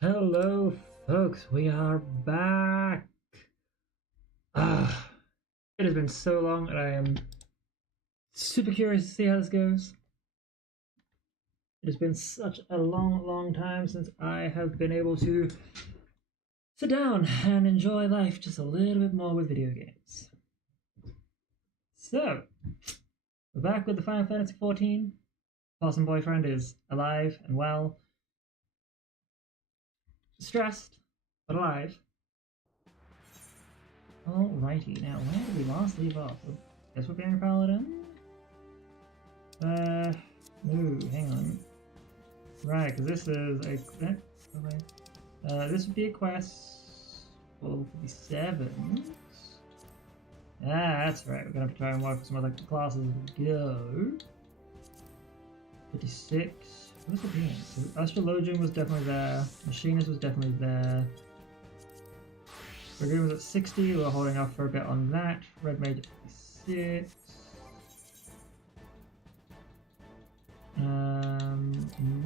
Hello, folks. We are back. Ah, it has been so long, and I am super curious to see how this goes. It has been such a long, long time since I have been able to sit down and enjoy life just a little bit more with video games. So, we're back with the Final Fantasy XIV. Possum Boyfriend is alive and well. Stressed, but alive. Alright. Alrighty, now where did we last leave off? Guess we're being a paladin? No, hang on. Right, because this is a... this would be a quest for level 57. Ah, that's right, we're gonna have to try and work with some other classes as we go. 56. What is it being? So Astrologian was definitely there. Machinist was definitely there. Brigadier was at 60, we're holding off for a bit on that. Red Mage at 56.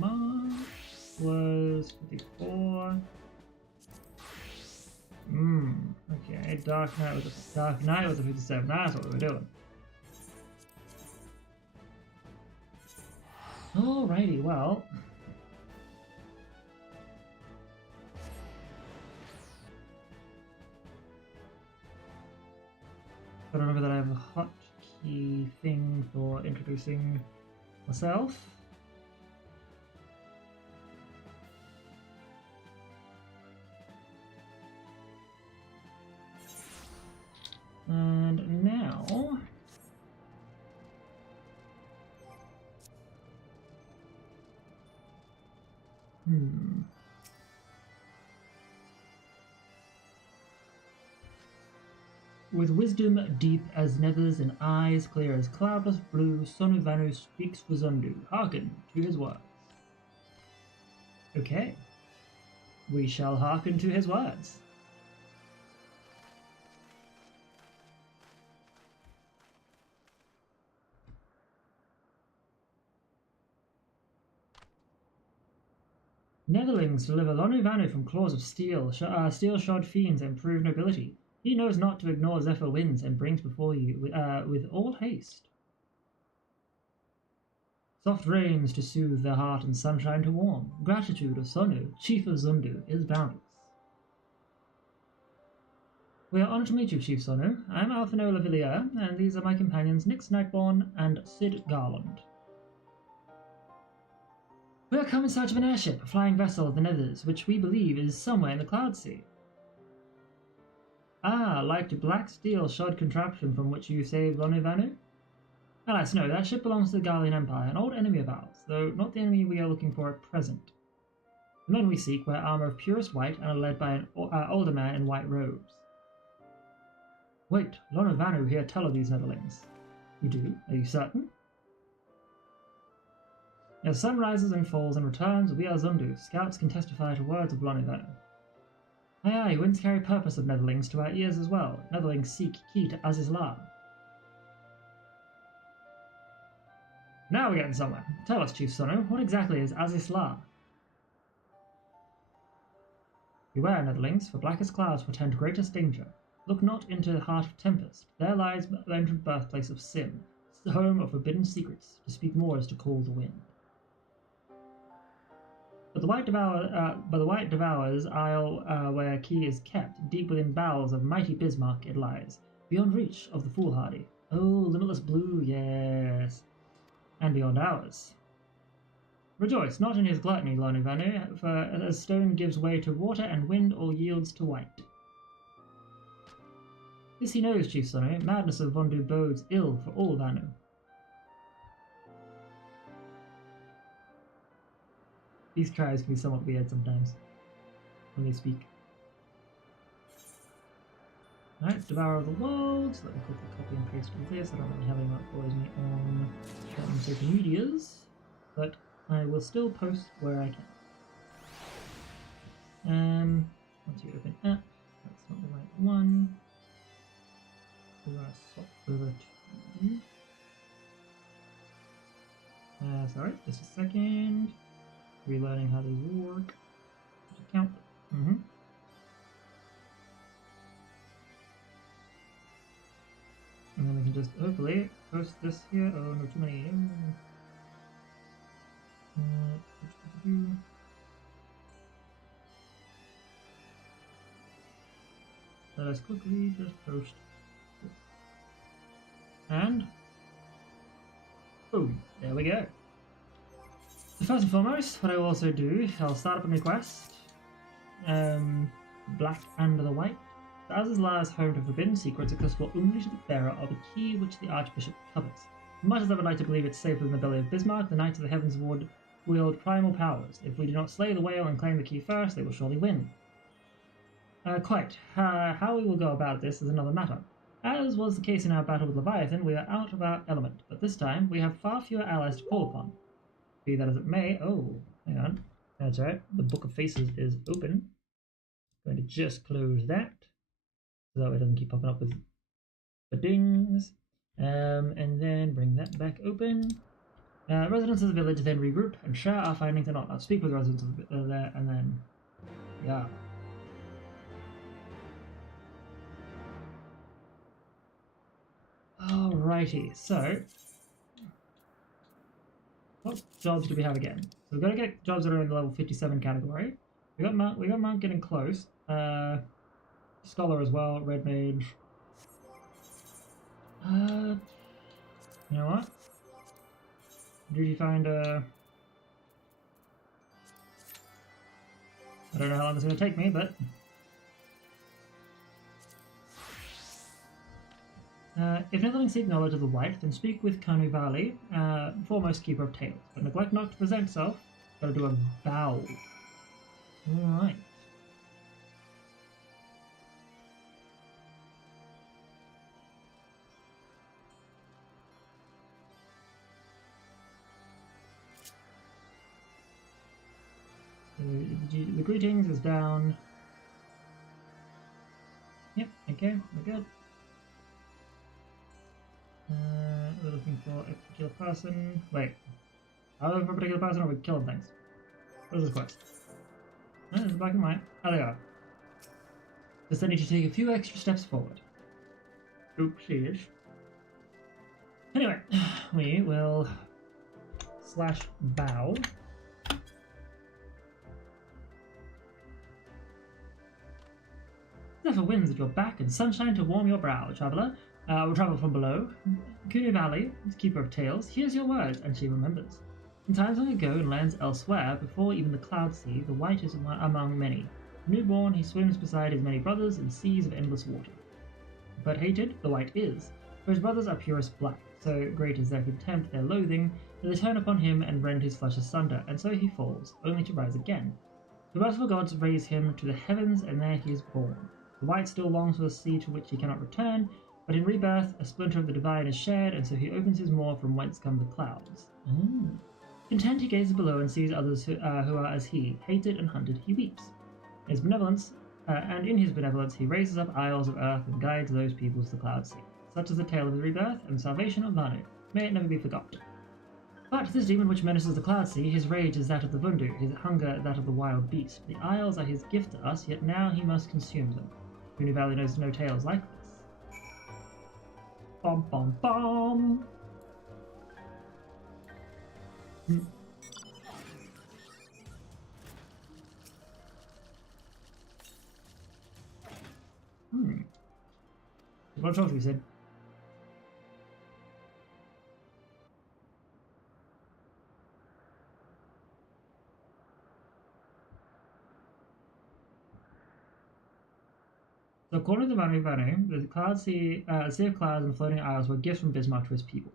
March was 54. Okay, Dark Knight was a 57. That's what we were doing. Alrighty, well. But remember that I have a hotkey thing for introducing myself. And now with wisdom deep as nethers and eyes clear as cloudless blue, Sonu Vanu speaks for Zundu. Hearken to his words. Okay. We shall hearken to his words. Netherlings deliver Lonu Vanu from claws of steel, steel-shod fiends and prove nobility. He knows not to ignore Zephyr winds and brings before you with all haste. Soft rains to soothe their heart and sunshine to warm. Gratitude of Sonu, chief of Zundu, is boundless. We are honored to meet you, Chief Sonu. I am Alphinola Villiers, and these are my companions Nyx Nightborn and Sid Garland. We are come in search of an airship, a flying vessel of the Nethers, which we believe is somewhere in the Cloud Sea. Ah, like the black steel-shod contraption from which you saved Lonu Vanu? Alas, no, that ship belongs to the Garlean Empire, an old enemy of ours, though not the enemy we are looking for at present. The men we seek wear armor of purest white and are led by an older man in white robes. Wait, Lonu Vanu here tell of these Netherlings. You do? Are you certain? As sun rises and falls and returns, we are Zundu. Scouts can testify to words of Lonu Vanu. Aye, winds carry purpose of Netherlings to our ears as well. Netherlings seek key to Aziz La. Now we're getting somewhere. Tell us, Chief Sonu, what exactly is Aziz La? Beware, Netherlings, for blackest clouds portend greatest danger. Look not into the heart of tempest. There lies the ancient birthplace of sin, the home of forbidden secrets. To speak more is to call the wind. But the White Devourer's isle where key is kept, deep within bowels of mighty Bismarck it lies, beyond reach of the foolhardy. Oh, limitless blue, yes, and beyond ours. Rejoice not in his gluttony, Lonu Vanu, for as stone gives way to water and wind, all yields to white. This he knows, Chief Sonu, madness of Vondu bodes ill for all Vanu. These tries can be somewhat weird sometimes when they speak. Alright, Devourer of the Worlds. Let me quickly copy and paste all this. I don't really have anyone that follows me on social medias, but I will still post where I can. Once you open app, that's not the right one. We're going to swap over to. Sorry, just a second. Relearning how they work. Count. And then we can just hopefully post this here. Oh no, too many. Let us quickly just post this. And boom, there we go. First and foremost, what I will also do, I'll start up a new quest. Black and the White. Azazla is home to forbidden secrets accessible only to the bearer of the key which the Archbishop covers. Much as I would like to believe it's safer than the belly of Bismarck, the Knights of the Heavens wield primal powers. If we do not slay the whale and claim the key first, they will surely win. Quite. How we will go about this is another matter. As was the case in our battle with Leviathan, we are out of our element, but this time we have far fewer allies to call upon. Be that as it may. Oh, hang on. That's right. The Book of Faces is open. Going to just close that so that way it doesn't keep popping up with the dings. And then bring that back open. Residents of the village then regroup and share our findings and I'll speak with the residents of there and then, yeah. Alrighty, so what jobs do we have again? So we've got to get jobs that are in the level 57 category. We got Monk getting close. Scholar as well, Red Mage. You know what? Did you find I don't know how long it's going to take me, but if Netherling seek knowledge of the White, then speak with Kanu Valley, foremost keeper of tales. But neglect not to present self. Gotta do a vow. Alright. The greetings is down. Yep, okay, we're good. We're looking for a particular person. Wait. Are we looking for a particular person or are we killing things? What is this quest? No, there's black and white. Oh, there you are. Just I need to take a few extra steps forward. Oopsies. Anyway, we will slash bow. Zephyr winds at your back and sunshine to warm your brow, traveller. Will travel from below. Kunu Valley, keeper of tales, hears your words, and she remembers. In times long ago, in lands elsewhere, before even the Cloud Sea, the White is among many. Newborn, he swims beside his many brothers in seas of endless water. But hated, the White is, for his brothers are purest black. So great is their contempt, their loathing, that they turn upon him and rend his flesh asunder, and so he falls, only to rise again. The merciful gods raise him to the heavens, and there he is born. The White still longs for the sea to which he cannot return, but in rebirth, a splinter of the divine is shared, and so he opens his maw from whence come the clouds. Content he gazes below and sees others who are as he, hated and hunted, he weeps. His benevolence, and in his benevolence he raises up isles of earth and guides those peoples to the cloud sea. Such is the tale of his rebirth and the salvation of Vanu. May it never be forgotten. But this demon which menaces the cloud sea, his rage is that of the Vundu, his hunger that of the wild beast. The isles are his gift to us, yet now he must consume them. Kunu Valley knows no tales like this. Bom bom bom! What talk to you, Sid? So according to Vanu, the sea of clouds and floating isles were gifts from Bismarck to his people.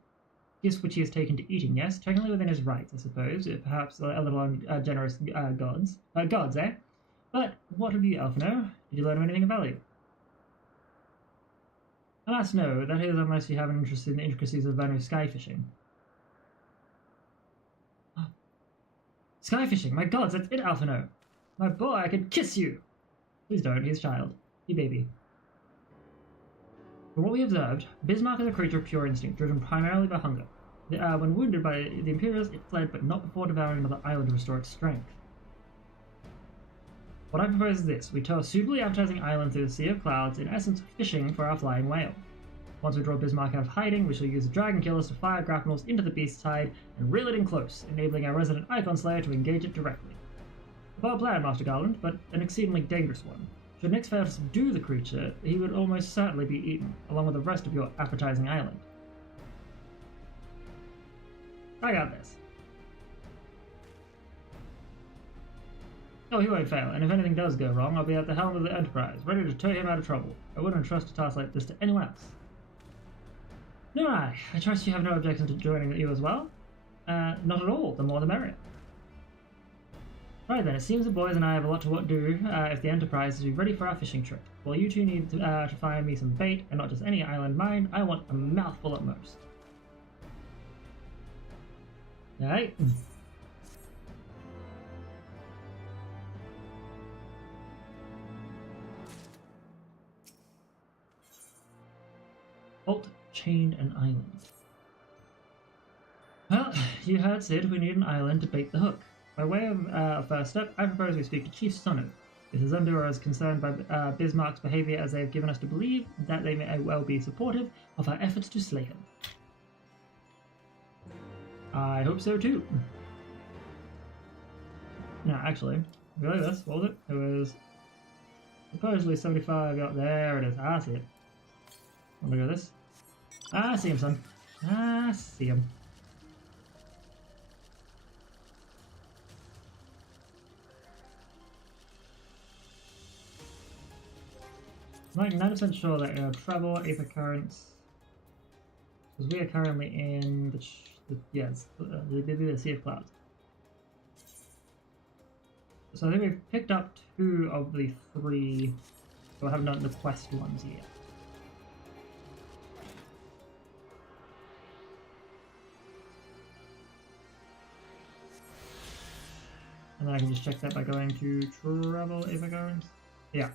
Gifts which he has taken to eating, yes, technically within his rights, I suppose, perhaps a little ungenerous gods. Gods, eh? But what of you, Elfino? Did you learn anything of value? Alas, no, that is unless you have an interest in the intricacies of Vanu sky fishing. Sky fishing, my gods, that's it, Alphino! My boy, I could kiss you! Please don't, he's a child. You baby. From what we observed, Bismarck is a creature of pure instinct, driven primarily by hunger. When wounded by the Imperials, it fled, but not before devouring another island to restore its strength. What I propose is this. We tow a suitably appetizing island through the Sea of Clouds, in essence fishing for our flying whale. Once we draw Bismarck out of hiding, we shall use the Dragon Killers to fire grapnels into the beast's hide and reel it in close, enabling our resident Icon Slayer to engage it directly. A bold plan, Master Garland, but an exceedingly dangerous one. Should Nyx fail to subdue the creature, he would almost certainly be eaten, along with the rest of your appetizing island. I got this. Oh, he won't fail, and if anything does go wrong, I'll be at the helm of the Enterprise, ready to tow him out of trouble. I wouldn't trust a task like this to anyone else. No, I trust you have no objection to joining you as well? Not at all. The more the merrier. Right then, it seems the boys and I have a lot to do if the Enterprise is to be ready for our fishing trip. Well, you two need to find me some bait, and not just any island mine. I want a mouthful at most. Alright. Bolt, chained, an island. Well, you heard Sid, we need an island to bait the hook. By way of a first step, I propose we speak to Chief Sonu. If the Zundu are as concerned by Bismarck's behavior as they have given us to believe, that they may well be supportive of our efforts to slay him. I hope so too. No, actually, really this, what was it? It was supposedly 75 up there, it is. I see it. Look at this. I see him, son. I see him. I'm like 90% sure that travel Aether Currents, because we are currently in the Sea of Clouds. So I think we've picked up 2 of the 3, but I haven't done the quest ones yet. And then I can just check that by going to travel Aether Currents. Yeah.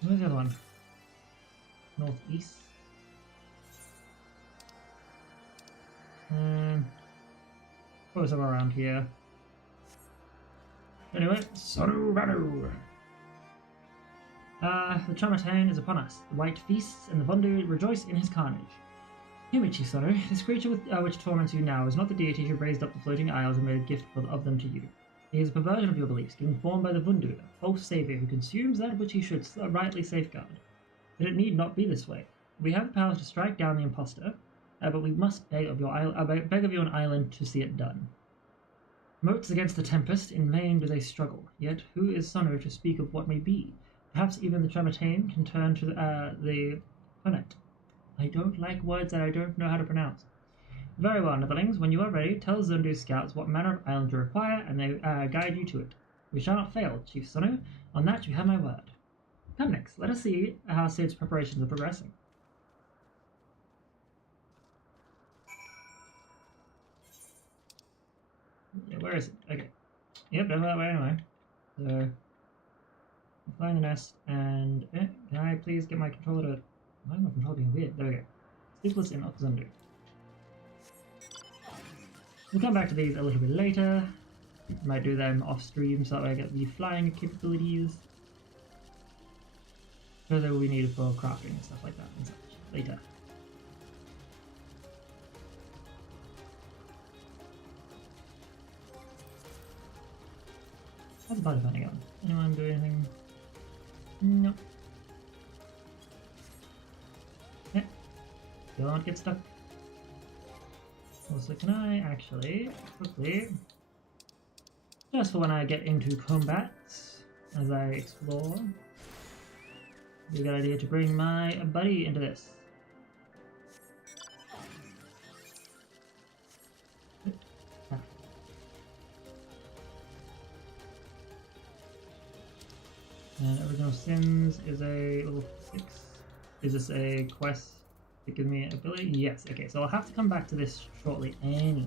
Where's the other one? Northeast. Probably somewhere around here. Anyway, Sonu Vanu! The Tramatain is upon us. The White feasts, and the Vundu rejoice in his carnage. Hear me, Chief Sonu. This creature which torments you now is not the deity who raised up the floating isles and made a gift of them to you. He is a perversion of your beliefs, given form by the Vundu, a false savior who consumes that which he should rightly safeguard. But it need not be this way. We have the power to strike down the impostor, but we must beg of you an island to see it done. Moats against the tempest, in vain do they struggle. Yet who is Sonu to speak of what may be? Perhaps even the Tramatain can turn to the planet. I don't like words that I don't know how to pronounce. Very well, Netherlings. When you are ready, tell Zundu scouts what manner of island you require, and they guide you to it. We shall not fail, Chief Sonu. On that you have my word. Come next, let us see how Sid's preparations are progressing. Yeah, where is it? Okay. Yep, over that way anyway. So, flying the nest, and can I please get my controller to... Why is my controller being weird? There we go. Sleepless in Zundu. We'll come back to these a little bit later. Might do them off stream so that way I get the flying capabilities. So they will be needed for crafting and stuff like that and such later. How's the party planning going? Anyone do anything? No. Okay. Don't get stuck. Also, can I actually, quickly, just for when I get into combat, as I explore, it'd be a good idea to bring my buddy into this. And Original Sins is a level 6. Is this a quest to give me an ability? Yes, okay, so I'll have to come back to this shortly anyway.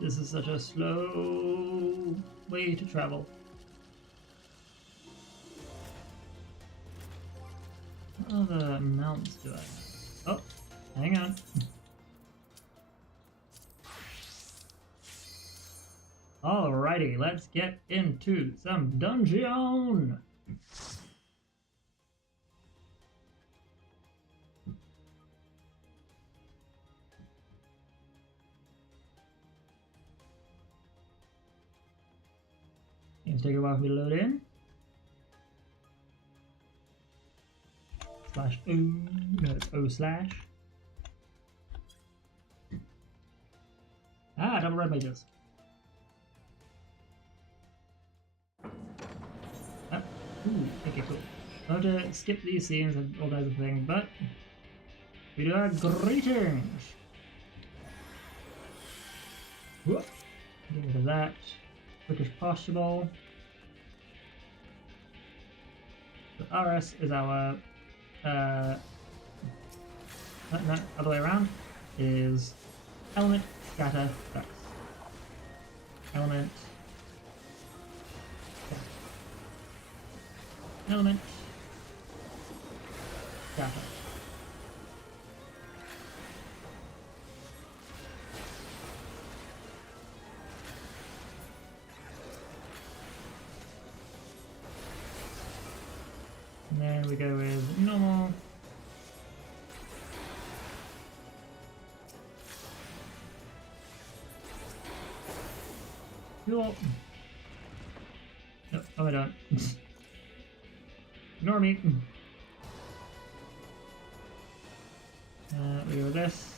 This is such a slow way to travel. What other mounts do I have? Oh, hang on. Alrighty, let's get into some dungeon! take a while for me to load in. Slash O, no, it's O slash. Ah, double red mages. Ah, ooh, okay, cool. I'll have to skip these scenes and all kinds of things, but we do our greetings. Whoop. Get rid of that. Quick as possible. So RS is our no, other way around is element, scatter, vex. Element, scatter. Element, scatter. And then we go with normal. Cool. Nope, oh, I don't. Ignore me. We go with this.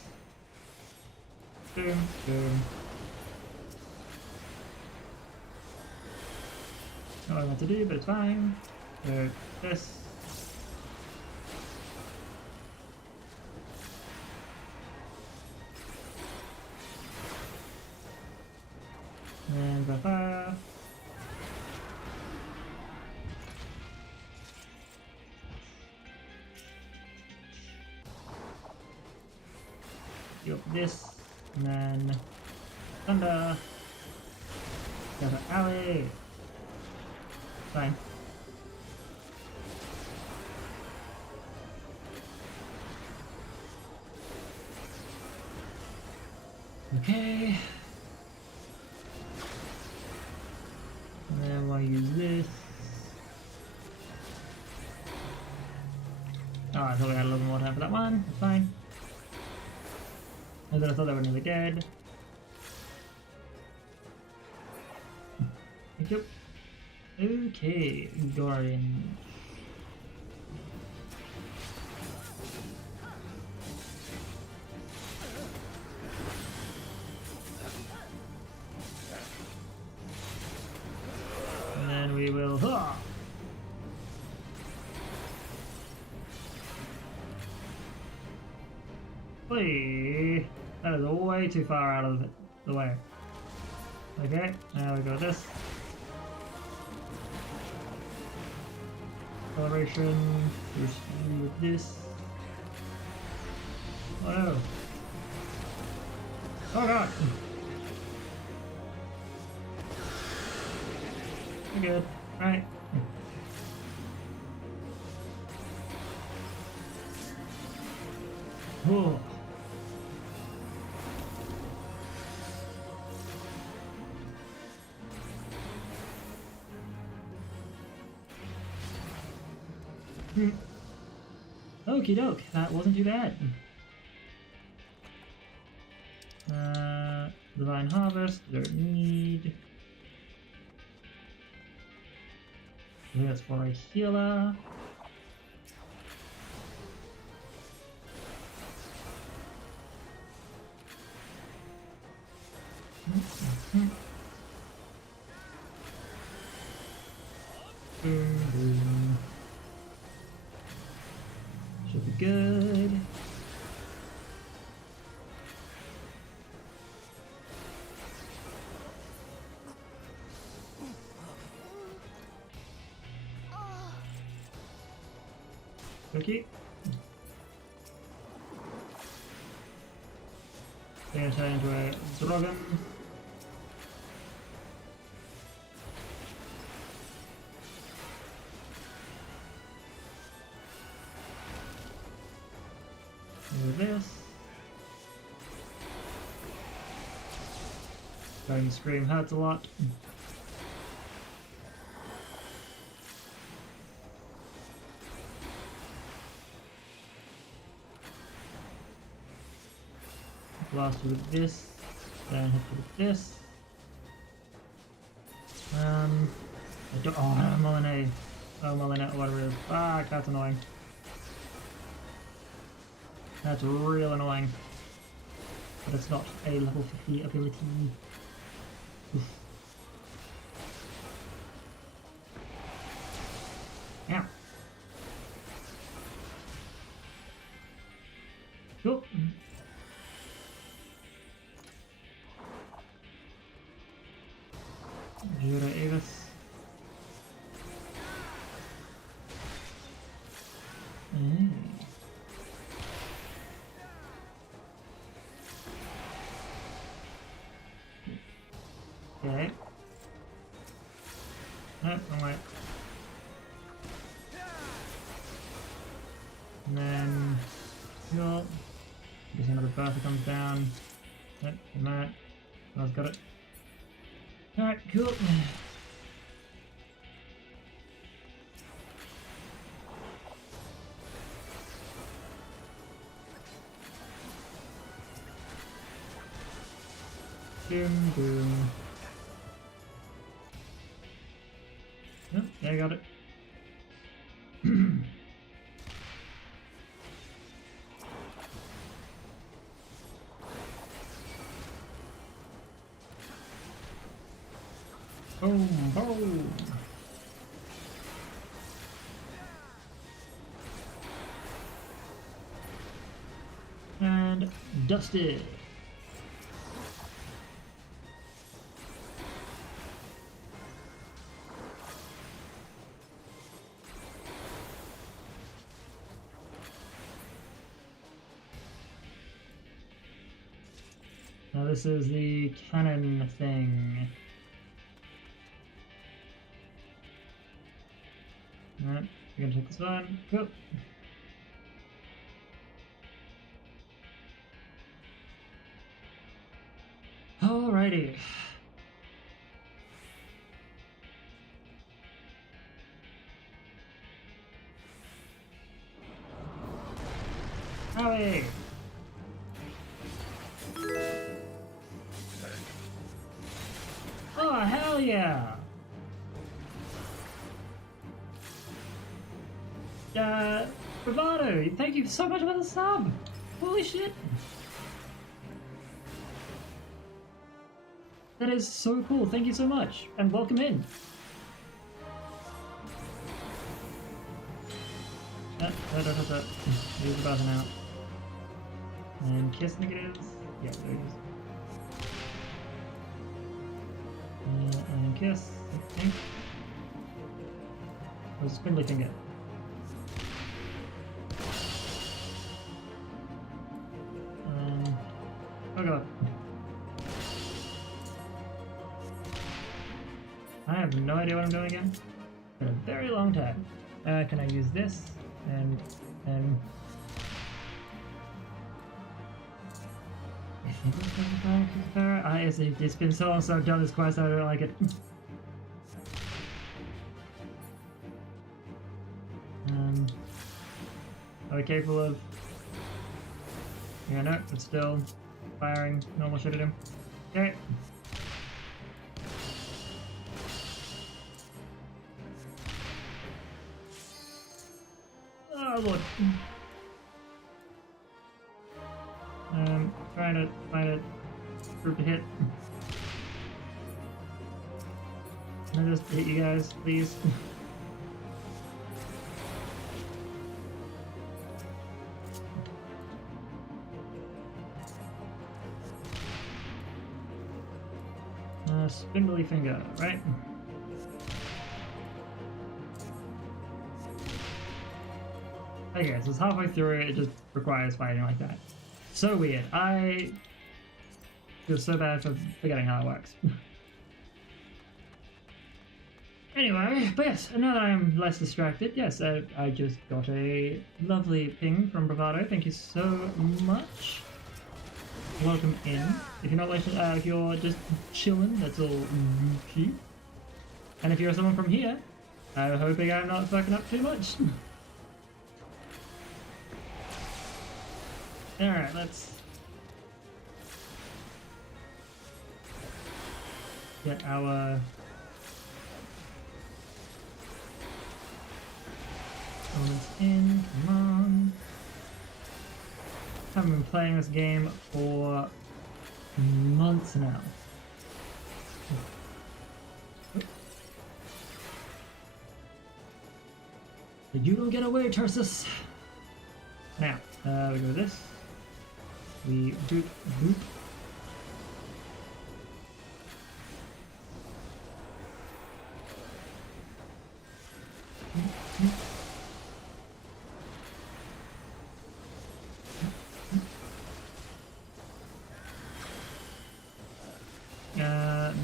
Boom, boom. Not what I want to do, but it's fine. So this. And ba-ba. Yep, this, and then thunder. Got an alley. Fine. Okay. And then we'll use this. Oh, I thought we had a little more time for that one. It's fine. And then I thought they were nearly dead. Thank you. Okay, Guardian. And then we will. Please. That is way too far out of the way. Okay, now we go this. Acceleration. Proceed with this. Oh no. Oh god. We're good. Right. Whoa. Okie doke, that wasn't too bad. Divine Harvest, don't need. I think that's for a healer. Boom, boom. Should be good. Okay. Gonna turn into a dragon. Do this. Going scream hurts a lot. Blast with this, then hit with this. Oh, Molinette. Oh, Molinette, whatever it is. Fuck, that's annoying. That's real annoying. But it's not a level 50 ability. Oof. Ow. Cool. Jura Avis. Okay. Nope, wrong way. And then heal. Guess another Bertha comes down. Nope, that. I've got it. Alright, cool. Boom, boom. Yep, yeah, I got it. Boom, boom. And dusted. Now this is the cannon thing. Alright, we're gonna take this one. Cool. Alrighty. Howie! Oh, hell yeah! Bravado, thank you so much for the sub! Holy shit! That is so cool, thank you so much, and welcome in! Here's the button out. And kiss negatives. Yeah, there it is. And kiss, I think. Or spindly finger. Oh god. I have no idea what I'm doing again. For a very long time. Can I use this? And I think it's been so long since I've done this quest, I don't like it. Are we capable of... Yeah, no, it's still firing normal shit at him. Okay. Oh lord. Trying to find a group to hit. Can I just hit you guys, please? Spindly finger, right? Okay, so it's halfway through, it just requires fighting like that. So weird. I feel so bad for forgetting how it works. Anyway, but yes, now that I'm less distracted, yes, I just got a lovely ping from Bravado. Thank you so much. Welcome in. If you're not if you're just chilling, that's all cute. And if you're someone from here, I'm hoping I'm not fucking up too much. Alright, let's get our Elements in, come on. Haven't been playing this game for months now. You don't get away, Tarsus! Now, we go with this. We boop, boop.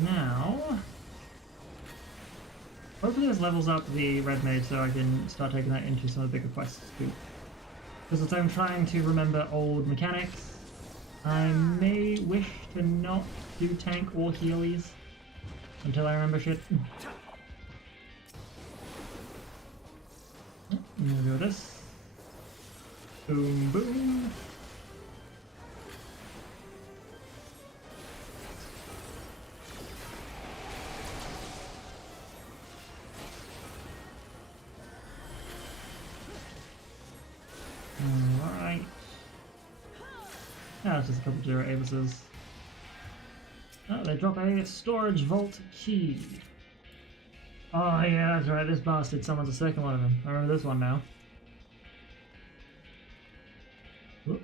Now, hopefully this levels up the red mage so I can start taking that into some of the bigger quests too. Because as I'm trying to remember old mechanics, I may wish to not do tank or healies until I remember shit. I'm gonna do this. Boom, boom. Alright. Now it's just a couple of Jira Avises. Oh, they drop a storage vault key. Oh yeah, that's right, this bastard summons a second one of them. I remember this one now. Whoop.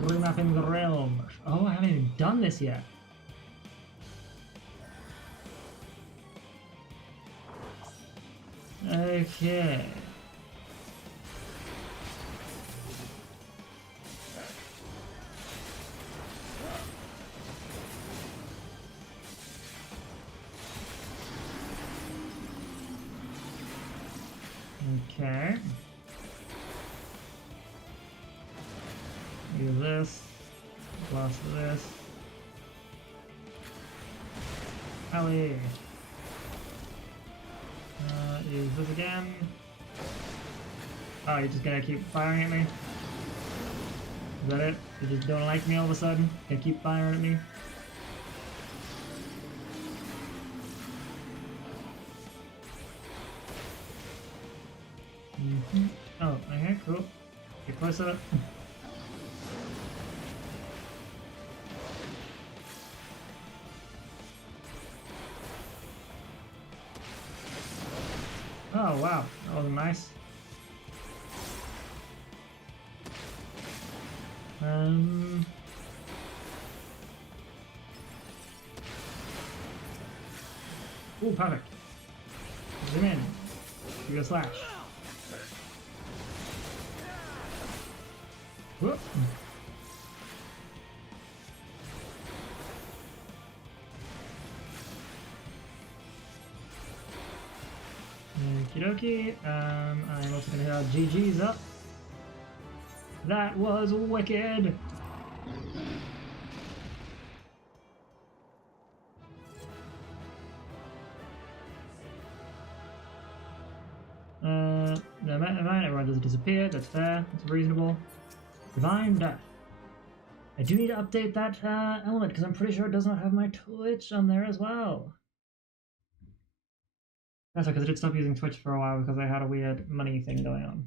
Remapping the realm. Oh, I haven't even done this yet. Okay. Okay. Use this. Blast this. Alley. Use this again. Oh, you're just gonna keep firing at me? Is that it? You just don't like me all of a sudden? Gonna keep firing at me? Mm-hmm. Oh, okay, cool. Get closer. Oh wow, that was nice. Ooh, perfect. Zoom in. Do a slash. Whoop. Okie dokie. I'm also gonna hit our GG's up. That was wicked! Never mind, everyone doesn't disappear, that's fair, that's reasonable. Divine Death. I do need to update that element because I'm pretty sure it does not have my Twitch on there as well. That's because I did stop using Twitch for a while because I had a weird money thing going on.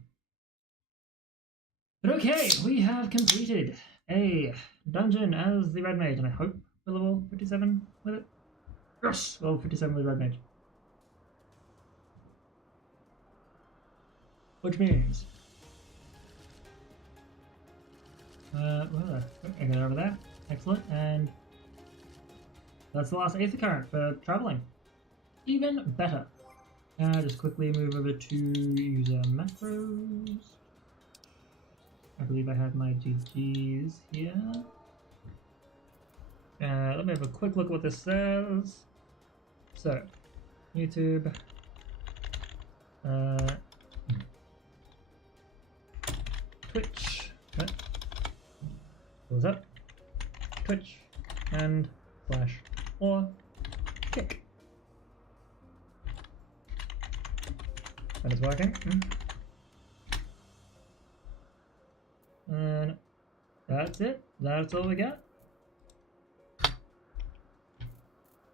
But okay, we have completed a dungeon as the Red Mage, and I hope we're level 57 with it. Yes! Level 57 with Red Mage. Which means... I got over there. Excellent, and... that's the last Aether Current for traveling. Even better. Just quickly move over to user macros. I believe I have my GGs here. Let me have a quick look at what this says. So, YouTube. Twitch. What's up? Twitch and slash or kick. And it's working. And that's it. That's all we got.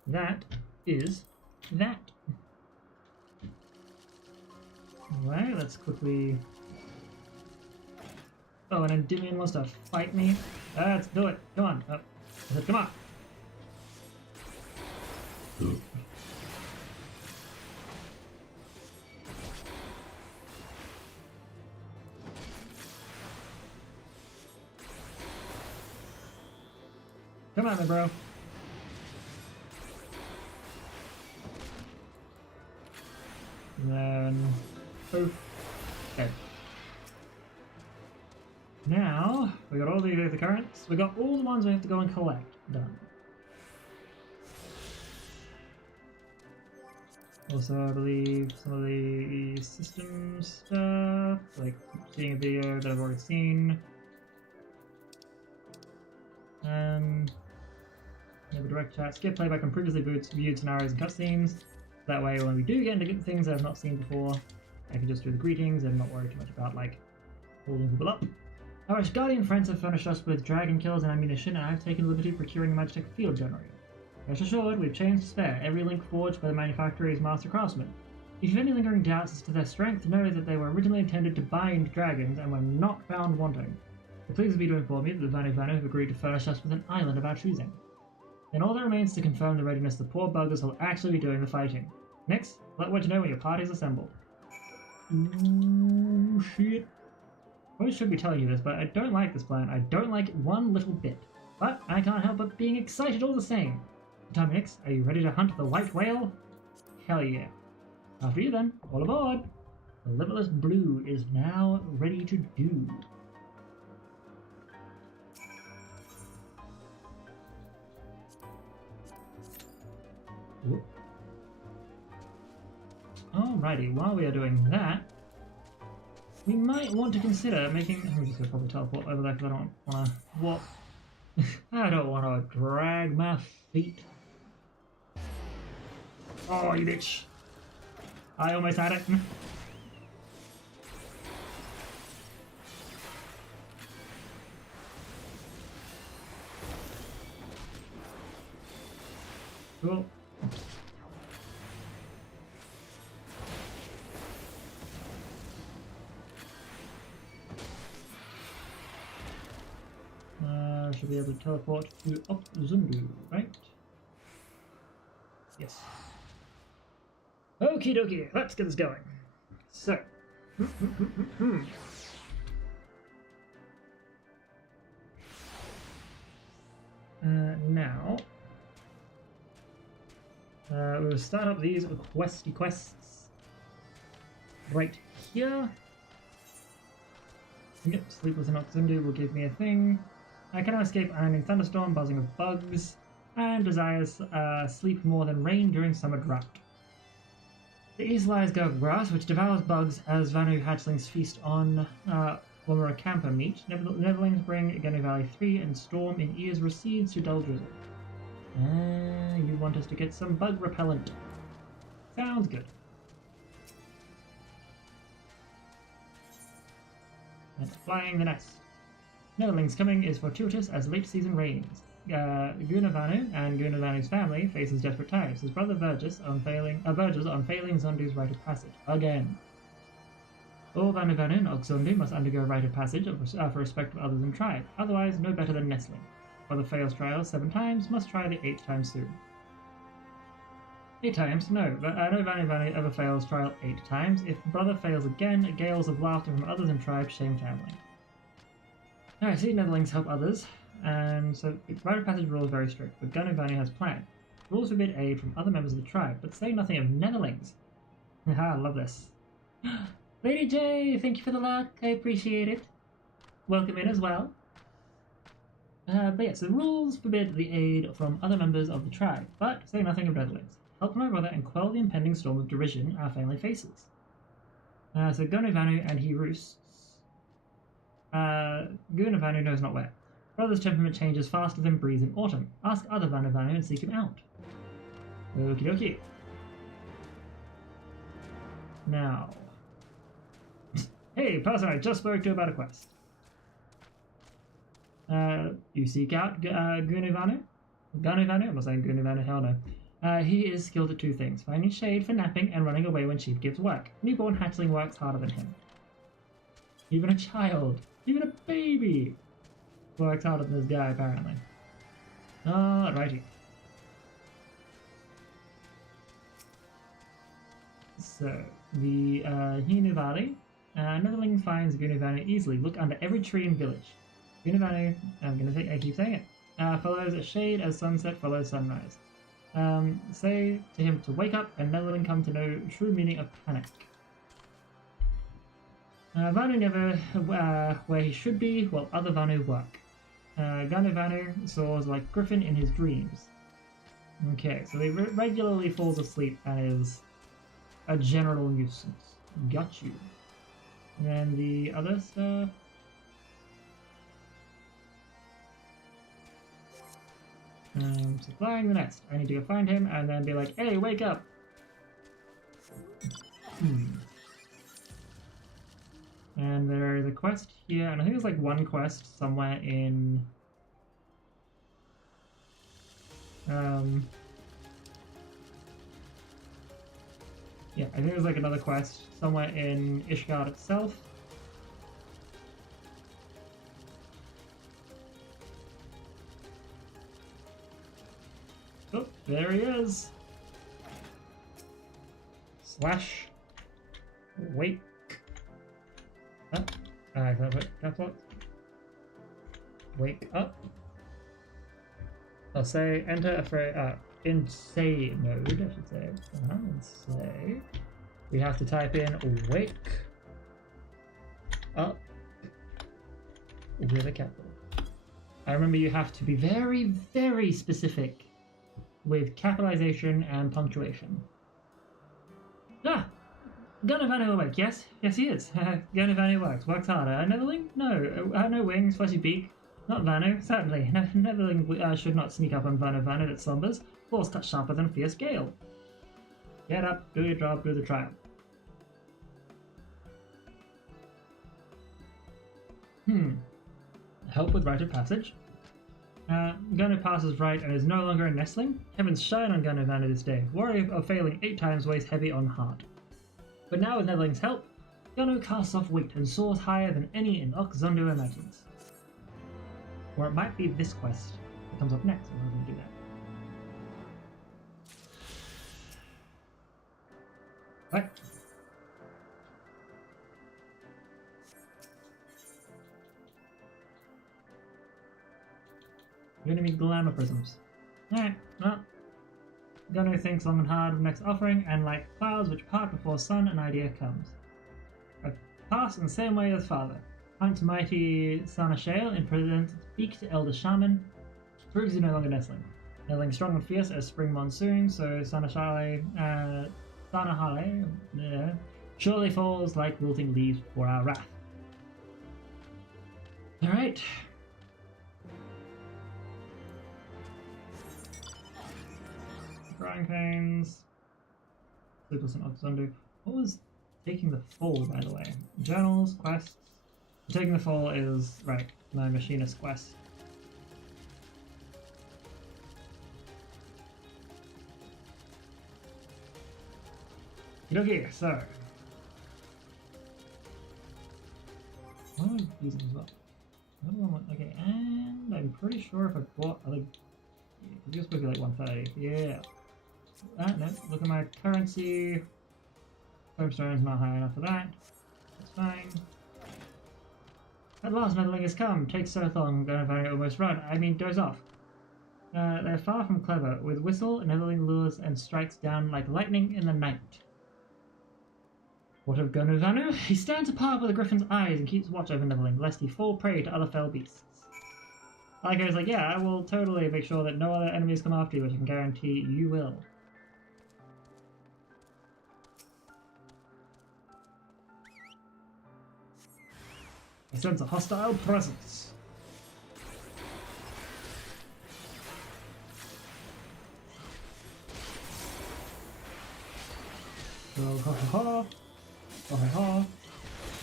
that is that. Alright, let's quickly... Oh, and Endymion wants to fight me? Let's do it. Come on. Oh, I said, come on. Come on, bro. And then... Poof. Okay. Now, we got all the currents. We got all the ones we have to go and collect. Done. Also, I believe some of the system stuff, like seeing a video that I've already seen. Maybe direct chat, skip playback on previously viewed scenarios and cutscenes. That way, when we do get into things that I've not seen before, I can just do the greetings and not worry too much about, like, holding people up. Our Guardian friends have furnished us with dragon kills and ammunition, and I've taken the liberty of procuring a Magitech field generator. Rest assured, we've chains to spare. Every link forged by the manufacturer is master craftsman. If you have any lingering doubts as to their strength, know that they were originally intended to bind dragons and were not found wanting. It pleases me to inform you that the Vanu Vanu have agreed to furnish us with an island of our choosing. Then all that remains to confirm the readiness the poor buggers will actually be doing the fighting. Next, let Wedge know when your party's assembled. Ooh, shit. I should be telling you this, but I don't like this plan. I don't like it one little bit. But I can't help but being excited all the same. Dominix, are you ready to hunt the white whale? Hell yeah. After you then, all aboard! The Limitless Blue is now ready to do. Whoop. Alrighty, while we are doing that, we might want to consider making... I'm just going to probably teleport over there because I don't want to... What? I don't want to drag my feet. Oh, you bitch. I almost had it. Cool. Should be able to teleport to Up Zundu, right? Yes. Okie dokie, let's get this going. So. Now. We'll start up these quests right here. Yep, Sleepless in Oxundu will give me a thing. I cannot escape ironing thunderstorm, buzzing of bugs, and desires sleep more than rain during summer drought. The east lies Gurg grass, which devours bugs as Vanu hatchlings feast on Wamara meat. Netherlings bring Ganu Valley 3, and storm in ears recedes to dull drizzle. You want us to get some bug repellent. Sounds good. And flying the nest. Netherlings coming is fortuitous as late season rains. Gunavanu and Gunavanu's family faces desperate times. His brother verges on failing Zondu's rite of passage. Again. All Vanuvanu and Oxundu must undergo rite of passage for respect of others in tribe. Otherwise, no better than nestling. Brother fails trial 7 times, must try the 8th time soon. 8 times? No. No Vanuvanu ever fails trial 8 times. If brother fails again, gales of laughter from others in tribe shame family. Alright, see, Netherlings help others, and so the rite of passage rule is very strict, but Gunavanu has planned. Rules forbid aid from other members of the tribe, but say nothing of Netherlings. Haha, I love this. Lady J, thank you for the luck, I appreciate it. Welcome in as well. But yes, the rules forbid the aid from other members of the tribe, but say nothing of Netherlings. Help my brother and quell the impending storm of derision our family faces. So Gunavanu and he roosts. Gunavanu knows not where. Brother's temperament changes faster than breeze in autumn. Ask other Vanuvanu and seek him out. Okie dokie. Now. Hey, person I just spoke to about a quest. You seek out Gunavanu? Gunavanu? I'm not saying Gunavanu, hell no. He is skilled at two things: finding shade for napping and running away when Sheep gives work. Newborn hatchling works harder than him. Even a child, even a baby, works harder than this guy, apparently. Alrighty. So, the Hinu Valley. Netherling finds Gunivanu easily. Look under every tree in village. Gunivanu, I keep saying it, follows a shade as sunset follows sunrise. Say to him to wake up, and Netherling come to know true meaning of panic. Vanu never where he should be, while other Vanu work. Gunivanu soars like Griffin in his dreams. Okay, so he regularly falls asleep and is a general nuisance. Got you. And then the other stuff. Supplying the nest. I need to go find him and then be like, hey, wake up! And there is a quest here, and I think there's like one quest somewhere in... yeah, I think there's like another quest somewhere in Ishgard itself. Oh, there he is! Slash. Wake. Up. That's what. Wake up. I'll say enter in say mode, I should say. And say we have to type in wake up with a capital. I remember you have to be very, very specific with capitalization and punctuation. Ah! Gunivanu awake, yes? Yes he is. Gunivanu works harder. Netherling? No. No wings, fleshy beak. Not Vanu, certainly. Netherling should not sneak up on Vanu that slumbers. Force cut sharper than a fierce gale. Get up, do your job, do the trial. Help with rite of passage. Gunu passes right and is no longer a nestling. Heavens shine on Gunivanu this day. Worry of failing 8 times weighs heavy on heart. But now with Netherling's help, Gunu casts off weight and soars higher than any in Oxzundu imagines. Or it might be this quest that comes up next, and we're going to do that. Right. You're going to need glamour prisms. Alright, well. Gunu thinks long and hard of next offering, and like clouds which part before sun, an idea comes. I pass in the same way as father. Hunt mighty Sanashale and present beak to elder shaman. Proves he's no longer nestling. Nestling strong and fierce as spring monsoon, so Sanahale surely falls like wilting leaves before our wrath. Alright. Growing pains. Sleepless in Oxzundu. What was taking the fall, by the way? Journals, quests. Taking the fall is, right, my machinist quest. Okay, so. What am I using as well? Okay, and I'm pretty sure if I bought other. It's supposed to be like 130. Yeah. No, look at my currency. Stone's not high enough for that. That's fine. At last, Netherling has come. Takes so long, Gunivanu almost run. I mean, doze off. They're far from clever. With whistle, Netherling lures and strikes down like lightning in the night. What of Gunivanu? He stands apart with the griffin's eyes and keeps watch over Netherling, lest he fall prey to other fell beasts. Aliko's like, yeah, I will totally make sure that no other enemies come after you, which I can guarantee you will. I sense a hostile presence. Oh, ha ha ha. Oh, ha ha.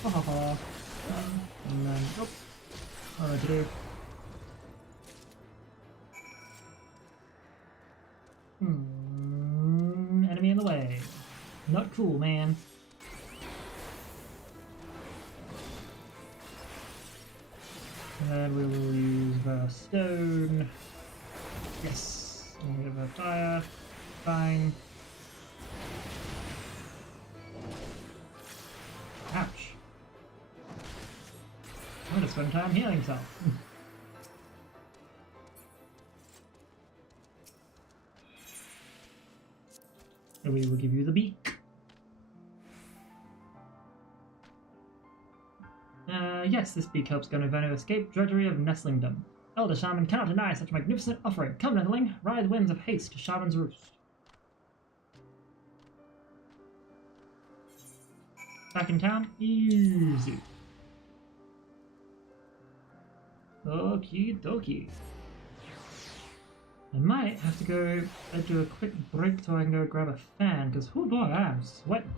Oh, ha ha. And then, oh. Alright, to do. the way. Not cool, man. And we will use the stone. Yes. And we have a fire. Fine. Ouch. I'm gonna spend time healing himself. And we will give you the beak. Yes, this beak helps Gunnervano escape drudgery of nestlingdom. Elder Shaman cannot deny such a magnificent offering. Come, Netherling, ride winds of haste to Shaman's roost. Back in town? Easy. Okie dokie. I might have to go do a quick break so I can go grab a fan, because oh boy, I'm sweating.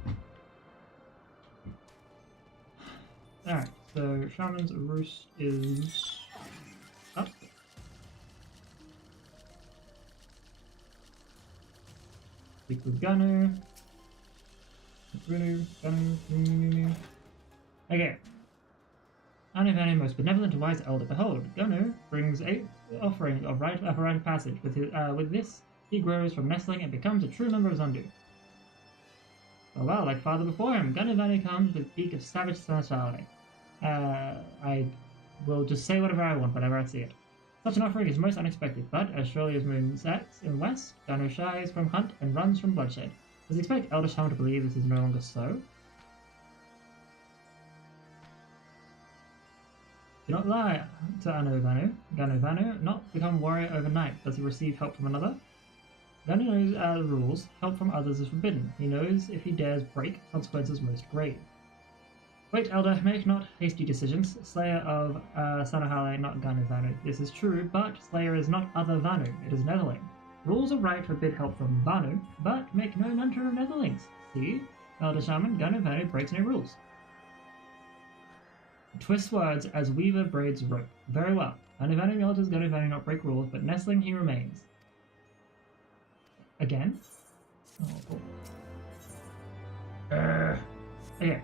Alright, so Shaman's Roost is up. Speak with Gunner. Okay. Gunnervano, most benevolent and wise elder. Behold, Gunner brings a offering of rite of passage. With this, he grows from nestling and becomes a true member of Zundu. Oh well, like father before him, Gunnervano comes with beak of savage sensuality. I will just say whatever I want whenever I see it. Such an offering is most unexpected, but as surely as moon sets in west, Gunner shies from hunt and runs from bloodshed. Does he expect Elder Shaman to believe this is no longer so? Do not lie to Gunnervano, not become warrior overnight. Does he receive help from another? Gunner knows the rules. Help from others is forbidden. He knows if he dares break, consequences most grave. Wait, Elder, make not hasty decisions. Slayer of Sanohale, not Gunnervano. This is true, but Slayer is not other Vanu. It is Netherling. Rules of right forbid help from Vanu, but make no mentor of Netherlings. See? Elder Shaman, Gunnervano breaks no rules. Twist words as weaver braids rope. Very well. Gunnervano acknowledges Gunnervano not break rules, but nestling he remains. Again? Oh, cool. Okay.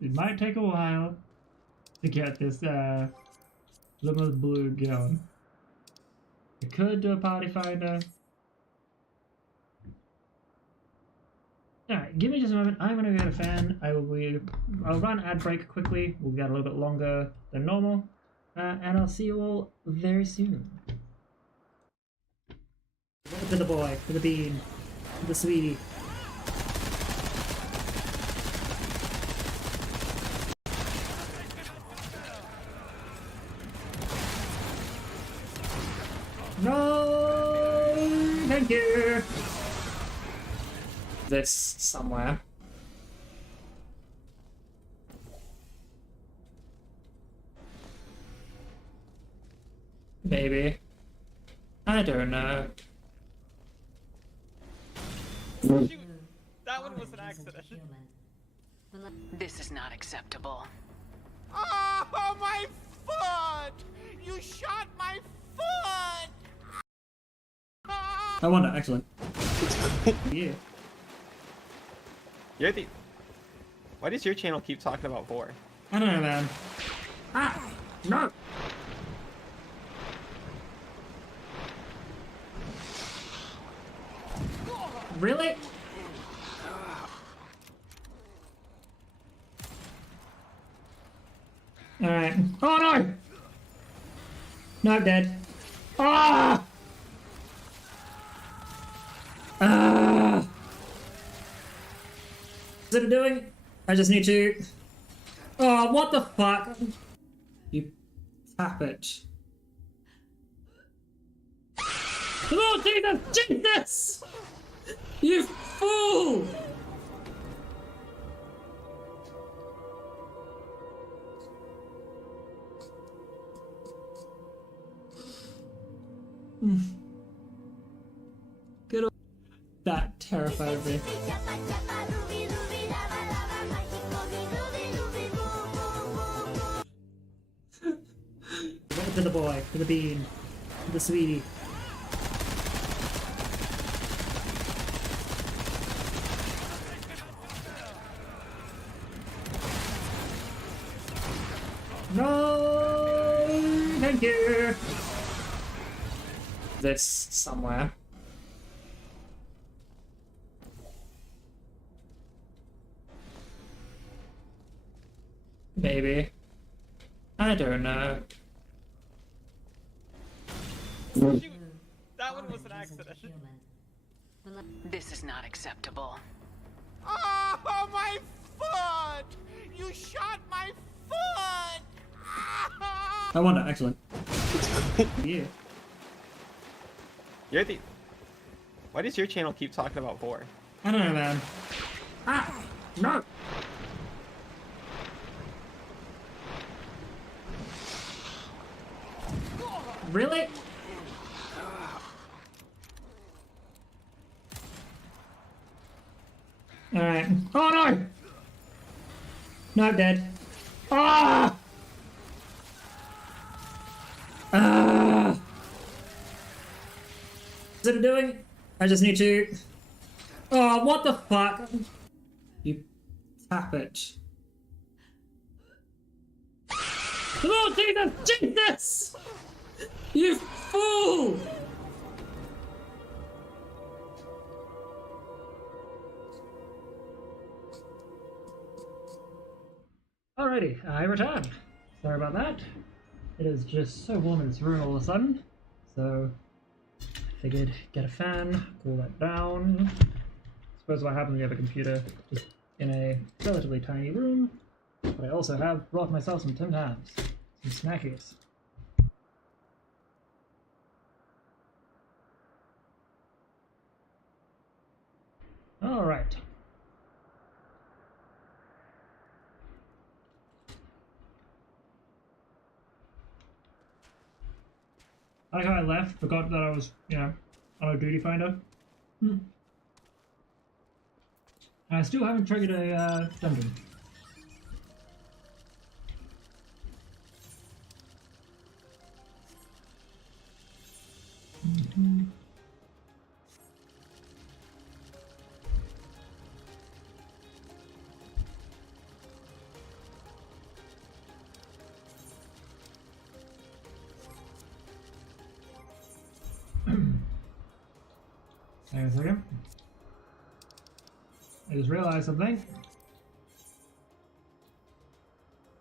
It might take a while to get this Limitless Blue going. I could do a party finder. Alright, give me just a moment. I'm gonna get a fan. I'll run ad break quickly. We'll get a little bit longer than normal. And I'll see you all very soon. To the boy, to the bean, to the sweetie. No! Thank you! This somewhere. Maybe. I don't know. Shoot! That one was an accident. This is not acceptable. Oh, my foot! You shot my foot! I wonder, excellent. Yeah. You're the... Why does your channel keep talking about vor? I don't know, man. Ah! No! Really? Alright. Oh no! No, I'm dead. Ah! Ah! Is it doing? I just need to... Oh, what the fuck? You tap it. Oh, Jesus! Jesus! You fool! Good old... That terrified me. To the boy, to the bean, to the sweetie. Thank you! This somewhere. Maybe. I don't know. Shoot! That one was an accident. This is not acceptable. Oh, my foot! You shot my foot! I wonder, excellent. Yeah. You're the... Why does your channel keep talking about Vor? I don't know, man. Ah! No! Really? Alright. Oh no! No, dead. Ah! Ah! Is it doing? I just need to... Oh, what the fuck? You tap it. Oh, Jesus! Jesus! You fool! Alrighty, I returned. Sorry about that. It is just so warm in this room all of a sudden. So, figured get a fan, cool that down. Suppose what happens when you have a computer just in a relatively tiny room. But I also have brought myself some Tim Tams, some snackies. Alright. I like how I left, forgot that I was, you know, on a duty finder. I still haven't triggered a dungeon. Hang on a second. I just realized something.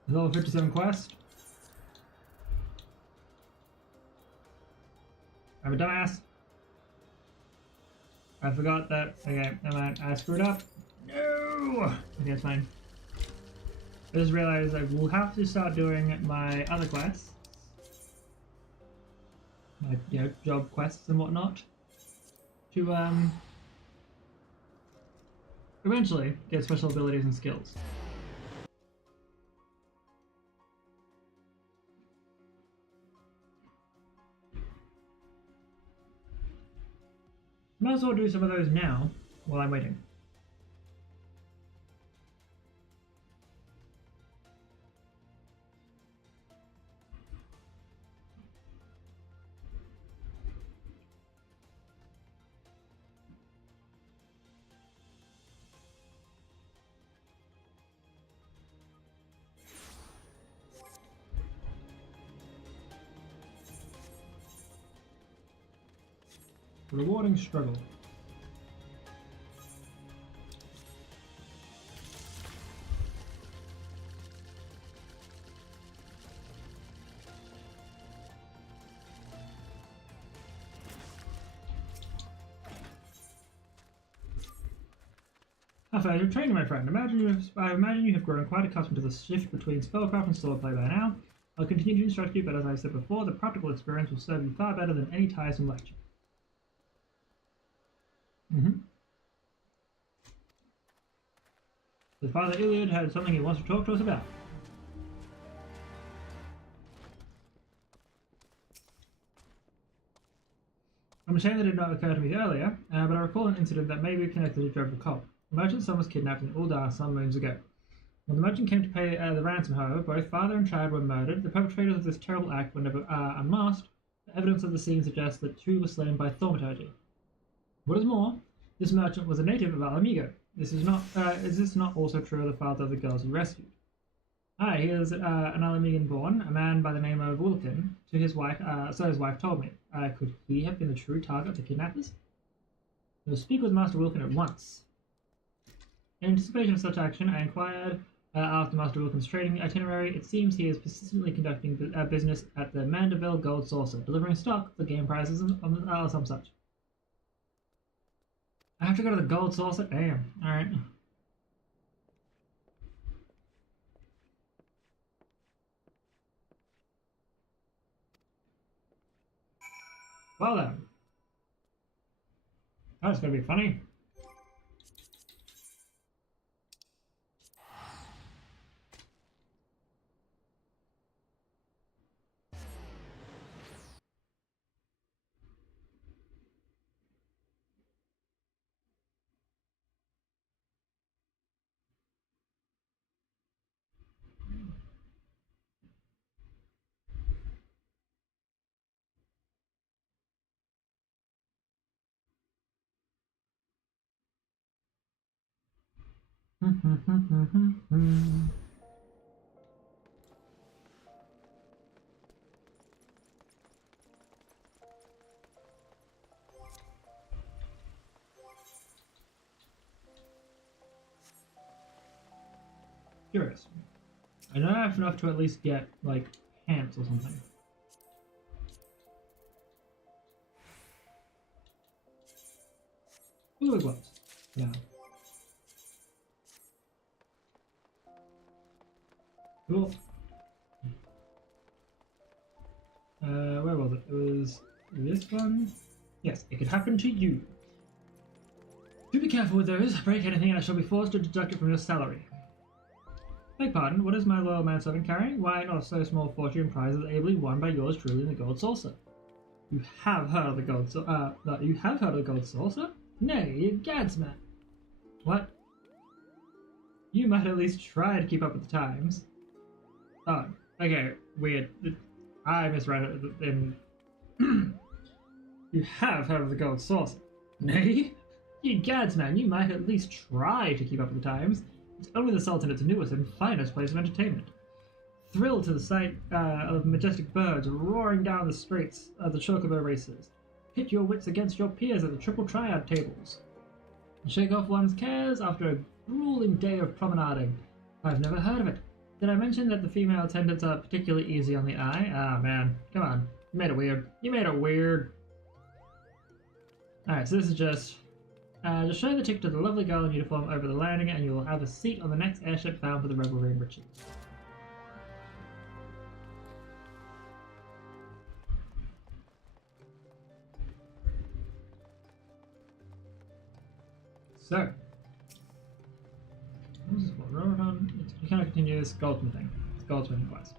Level 57 quest. I'm a dumbass. I forgot that. Okay, never mind. I screwed up. No! Okay, it's fine. I just realized I will have to start doing my other quests. My, you know, job quests and whatnot. To, eventually get special abilities and skills. Might as well do some of those now while I'm waiting. Rewarding struggle. After your training, my friend, I imagine you have grown quite accustomed to the shift between spellcraft and swordplay by now. I'll continue to instruct you, but as I said before, the practical experience will serve you far better than any tiresome lecture. The Father Iliad had something he wants to talk to us about. I'm ashamed that it did not occur to me earlier, but I recall an incident that may be connected to Dreadful Cult. A merchant's son was kidnapped in Uldar some moons ago. When the merchant came to pay the ransom, however, both father and child were murdered. The perpetrators of this terrible act were never unmasked. The evidence of the scene suggests that two were slain by thaumaturgy. What is more, this merchant was a native of Alamigo. Is this not also true of the father of the girls he rescued? Hi, here's an Alamegan born, a man by the name of Wilkin, to his wife, so his wife told me. Could he have been the true target of the kidnappers? I will speak with Master Wilkin at once. In anticipation of such action, I inquired after Master Wilkin's trading itinerary. It seems he is persistently conducting business at the Mandeville Gold Saucer, delivering stock for game prizes or some such. I have to go to the Gold Saucer? Damn. Alright. Well then. That's gonna be funny. Curious. I don't have enough to at least get, like, pants or something. Ooh, gloves. Yeah. Cool. Where was it? It was this one? Yes, it could happen to you. Do be careful with those. Break anything and I shall be forced to deduct it from your salary. Beg pardon, what is my loyal manservant carrying? Why, not so small fortune prizes ably won by yours truly in the Gold Saucer. You have heard of the Gold Saucer? You have heard of the Gold Saucer? Nay, you gadsman. What? You might at least try to keep up with the times. Oh, okay, weird. I misread it in... You have heard of the Gold Saucer? Nay? You gadsman, you might at least try to keep up with the times. It's only the Sultanate's newest and finest place of entertainment. Thrilled to the sight of majestic birds roaring down the straights of the Chocobo races. Pit your wits against your peers at the Triple Triad tables. And shake off one's cares after a grueling day of promenading. I've never heard of it. Did I mention that the female attendants are particularly easy on the eye? Ah, man. Come on. You made it weird. You made it weird. Alright, so this is just show the ticket to the lovely girl in uniform over the landing and you will have a seat on the next airship bound for the revelry in Richie. So, this is what Rorodon. You cannot continue this goldsmithing. It's goldsmithing quest.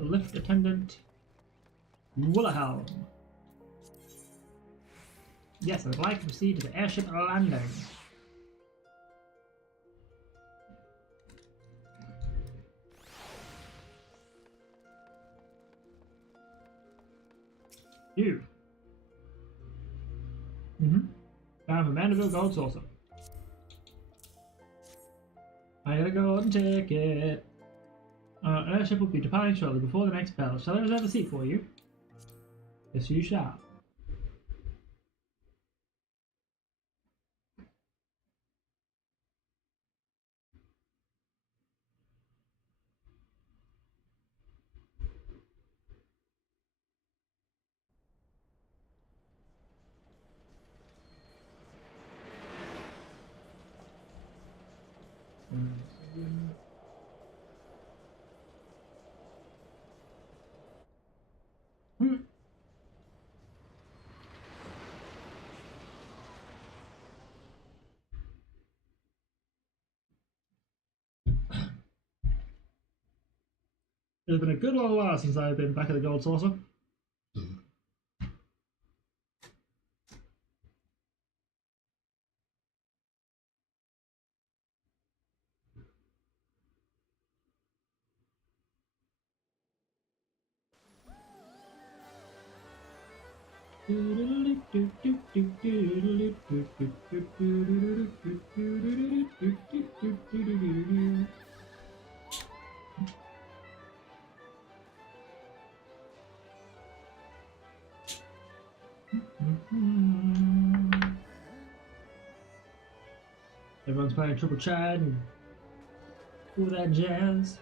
Lift attendant Woolahelm. Yes, I would like to proceed to the airship landing. You. Bound for Mandeville Gold Saucer. I got a golden ticket. Airship will be departing shortly before the next bell. Shall I reserve a seat for you? Yes, you shall. It's been a good long while since I've been back at the Gold Saucer. Everyone's playing Triple Chad and all that jazz.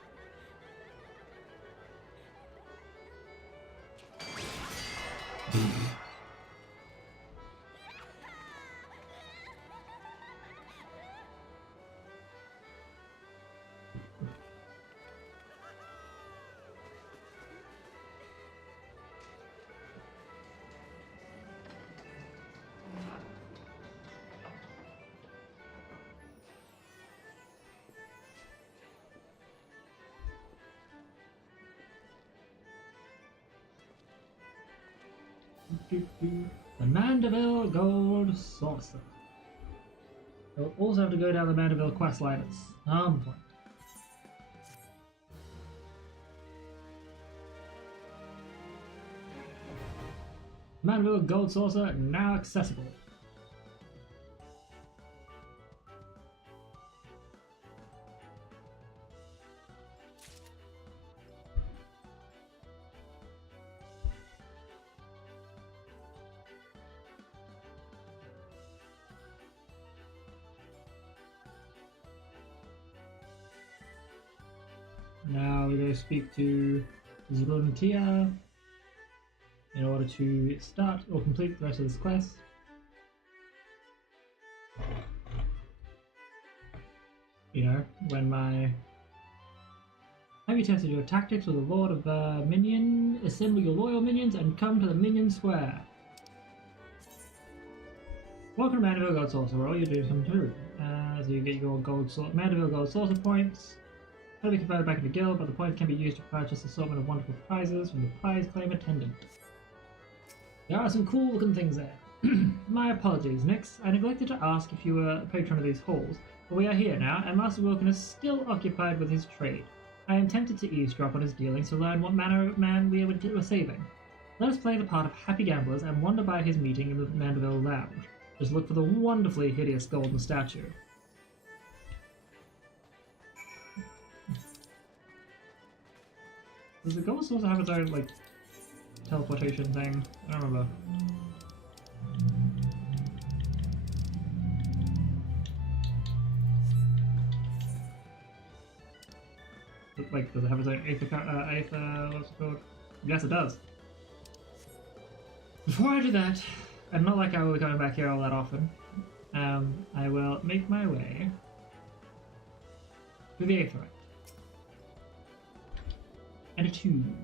The Mandeville Gold Saucer. We'll also have to go down the Mandeville quest line at some point. Mandeville Gold Saucer now accessible. Now we go speak to Zruntia in order to start or complete the rest of this quest. You know, when my... Have you tested your tactics with the Lord of Minion? Assemble your loyal minions and come to the Minion Square. Welcome to Mandeville Gold Saucer, where all you do is come through. So you get your Mandeville Gold Saucer points. They'll be converted back into guild, but the points can be used to purchase an assortment of wonderful prizes from the prize claim attendant. There are some cool looking things there. My apologies. Next, I neglected to ask if you were a patron of these halls, but we are here now, and Master Wilkin is still occupied with his trade. I am tempted to eavesdrop on his dealings to learn what manner of man we were saving. Let us play the part of happy gamblers and wander by his meeting in the Mandeville Lounge. Just look for the wonderfully hideous golden statue. Does the gold also have its own, like, teleportation thing? I don't remember. Like, does it have its own Aether, what's it called? Yes, it does. Before I do that, and not like I will be coming back here all that often, I will make my way to the Aetherite. And a tune.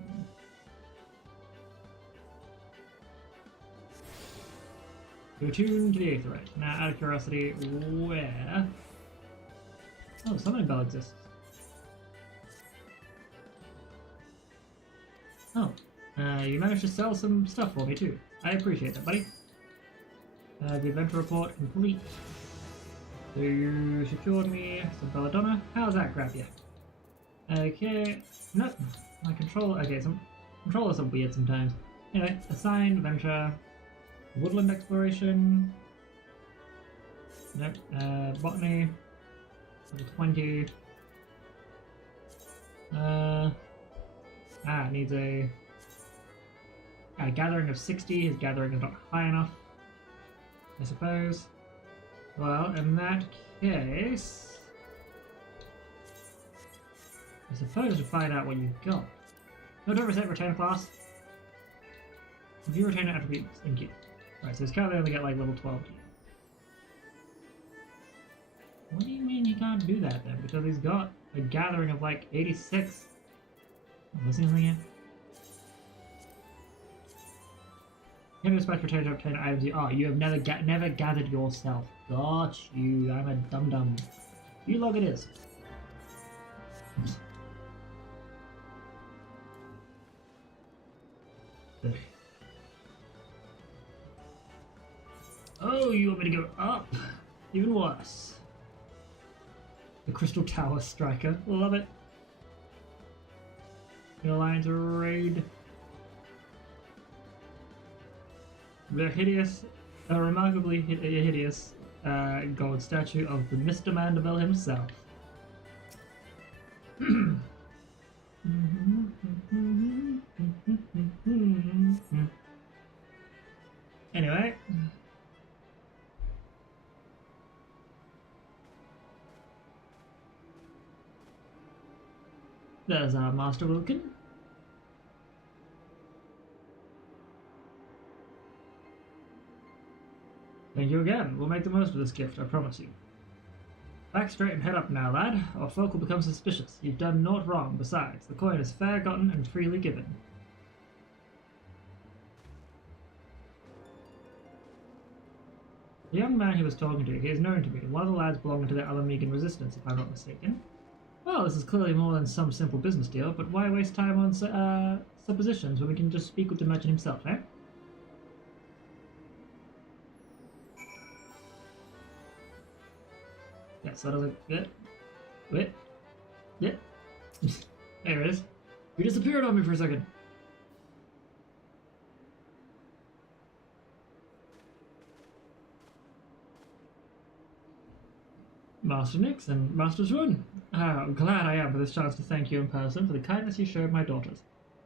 To attune to the Aetherite. Now, out of curiosity, where? Oh, Summoning Bell exists. Oh, you managed to sell some stuff for me too. I appreciate that, buddy. The adventure report complete. So you secured me some belladonna. How's that grab you? Okay, nope. My controller. Okay, some controllers are weird sometimes. Anyway, assigned venture, woodland exploration. Nope. Botany. Level 20. It needs a gathering of 60. His gathering is not high enough, I suppose. Well, in that case, I suppose to find out what you've got. No, don't reset return class. View return attributes and gear. Right, so it's currently only get like level 12 gear. What do you mean he can't do that then? Because he's got a gathering of like 86. I'm missing something here. You have dispatch return to obtain items. You have never gathered yourself. Got you. I'm a dum-dum. You log it is. Oh, you want me to go up? Even worse. The Crystal Tower Striker. Love it. The Alliance Raid. The hideous, remarkably hideous gold statue of the Mr. Mandeville himself. Anyway. There's our Master Wilkin. Thank you again. We'll make the most of this gift, I promise you. Back straight and head up now, lad, or folk will become suspicious. You've done naught wrong. Besides, the coin is fair gotten and freely given. The young man he was talking to, he is known to me, one of the lads belonging to the Alamegan Resistance, if I'm not mistaken. Well, this is clearly more than some simple business deal, but why waste time on suppositions when we can just speak with the merchant himself, eh? Yes, that doesn't... Wait. Yeah. There it is. You disappeared on me for a second. Master Nix and Master Zrun. How glad I am for this chance to thank you in person for the kindness you showed my daughters.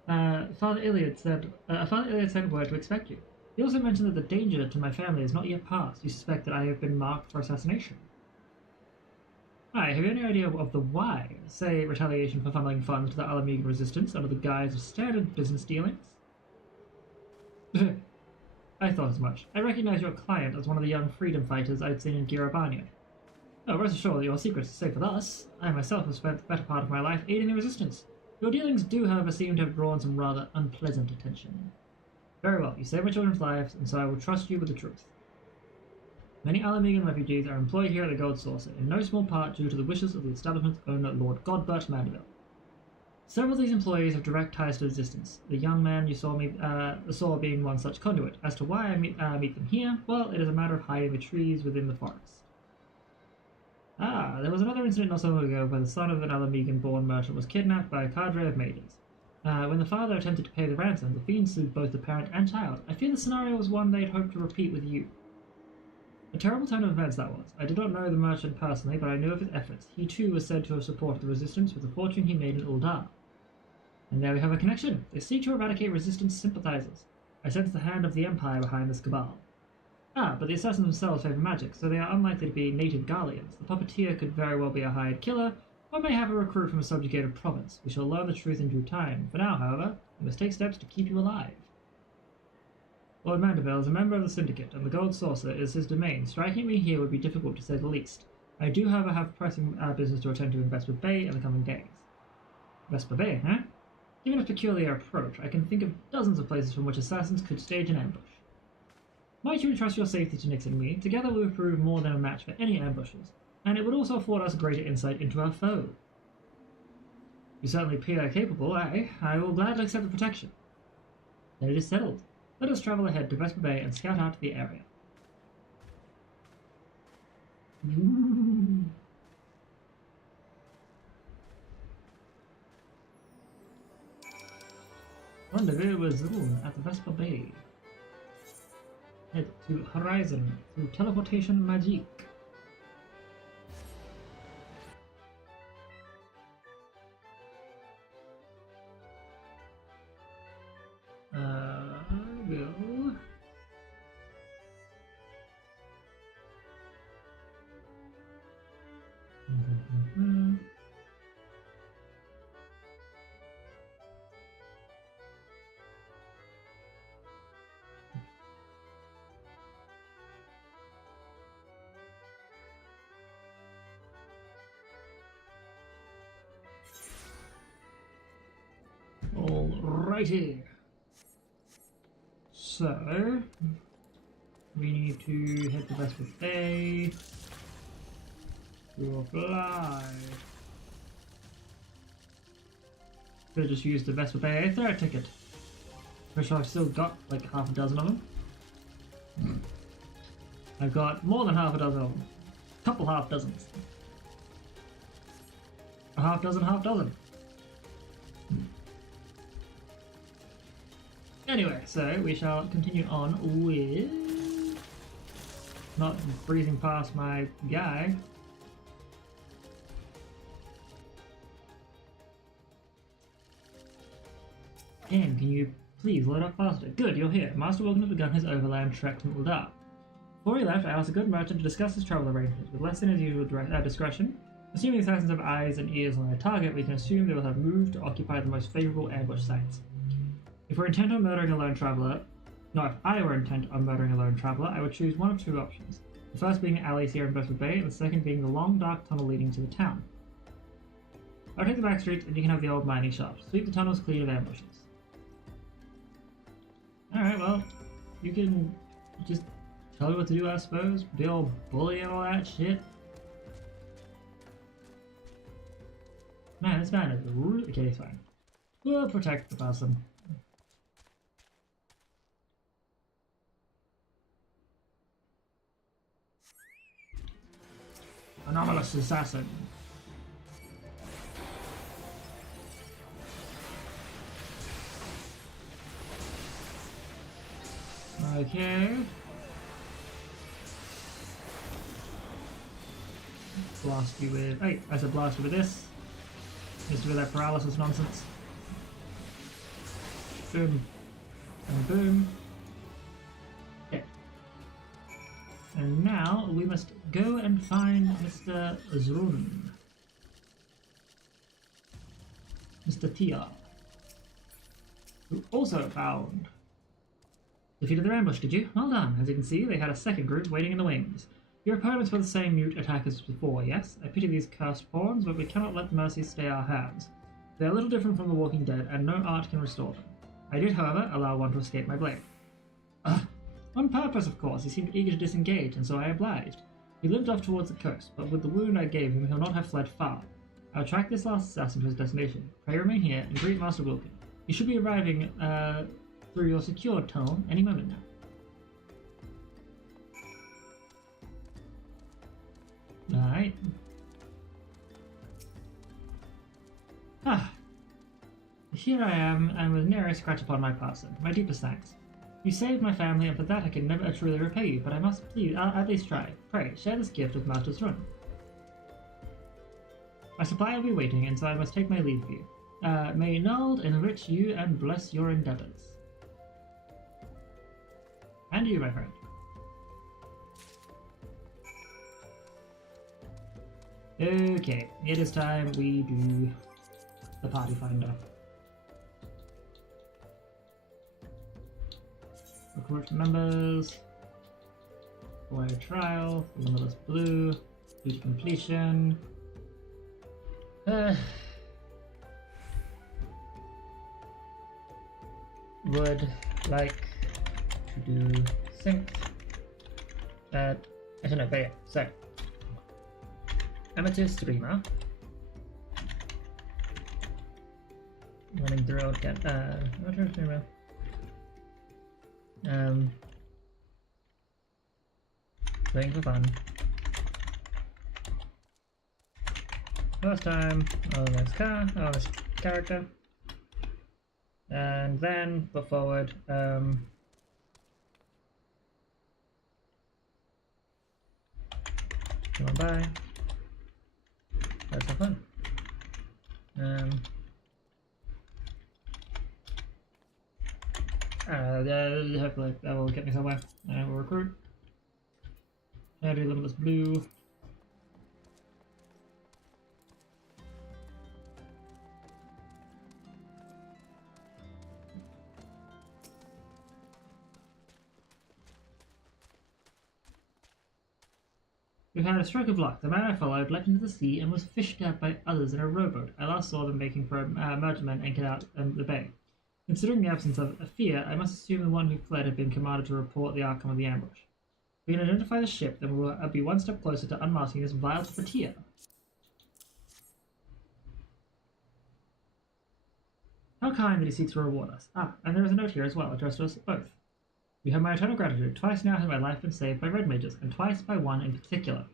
Father Iliad sent word to expect you. He also mentioned that the danger to my family is not yet past. You suspect that I have been marked for assassination. Hi, have you any idea of the why? Say, retaliation for funneling funds to the Alamegan Resistance under the guise of standard business dealings? I thought as much. I recognize your client as one of the young freedom fighters I'd seen in Girabania. Oh, rest assured that your secret is safe with us. I myself have spent the better part of my life aiding the resistance. Your dealings do, however, seem to have drawn some rather unpleasant attention. Very well, you saved my children's lives, and so I will trust you with the truth. Many Alamegan refugees are employed here at the Gold Saucer, in no small part due to the wishes of the establishment's owner, Lord Godbert Mandeville. Several of these employees have direct ties to the resistance. The young man you saw being one such conduit. As to why I meet them here, well, it is a matter of hiding the trees within the forest. There was another incident not so long ago where the son of an Alamegan-born merchant was kidnapped by a cadre of mages. When the father attempted to pay the ransom, the fiends slew both the parent and child. I fear the scenario was one they'd hoped to repeat with you. A terrible turn of events that was. I did not know the merchant personally, but I knew of his efforts. He too was said to have supported the resistance with the fortune he made in Uldar. And there we have a connection. They seek to eradicate resistance sympathizers. I sense the hand of the Empire behind this cabal. But the assassins themselves favor magic, so they are unlikely to be native Garleans. The puppeteer could very well be a hired killer, or may have a recruit from a subjugated province. We shall learn the truth in due time. For now, however, we must take steps to keep you alive. Lord Mandeville is a member of the Syndicate, and the Gold Saucer is his domain. Striking me here would be difficult, to say the least. I do, however, have pressing business to attend to in Vesper Bay in the coming days. Vesper Bay, huh? Given a peculiar approach, I can think of dozens of places from which assassins could stage an ambush. Might you entrust your safety to Nix and me? Together we would prove more than a match for any ambushes, and it would also afford us greater insight into our foe. You certainly appear capable, I will gladly accept the protection. Then it is settled. Let us travel ahead to Vesper Bay and scout out the area. Rendezvous with Zrun at Vesper Bay. Head to Horizon through teleportation magique. Will. Alrighty. So, we need to head to Vesper Bay. We will fly. Could have just used the Vesper Bay third ticket. Pretty sure I've still got like half a dozen of them. I've got more than half a dozen of them. Couple half dozens. A half dozen. Anyway, so we shall continue on with... Not breezing past my guy. Ken, can you Please load up faster. Good, you're here. Master Wilkin has begun his overland trek from Uldar. Before he left, I asked a good merchant to discuss his travel arrangements with less than his usual discretion. Assuming the assassins have eyes and ears on their target, we can assume they will have moved to occupy the most favorable ambush sites. If we're intent on murdering a lone traveler, if I were intent on murdering a lone traveler, I would choose one of two options. The first being alleys here in Bedford Bay, and the second being the long dark tunnel leading to the town. I'll take the back streets and you can have the old mining shaft. Sweep the tunnels clean of ambushes. Alright, well, you can just tell me what to do, I suppose. Be all bully and all that shit. Man, this man is really... Okay, he's fine. We'll protect the person. Anomalous assassin. Okay. Blast you with... Hey, I said blast you with this. Used to be that paralysis nonsense. Boom. And boom. Okay. And now we must go and find Mr. Zrun. Mr. Tia. Who also found... Defeated their ambush, did you? Well done. As you can see, they had a second group waiting in the wings. Your opponents were the same mute attackers as before, yes? I pity these cursed pawns, but we cannot let the mercies stay our hands. They are a little different from the Walking Dead, and no art can restore them. I did, however, allow one to escape my blade. On purpose, of course. He seemed eager to disengage, and so I obliged. He limped off towards the coast, but with the wound I gave him, he'll not have fled far. I'll track this last assassin to his destination. Pray remain here, and greet Master Wilkin. He should be arriving, through your secured tunnel any moment now. Alright. Here I am, and with nary a scratch upon my person. My deepest thanks. You saved my family, and for that I can never truly repay you, but I must please, at least try. Pray, share this gift with Master Zrun. My supply will be waiting, and so I must take my leave of you. May Nald enrich you and bless your endeavors. And you, my friend. Okay, it is time we do the party finder. Recruit members. Away trial. Limitless blue. Duty completion. Would like to do sync at I don't know, but yeah, so amateur streamer running through again amateur streamer playing for fun first time on this character and then put forward come on by. Let's have fun. Hopefully that will get me somewhere. And we'll recruit. I'll do limitless blue. We've had a stroke of luck. The man I followed leapt into the sea and was fished out by others in a rowboat. I last saw them making for a merchantman anchored out the bay. Considering the absence of a fear, I must assume the one who fled had been commanded to report the outcome of the ambush. If we can identify the ship, then we will be one step closer to unmasking this vile Fatia. How kind that he seeks to reward us. And there is a note here as well, addressed to us both. You have my eternal gratitude. Twice now has my life been saved by red mages, and twice by one in particular.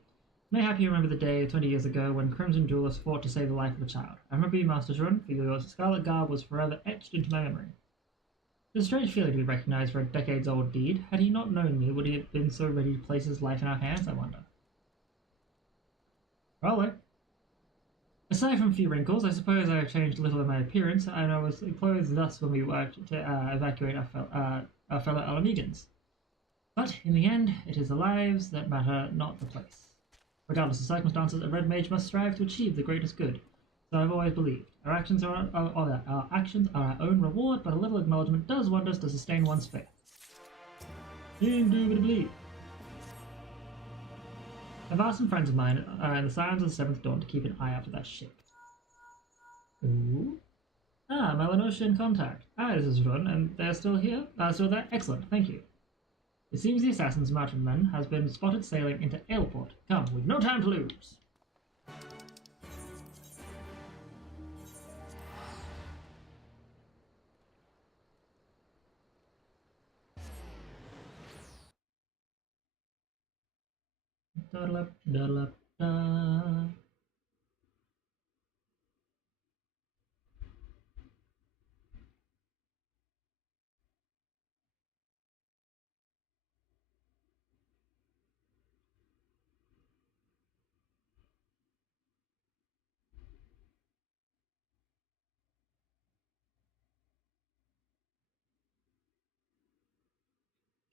Mayhap you remember the day 20 years ago when Crimson Duelists fought to save the life of a child. I remember you, Master Zrun, for your scarlet garb was forever etched into my memory. It's a strange feeling to be recognized for a decades-old deed. Had he not known me, would he have been so ready to place his life in our hands, I wonder? Probably. Aside from a few wrinkles, I suppose I have changed little in my appearance, and I was clothed thus when we worked to evacuate our fellow Alamegans. But in the end, it is the lives that matter, not the place. Regardless of circumstances, a red mage must strive to achieve the greatest good. So I've always believed. Our actions are our own reward, but a little acknowledgement does wonders to sustain one's faith. Indubitably. I've asked some friends of mine in the Scions of the Seventh Dawn to keep an eye out for that ship. Ooh. Ah, Melanosha in contact. Ah, this is Run, and they're still here? Still there? Excellent, thank you. It seems the assassin's merchantman has been spotted sailing into Aleport. Come, we've no time to lose. Da-da-da-da-da.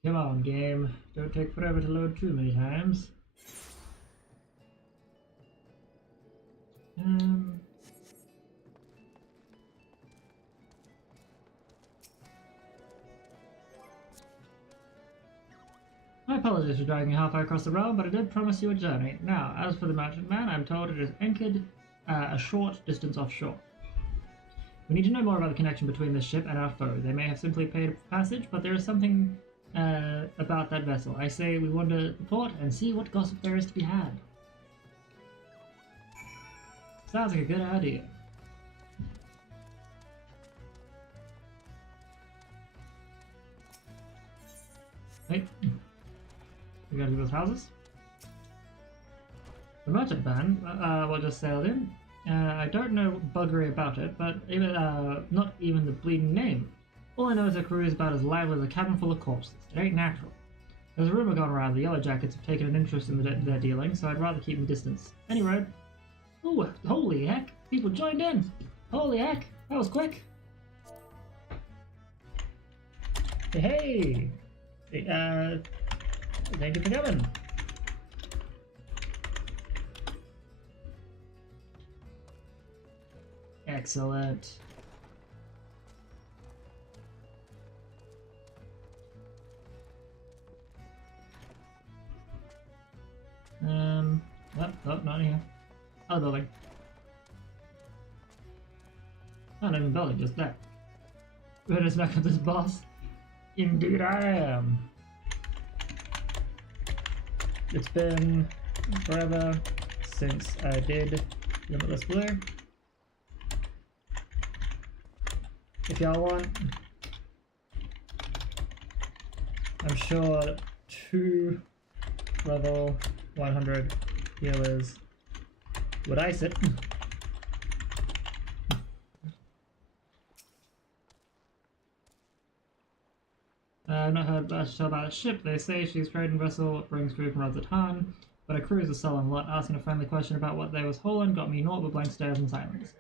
Come on, game. Don't take forever to load too many times. My apologies for dragging you halfway across the realm, but I did promise you a journey. Now, as for the merchantman, I'm told it is anchored a short distance offshore. We need to know more about the connection between this ship and our foe. They may have simply paid a passage, but there is something about that vessel. I say we wander the port and see what gossip there is to be had. Sounds like a good idea. Wait. We gotta do those houses. The merchantman will just sailed in. I don't know buggery about it, but even not even the bleeding name. All I know is the crew is about as lively as a cabin full of corpses. It ain't natural. There's a rumor going around the Yellow Jackets have taken an interest in their dealings, so I'd rather keep my distance. Any road. Ooh, holy heck! People joined in! Holy heck! That was quick! Hey! Thank you for coming! Excellent. Oh, not here. Other building. Not even building, just that. Ready to smack up this boss? Indeed I am. It's been forever since I did Limitless Blue. If y'all want, I'm sure 2 level 100 healers would ice it. I've not heard much about the ship. They say she's a trading vessel, brings food from Razatan, but her crew is a sullen lot. Asking a friendly question about what they was hauling got me naught but blank stares and silence.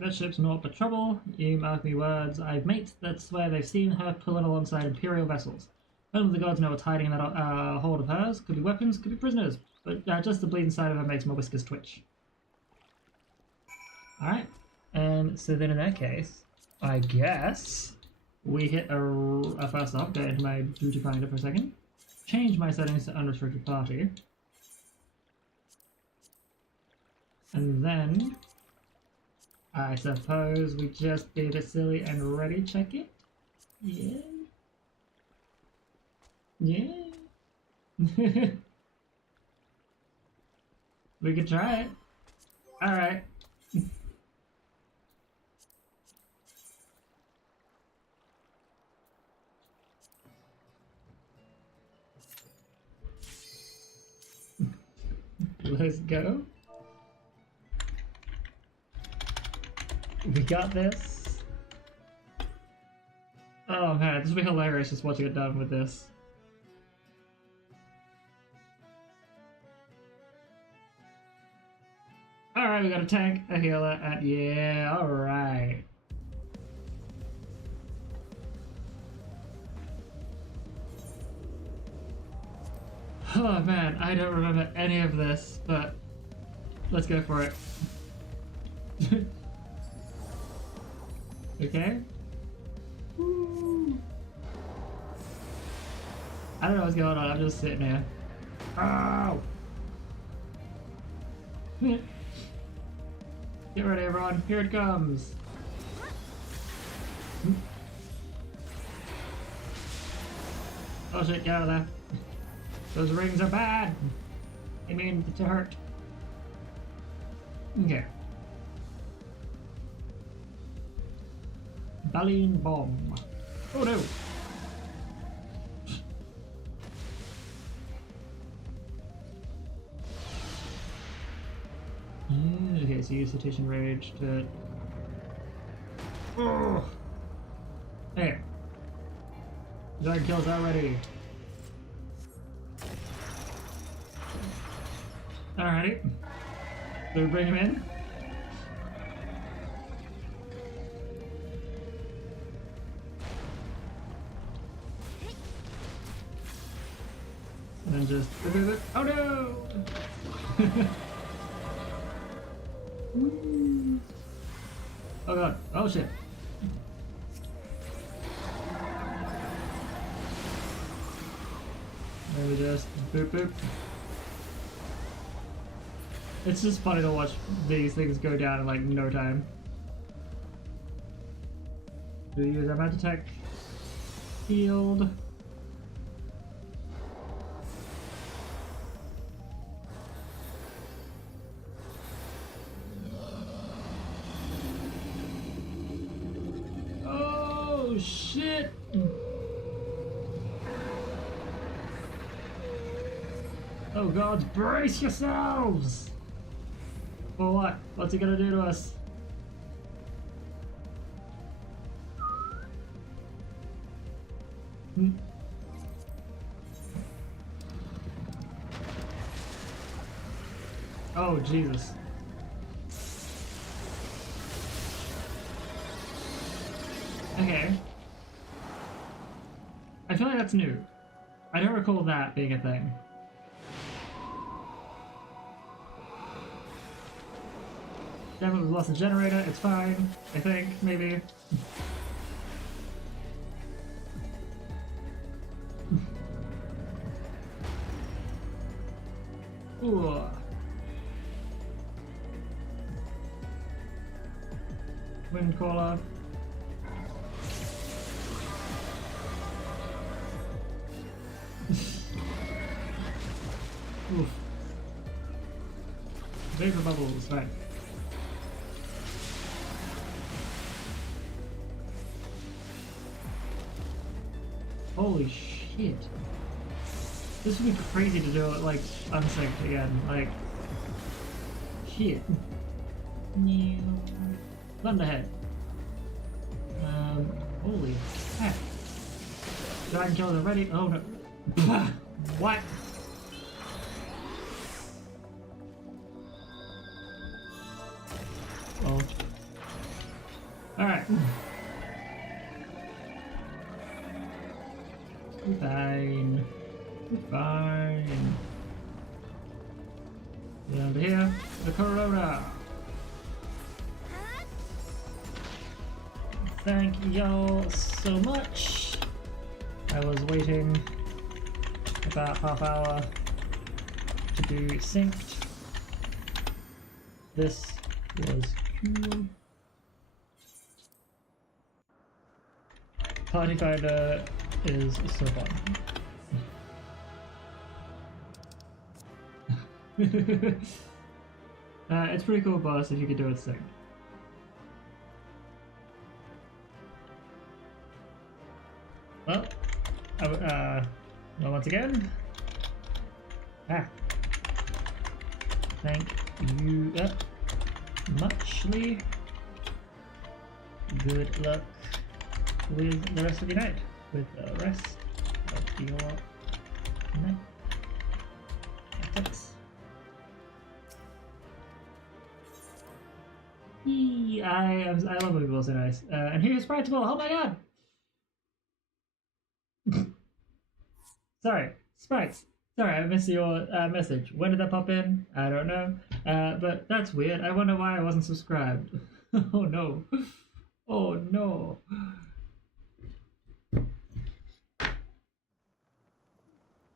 That ship's naught but trouble. You mark me words. I've mates that swear they've seen her pulling alongside Imperial vessels. Only the gods know what's hiding in that hold of hers. Could be weapons, could be prisoners. But just the bleeding side of her makes my whiskers twitch. Alright. So then in that case, I guess we hit first off, go into my duty finder for a second. Change my settings to unrestricted party. And then I suppose we just do the silly and ready check it? Yeah. Yeah. We could try it. Alright. Let's go. We got this. Oh man, this will be hilarious just watching it done with this. Alright, we got a tank, a healer, and yeah, alright. Oh man, I don't remember any of this, but let's go for it. Okay. Woo. I don't know what's going on, I'm just sitting here. Ow! Get ready, everyone. Here it comes. Oh shit, get out of there. Those rings are bad. I mean, to hurt. Okay. Baleen bomb. Oh no! Okay, so use Cetacean Rage to... Oh! There. Dragon kills already. Alrighty. Do we bring him in? And then just... Oh no! Oh god. Oh shit. Maybe just boop boop. It's just funny to watch these things go down in like no time. Do we use our Magitech field? Oh shit! Oh god, brace yourselves! For what? What's he gonna do to us? Oh Jesus. Okay. I feel like that's new. I don't recall that being a thing. Damn it, we lost the generator, it's fine. I think, maybe. Ooh. Wind caller. Oof. Vapor bubbles, right. Holy shit. This would be crazy to do it like unsynced again, like shit. Thunderhead. Holy heck. Dragon kills are ready. Oh no. What? Oh. Alright. We're fine. We're fine. Down to here. The Corona. Thank y'all so much. I was waiting about half hour to be synced. This was cool. Party Finder is so fun. It's pretty cool, boss, if you could do it synced. Well, well, once again, thank you muchly. Good luck with the rest of your night. With the rest of your night. Thanks. I love when people are so nice. And here's Sprite Ball. Oh my god! Sorry, Sprites. Sorry, I missed your message. When did that pop in? I don't know. But that's weird. I wonder why I wasn't subscribed. Oh no. Oh no.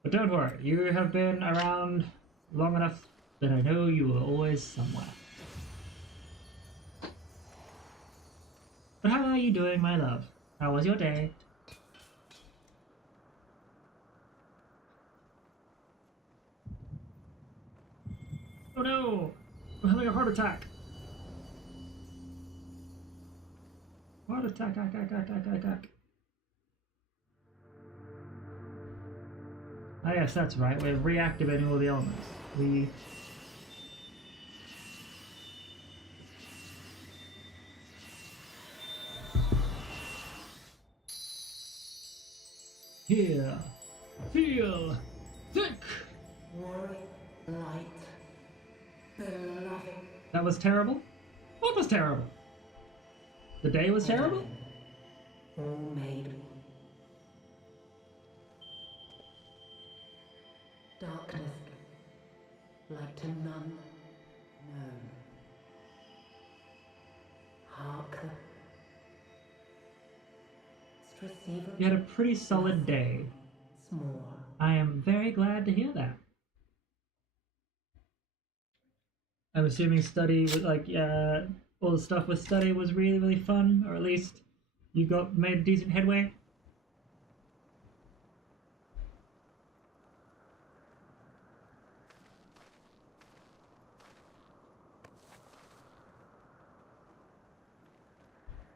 But don't worry, you have been around long enough that I know you were always somewhere. But how are you doing, my love? How was your day? Oh no! I'm having a heart attack! Heart attack, attack. Ah yes, that's right, we're reactivating all the elements. Here, feel, think! Light, beloved. That was terrible? What was terrible? The day was terrible? All made. Darkness, light to none known. Hark. You had a pretty solid day. Small. I am very glad to hear that. I'm assuming study was like, all the stuff with study was really, really fun, or at least you made a decent headway.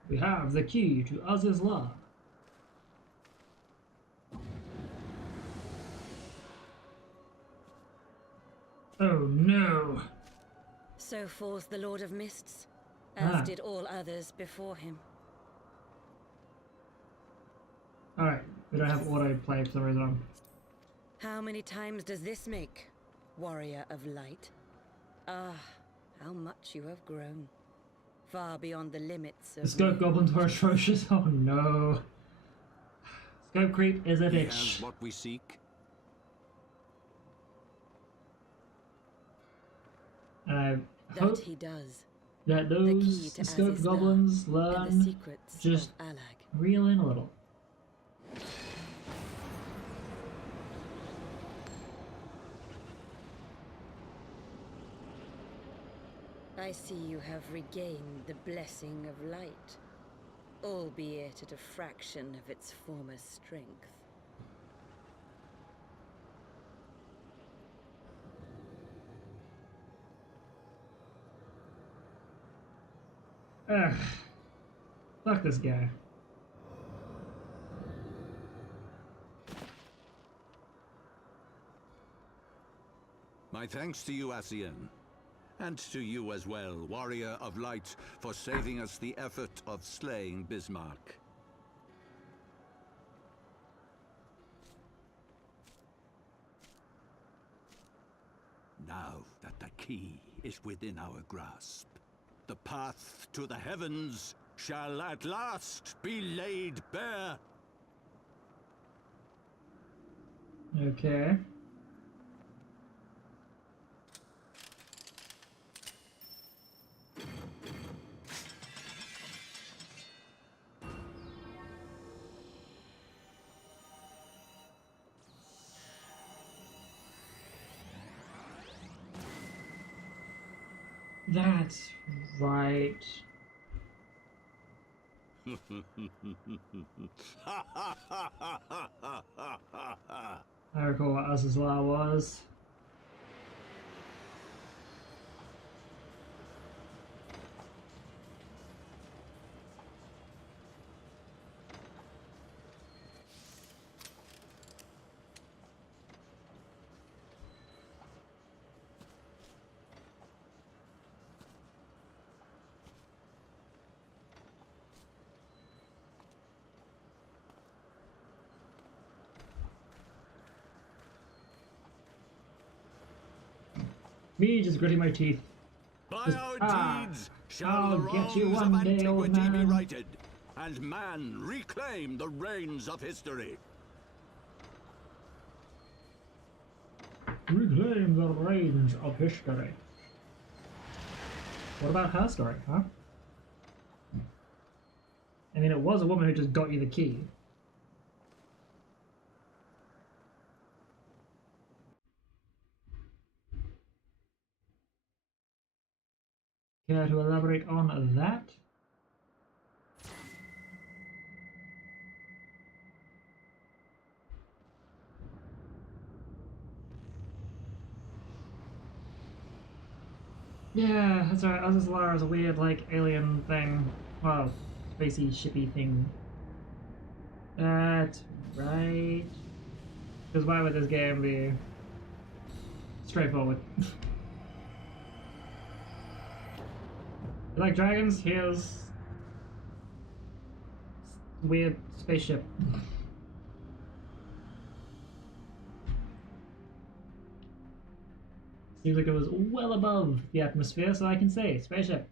We have the key to Az's Law. Oh no! So forth the Lord of Mists, as did all others before him. Alright, we don't have autoplay for some reason. How many times does this make, warrior of light? Ah, how much you have grown. Far beyond the limits of... The scope goblins were atrocious. Oh no. Scope creep is a He bitch. has what we seek. And I That hope he does. that The key those to scope Az's goblins Law and the learn secrets just of Alag. reel in a little. I see you have regained the blessing of light, albeit at a fraction of its former strength. Ugh. Fuck this guy. My thanks to you, Ascian. And to you as well, Warrior of Light, for saving us the effort of slaying Bismarck. Now that the key is within our grasp, the path to the heavens shall at last be laid bare. Okay. That's right. I recall what Az's Law was. Me just gritting my teeth. By our Ah, deeds shall I'll the get you wrongs of one day, old antiquity be man. righted, and man reclaim the reins of history. Reclaim the reins of history. What about her story, huh? I mean, it was a woman who just got you the key. Care to elaborate on that? Yeah, that's right. Azazlar is a weird, like, alien thing. Well, spacey, shippy thing. That's right. Because why would this game be straightforward? You like dragons? Here's weird spaceship. Seems like it was well above the atmosphere, so I can say spaceship.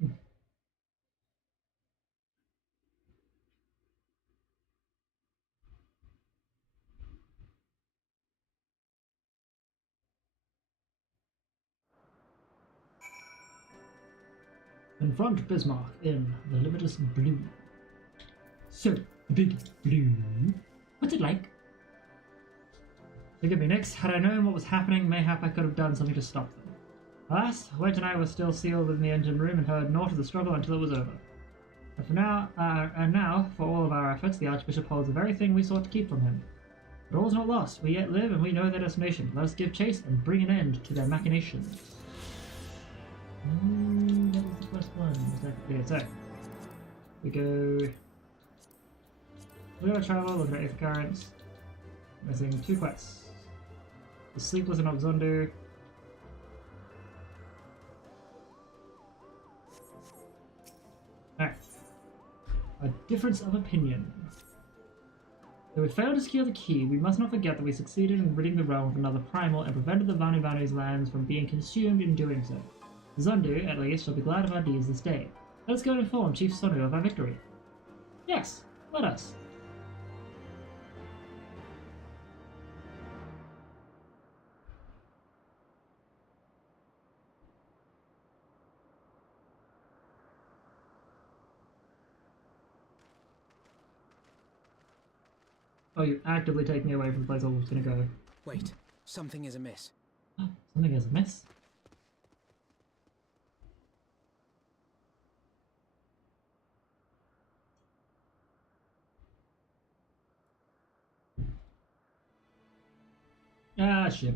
Confront Bismarck in the Limitless Blue. So, the big blue. What's it like? Forgive me, Nix. Had I known what was happening, mayhap I could have done something to stop them. Alas, White and I were still sealed in the engine room and heard naught of the struggle until it was over. And now, for all of our efforts, the Archbishop holds the very thing we sought to keep from him. But all's not lost. We yet live, and we know their destination. Let us give chase and bring an end to their machinations. That was the first one. Exactly. Yeah, so we go. We gotta travel. Look at Aether Currents. Missing 2 quests. The Sleepless in Obzundu. Alright. A difference of opinion. Though we failed to secure the key, we must not forget that we succeeded in ridding the realm of another primal and prevented the Vanu Vanu's lands from being consumed in doing so. Zundu, at least, shall be glad of our deeds this day. Let us go and inform Chief Sonu of our victory. Yes, let us. Oh, you actively take me away from the place I was gonna go. Wait, something is amiss. Something is amiss. Ah, shit.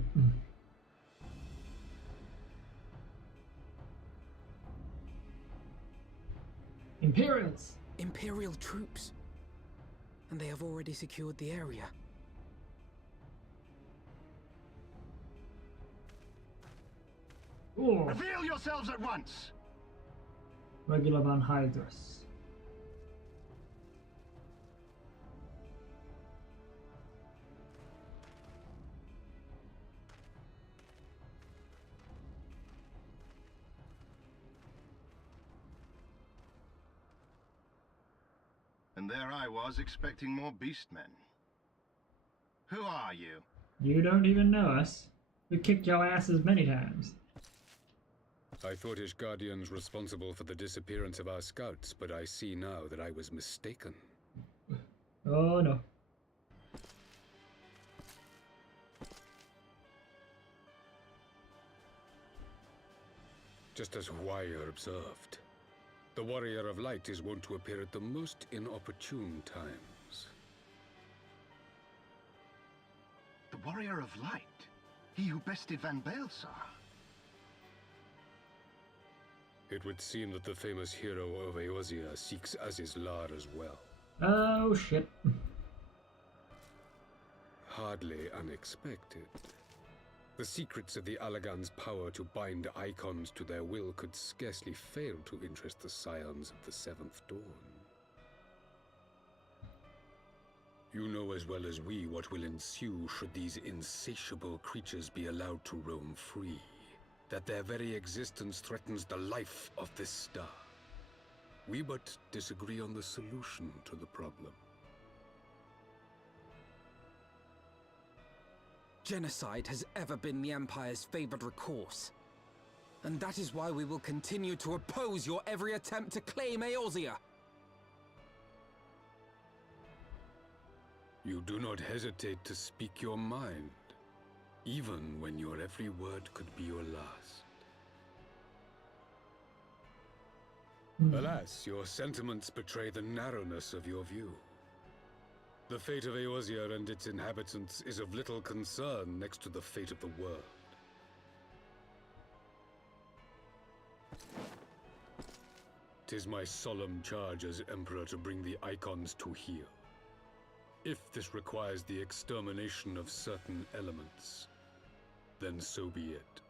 Imperials! Imperial troops. And they have already secured the area. Oh, Reveal yourselves at once! regular Van Hydrus. And there I was expecting more beastmen. Who are you? You don't even know us. We kicked your asses many times. I thought Ishgardians responsible for the disappearance of our scouts, but I see now that I was mistaken. Oh no. Just as Huaya observed, the Warrior of Light is wont to appear at the most inopportune times. The Warrior of Light? He who bested Van Baelsar? It would seem that the famous hero of Eorzea seeks Azizlar as well. Oh shit. Hardly unexpected. The secrets of the Allagan's power to bind icons to their will could scarcely fail to interest the scions of the Seventh Dawn. You know as well as we what will ensue should these insatiable creatures be allowed to roam free. that their very existence threatens the life of this star. We but disagree on the solution to the problem. Genocide has ever been the Empire's favored recourse. And that is why we will continue to oppose your every attempt to claim Eorzea. You do not hesitate to speak your mind, even when your every word could be your last. Alas, your sentiments betray the narrowness of your view. The fate of Eorzea and its inhabitants is of little concern next to the fate of the world. Tis my solemn charge as Emperor to bring the Icons to heel. If this requires the extermination of certain elements, then so be it.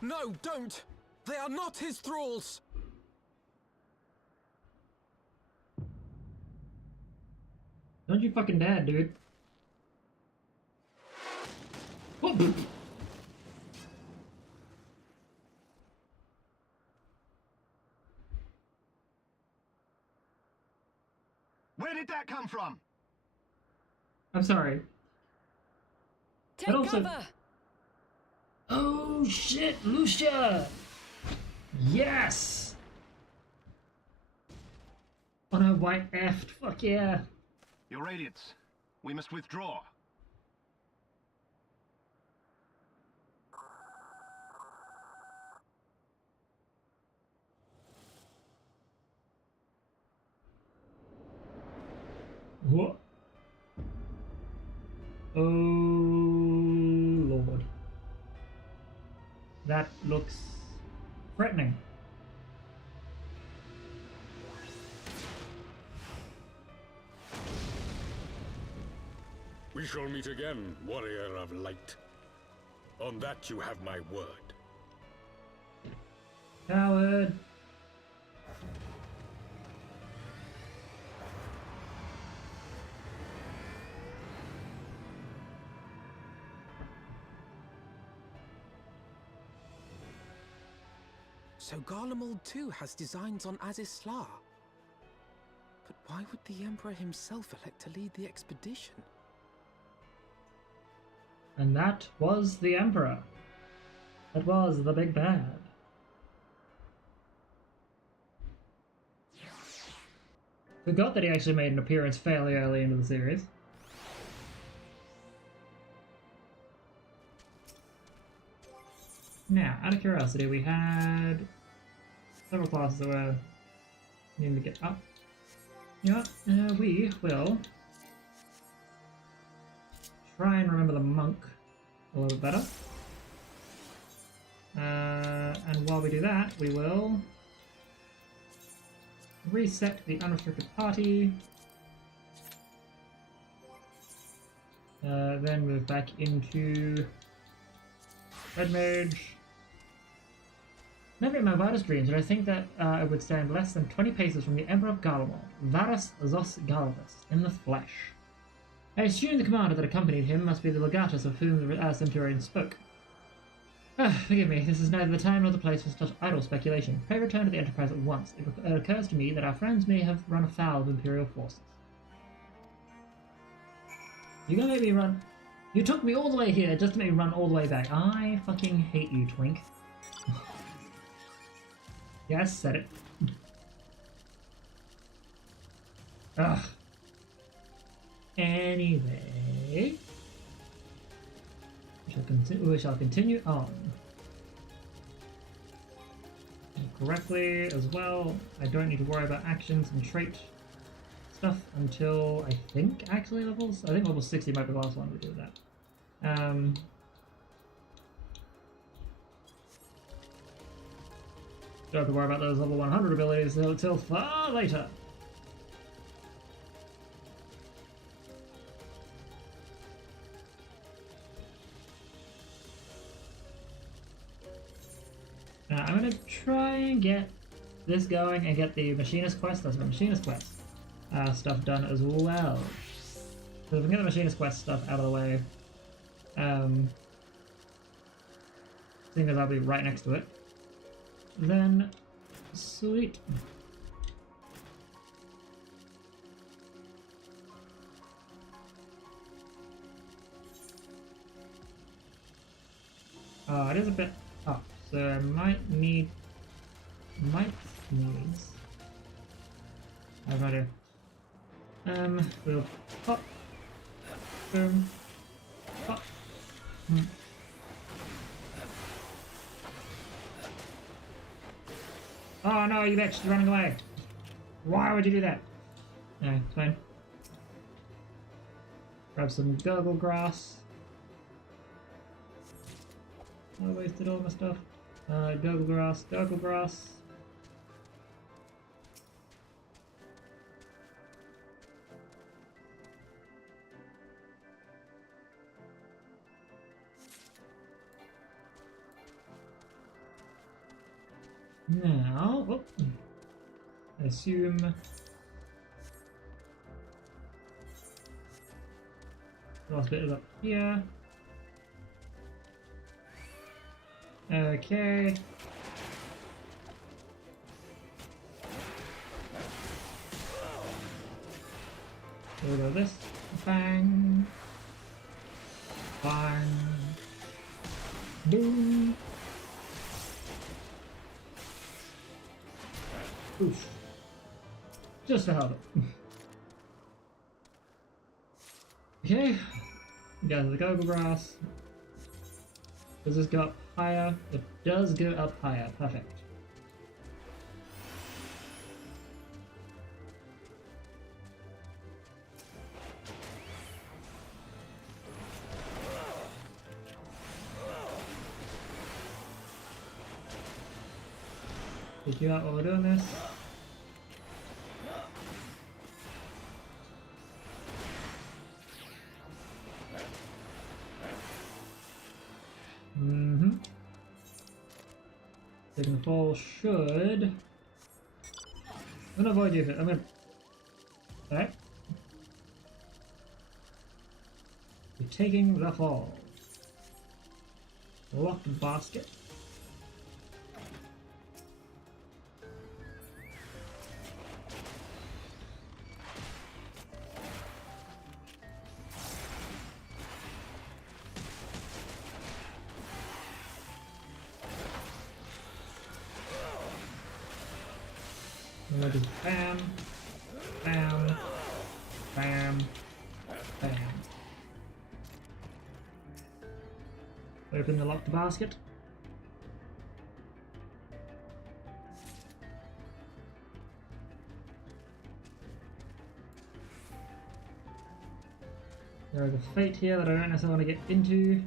No, don't! They are not his thralls! Don't you fucking dad, dude. Oh, Where did that come from? I'm sorry. Take But also- cover! Oh shit, Lucia! Yes! Oh no, white effed, fuck yeah. Your Radiance, we must withdraw. What? Oh lord. That looks threatening. We shall meet again, warrior of light. On that you have my word. Coward. So Garlemald too has designs on Azizla. But why would the Emperor himself elect to lead the expedition? And that was the Emperor. That was the big bad. Forgot that he actually made an appearance fairly early into the series. Now, out of curiosity, we had several classes that were needing to get up. You know what? We will try and remember the monk a little better. And while we do that, we will reset the unrestricted party. Then move back into Red Mage. Never in my wildest dreams did I think that I would stand less than 20 paces from the Emperor of Garlemald, Varus Zos Galvus, in the flesh. I assume the commander that accompanied him must be the legatus of whom the Centurion spoke. Forgive me, this is neither the time nor the place for such idle speculation. Pray return to the Enterprise at once. It occurs to me that our friends may have run afoul of Imperial forces. You're gonna make me run... You took me all the way here just to make me run all the way back. I fucking hate you, Twink. Yes, said it. Ugh. Anyway... We shall continue on. Correctly as well. I don't need to worry about actions and trait stuff until I think actually levels. I think level 60 might be the last one we do that. Don't have to worry about those level 100 abilities until far later. I'm going gonna try and get this going and get the Machinist quest, that's the Machinist quest stuff done as well. So if we can get the Machinist quest stuff out of the way, seeing as I'll be right next to it, then sweet. It is a bit up, so I might sneeze. I have no idea. We'll pop, boom, pop. Oh no, you bitch, you're running away. Why would you do that? Yeah, it's fine. Grab some gurgle grass. I wasted all my stuff. Gurgle grass, gurgle grass. Now, oh, I assume last bit is up here. Okay. So we go this. Bang. Bang. Boom. Oof. Just to have it. Okay. We got the goggle grass. Does this go up higher? It does go up higher. Perfect. Take you out while we're doing this. Taking the fall should. I'm gonna avoid you. I'm gonna. Alright. You're taking the fall. Locked basket. And we'll just bam, bam, bam, bam. Open the locked basket. There is a fate here that I don't necessarily want to get into.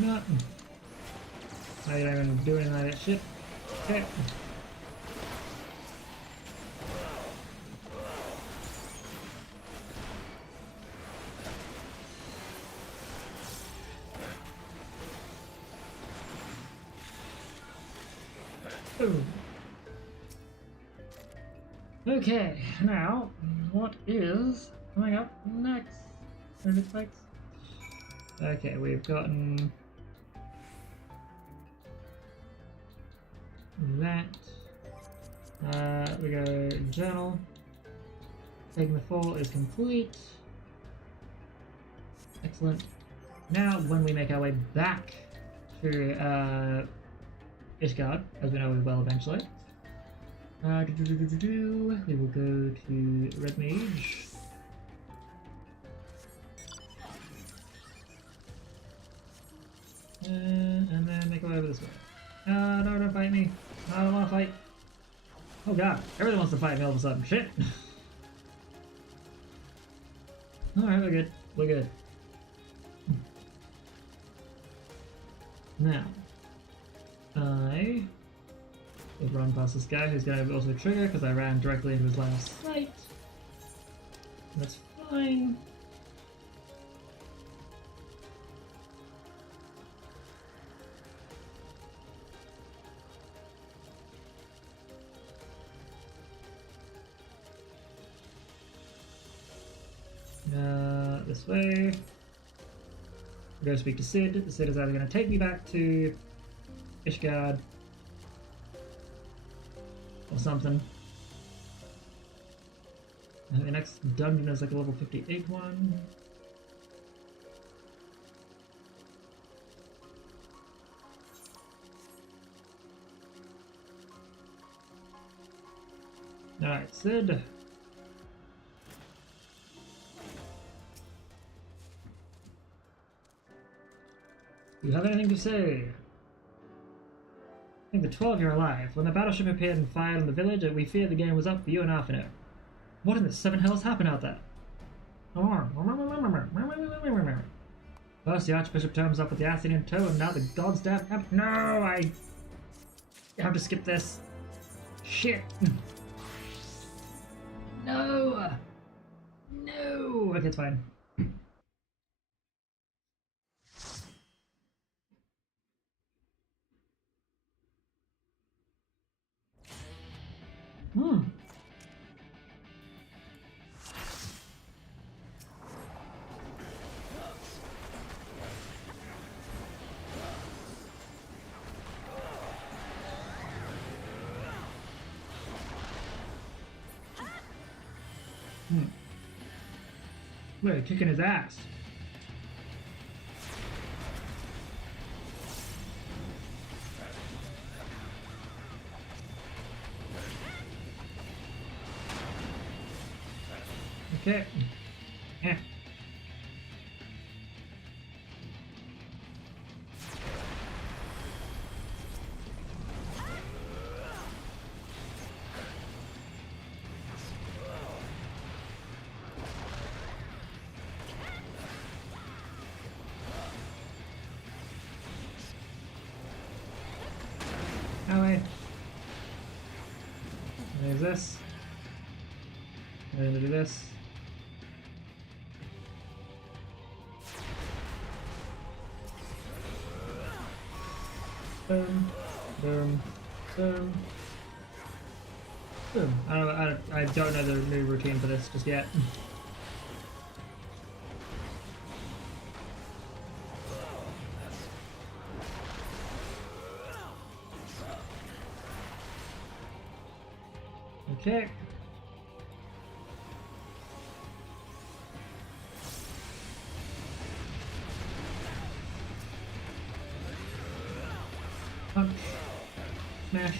No. Now you don't even do anything like that shit. Okay. Boom. Okay, now what is coming up next? Okay, we've gotten that. We go journal. Taking the fall is complete. Excellent. Now, when we make our way back to Ishgard, as we know we will eventually, we will go to Red Mage. And then make our way over this way. No, don't fight me. I don't want to fight. Oh god, everyone wants to fight me all of a sudden. Shit. Alright, we're good. We're good. Now, I We've run past this guy who's going to also trigger because I ran directly into his line of sight. That's fine. This way. Go speak to Sid. Sid is either going to take me back to Ishgard or something. And the next dungeon is like a level 58 one. Alright, Sid. Do you have anything to say? I think the 12 you're alive. When the battleship appeared and fired on the village, we feared the game was up for you and Arfino. What in the seven hells happened out there? First, the Archbishop turns up with the acid in tow, and now the gods have. No, I have to skip this. Shit. No. No. Okay, it's fine. Hmm. Wait, kicking his ass. Okay. Yeah. Oh wait. There's this. I'm gonna do this. Boom, boom, boom, boom. I don't know the new routine for this just yet. Okay. Punch. Smash.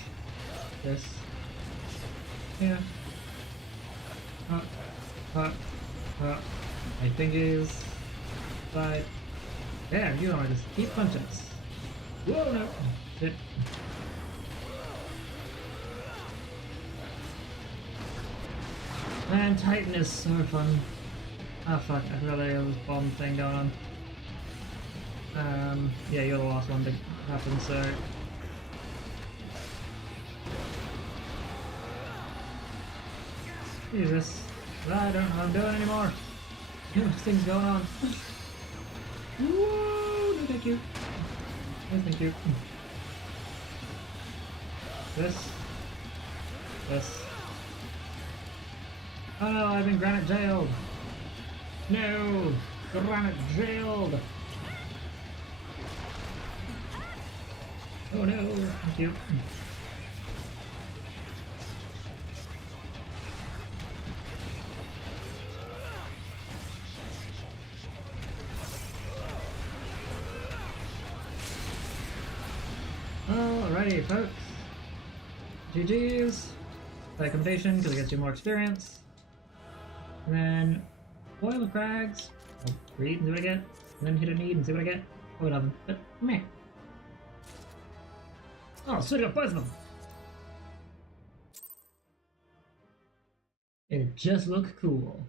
This. Yeah. Up. Up. Up. My fingers. Side. Damn, you don't want to just keep punching us. Whoa, no. Shit. Man, Titan is so fun. Oh fuck, I forgot there was a bomb thing going on. Yeah, you're the last one to happen, so... Jesus. I don't know what I'm doing anymore. Too much things going on. Whoa, no thank you. No thank you. This. This. Oh no, I've been granite jailed! No! Granite jailed! Oh no, thank you. Alrighty, folks. GG's. By commendation, because it gets you more experience. And then boil the crags. I'll read and see what I get. And then hit a need and see what I get. Oh, nothing. But meh. Oh, so got both of them. It just look cool.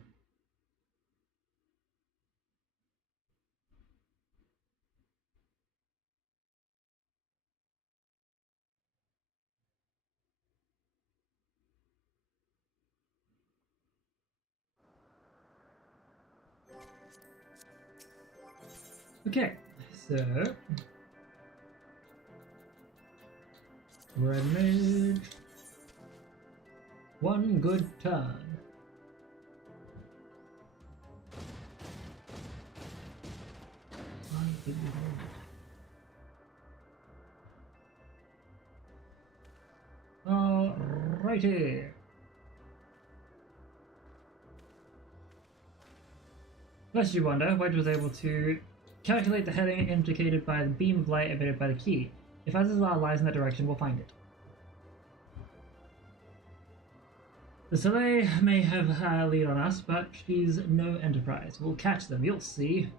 Okay, so red mage. One good turn. Why did we do that? Alrighty. Lest you wonder, Wedge was able to calculate the heading indicated by the beam of light emitted by the key. If Azizal lies in that direction, we'll find it. The Soleil may have a lead on us, but she's no Enterprise. We'll catch them, you'll see.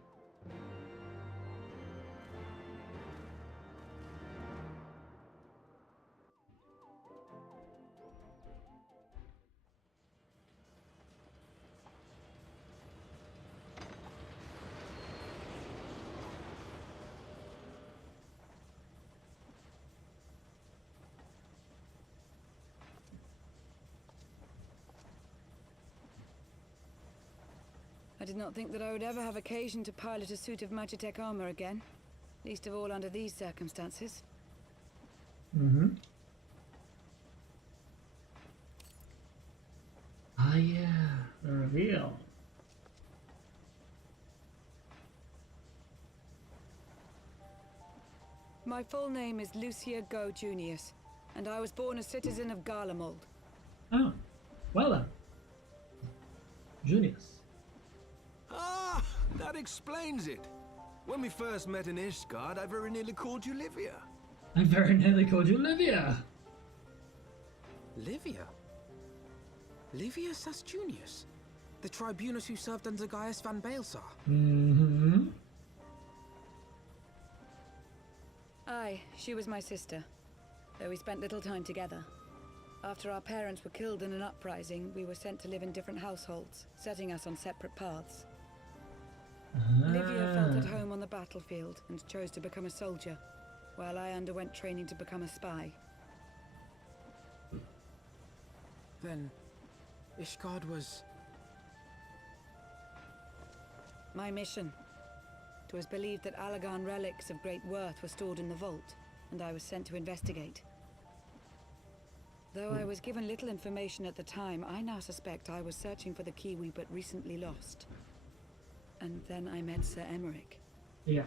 I did not think that I would ever have occasion to pilot a suit of Magitech armor again. Least of all under these circumstances. Mm-hmm. Ah, yeah. The reveal. My full name is Lucia Go Junius, and I was born a citizen of Garlemald. Oh, well then. Junius. Ah, that explains it. When we first met in Ishgard, I very nearly called you Livia. I very nearly called you Livia. Livia? Livia Sas Junius? The tribunus who served under Gaius van Baelsar? Mm-hmm. Aye, she was my sister, though we spent little time together. After our parents were killed in an uprising, we were sent to live in different households, setting us on separate paths. Livia felt at home on the battlefield and chose to become a soldier, while I underwent training to become a spy. Then, Ishgard was... My mission. It was believed that Allagan relics of great worth were stored in the vault, and I was sent to investigate. Though I was given little information at the time, I now suspect I was searching for the key we but recently lost. And then I met Sir Emmerich. Yeah.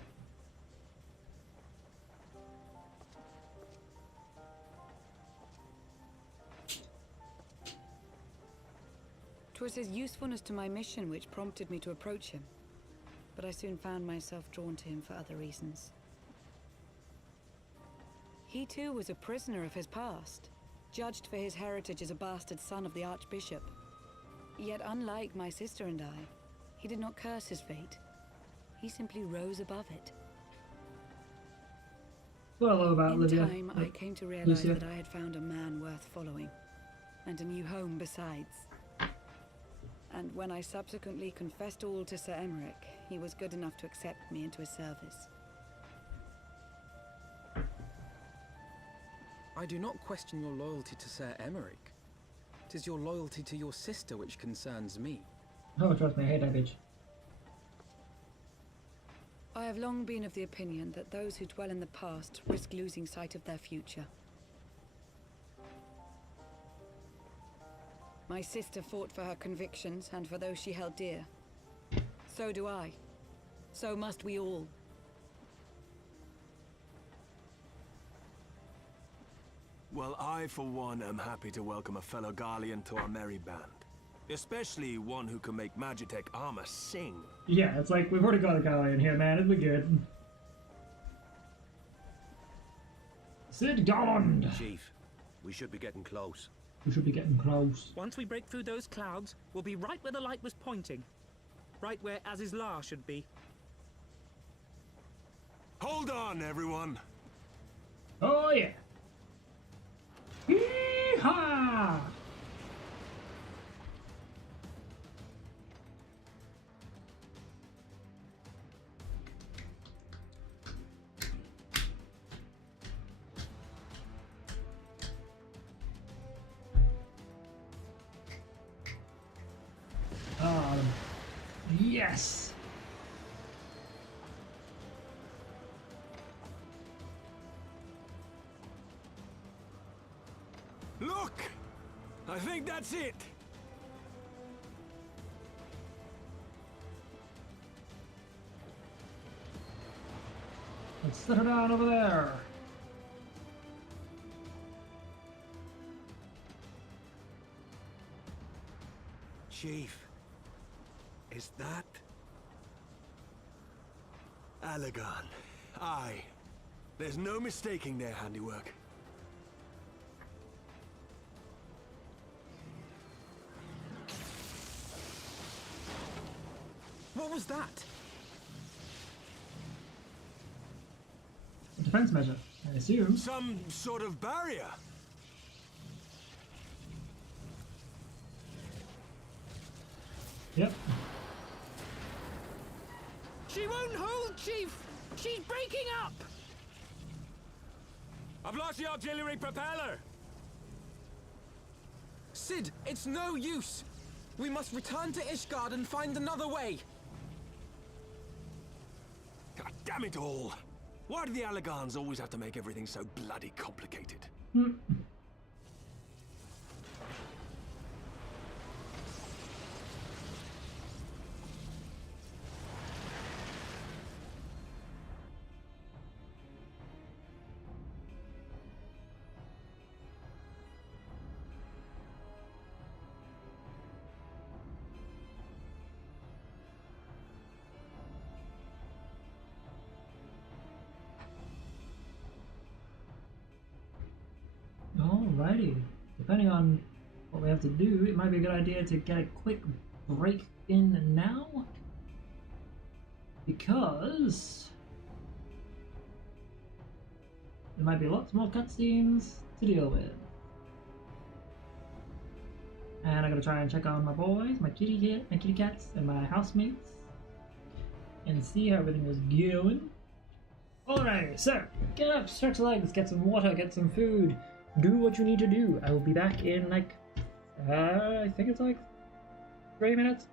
It was his usefulness to my mission which prompted me to approach him, but I soon found myself drawn to him for other reasons. He too was a prisoner of his past, judged for his heritage as a bastard son of the Archbishop. Yet unlike my sister and I, he did not curse his fate. He simply rose above it. Well, about In Livia. time, I came to realize Lucia. that I had found a man worth following, and a new home besides. And when I subsequently confessed all to Sir Emmerich, he was good enough to accept me into his service. I do not question your loyalty to Sir Emmerich. It is your loyalty to your sister which concerns me. Oh, trust me, I hate that bitch. I have long been of the opinion that those who dwell in the past risk losing sight of their future. My sister fought for her convictions and for those she held dear. So do I. So must we all. Well, I, for one, am happy to welcome a fellow Garlean to our merry band. Especially one who can make Magitech armor sing. Yeah, it's like, we've already got a guy in here, man. It'll be good. Sid Garland! Chief, we should be getting close. We should be getting close. Once we break through those clouds, we'll be right where the light was pointing. Right where Azizlar should be. Hold on, everyone! Oh, yeah. Yee-haw! Yes! Look! I think that's it. Let's set her down over there. Chief, is that Allagan? Aye. There's no mistaking their handiwork. What was that? A defense measure, I assume. Some sort of barrier. Yep. She won't hold, Chief! She's breaking up! I've lost the artillery propeller! Sid, it's no use! We must return to Ishgard and find another way! God damn it all! Why do the Allagans always have to make everything so bloody complicated? Alrighty. Depending on what we have to do, it might be a good idea to get a quick break in now. Because there might be lots more cutscenes to deal with. And I'm gonna try and check on my boys, my kitty cats, and my housemates, and see how everything is going. Alright, so get up, stretch legs, get some water, get some food. Do what you need to do. I will be back in like, I think it's like 3 minutes.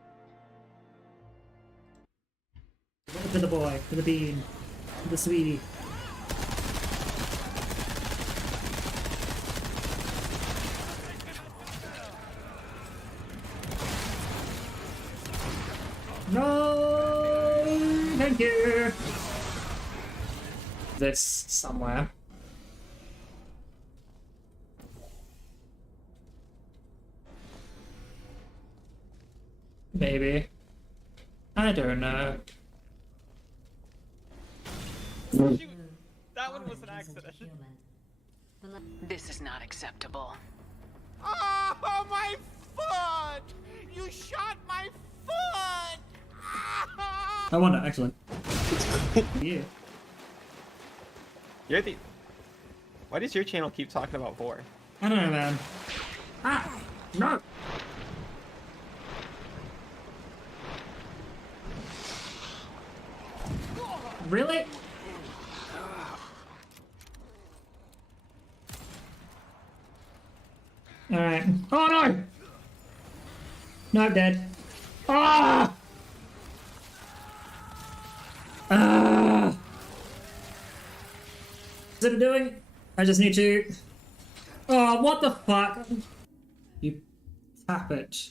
To the boy, to the bean, to the sweetie. No, thank you. This somewhere. Maybe. I don't know. Shoot! That one was an accident. This is not acceptable. Oh, my foot! You shot my foot! I wonder, actually. Yeah. You're the... Why does your channel keep talking about 4? I don't know, man. Ah! No! Really? Alright. Oh no! No, I'm dead. Ah! Ah! Is it doing? I just need to... Oh, what the fuck? You tap it.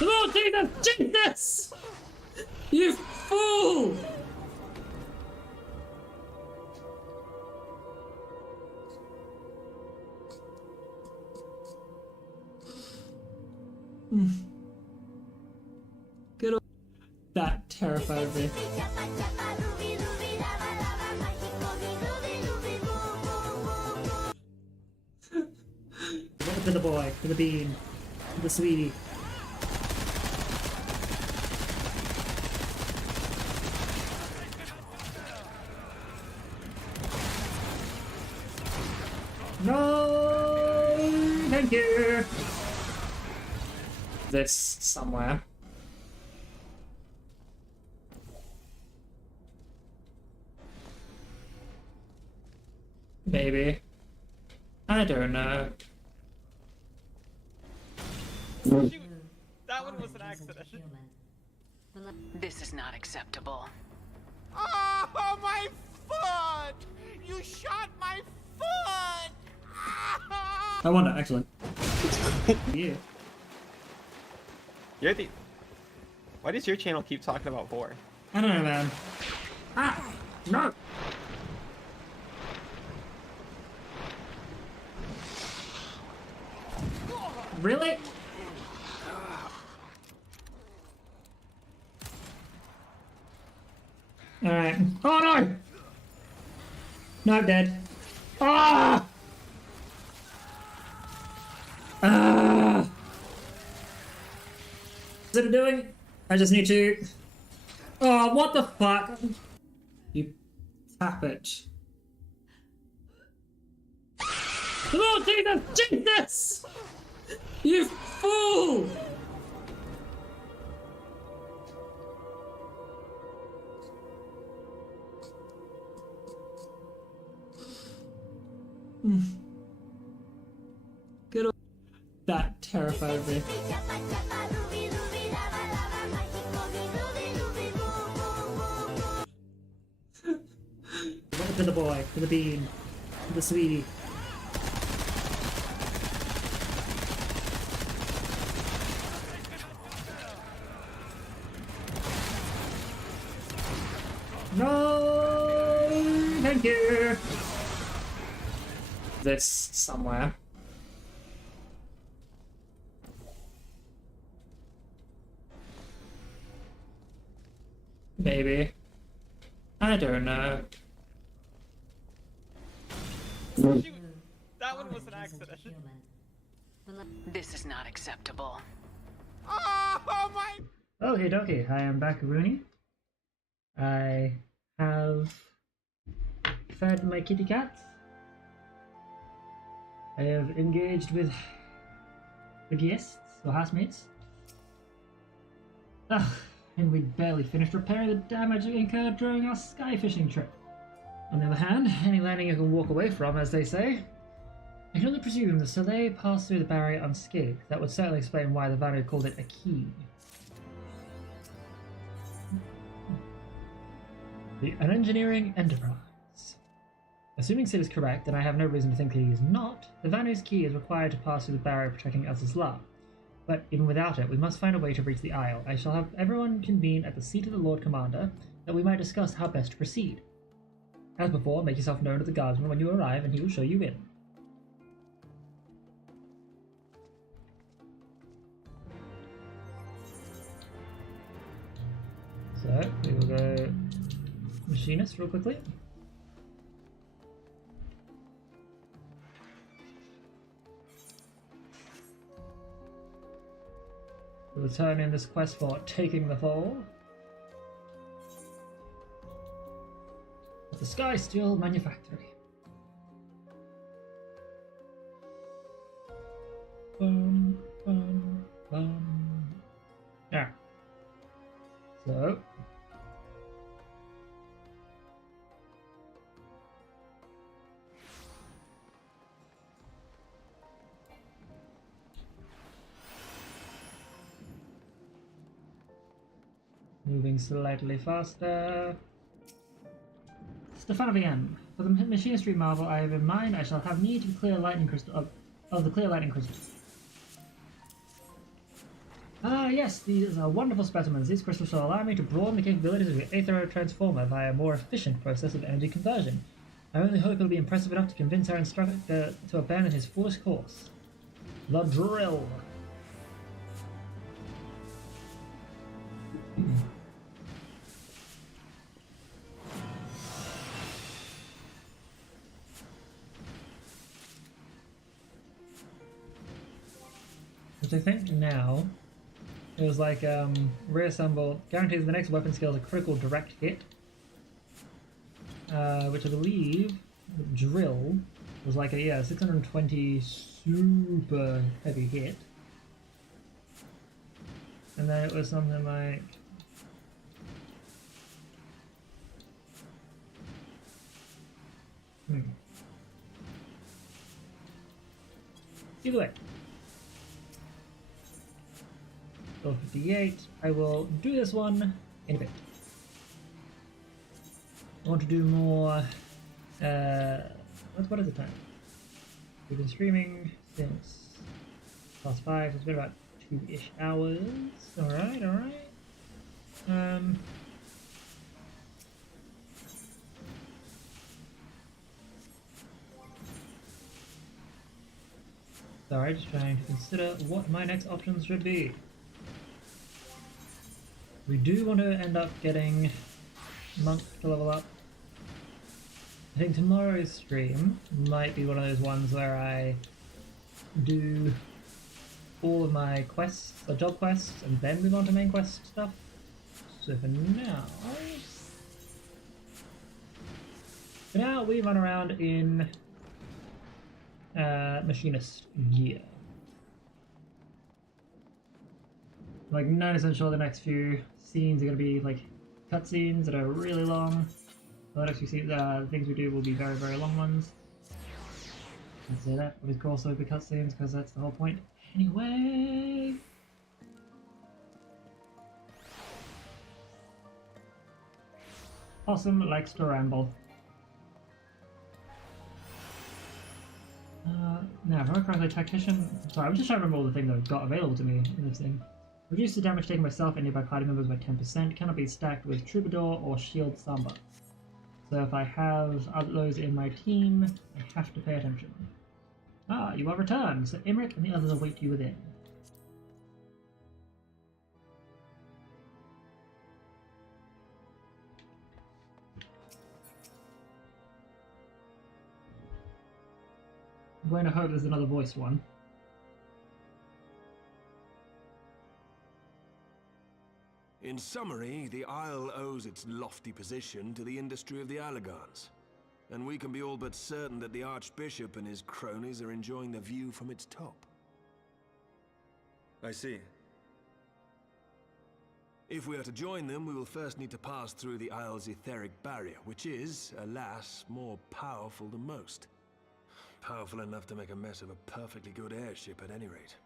Oh, Jesus! Jesus! You fool! Good old... That terrified me. To the boy, to the bean, to the sweetie. No, thank you. This somewhere. Maybe. I don't know. Shoot! That one was an accident. This is not acceptable. Oh, my foot! You shot my I wonder, excellent. Yeah. You're the. Why does your channel keep talking about 4? I don't know, man. Ah! No! Really? Alright. Oh no! No, dead. Ah! Ah! What's it doing? I just need to... Oh, what the fuck? You tap it. Oh, Jesus! Jesus! You fool! Good old... That terrified me. To the boy, to the bean, to the sweetie. No, thank you. This somewhere. Maybe. I don't know. Shoot! That one was an accident. This is not acceptable. Oh my! Okay, dokie. I am back, Rooney. I have fed my kitty cats. I have engaged with the guests, or housemates. Ugh, and we barely finished repairing the damage incurred during our sky fishing trip. On the other hand, any landing you can walk away from, as they say. I can only presume the Soleil passed through the barrier unscathed. That would certainly explain why the Vanu called it a key. An engineering enterprise. Assuming Sid is correct, and I have no reason to think that he is not, the Vanu's key is required to pass through the barrier protecting Elsaslar. But even without it, we must find a way to reach the Isle. I shall have everyone convene at the seat of the Lord Commander, that we might discuss how best to proceed. As before, make yourself known to the guardsman when you arrive, and he will show you in. So, we will go machinist real quickly. We'll turn in this quest for taking the fall. The Sky Steel Manufactory. Yeah. So. Moving slightly faster. Stefanovian. For the machinistry marvel I have in mind, I shall have need of clear lightning crystal of the clear lightning crystals. Ah, yes, these are wonderful specimens. These crystals shall allow me to broaden the capabilities of the Aethero Transformer via a more efficient process of energy conversion. I only hope it'll be impressive enough to convince our instructor to abandon his foolish course. The drill. Which I think now it was like reassemble guarantees the next weapon skill is a critical direct hit, which I believe drill was like a 620 super heavy hit, and then it was something like either way. 58. I will do this one in a bit. I want to do more What is the time? We've been streaming since past 5, so it's been about 2-ish hours. Alright, alright. Sorry, just trying to consider what my next options should be. We do want to end up getting Monk to level up. I think tomorrow's stream might be one of those ones where I do all of my quests, or job quests, and then move on to main quest stuff. So for now we run around in machinist gear. Like 90% sure the next few scenes are going to be like cutscenes that are really long. The next few scenes, things we do will be very, very long ones. Let's say that, but of course there'll be cutscenes because that's the whole point. Anyway. Possum likes to ramble. Now, if I recall the tactician... Sorry, I'm just trying to remember all the things I've got available to me in this thing. Reduce the damage taken by self and nearby party members by 10%. Cannot be stacked with Troubadour or Shield Samba. So if I have those in my team, I have to pay attention. Ah, you are returned. So Imric and the others await you within. I'm going to hope there's another voiced one. In summary, the Isle owes its lofty position to the industry of the Allagans. And we can be all but certain that the Archbishop and his cronies are enjoying the view from its top. I see. If we are to join them, we will first need to pass through the Isle's etheric barrier, which is, alas, more powerful than most. Powerful enough to make a mess of a perfectly good airship at any rate.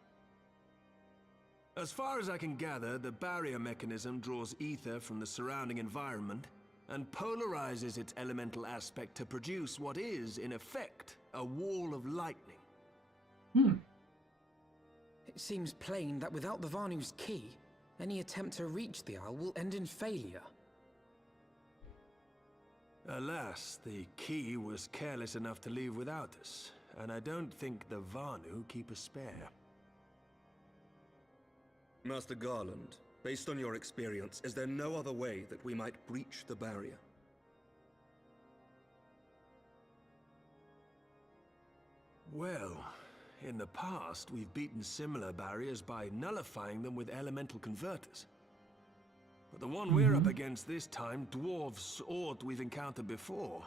As far as I can gather, the barrier mechanism draws ether from the surrounding environment and polarizes its elemental aspect to produce what is, in effect, a wall of lightning. It seems plain that without the Vanu's key, any attempt to reach the Isle will end in failure. Alas, the key was careless enough to leave without us, and I don't think the Vanu keep a spare. Master Garland, based on your experience, is there no other way that we might breach the barrier? Well, in the past, we've beaten similar barriers by nullifying them with elemental converters. But the one we're up against this time dwarfs aught we've encountered before.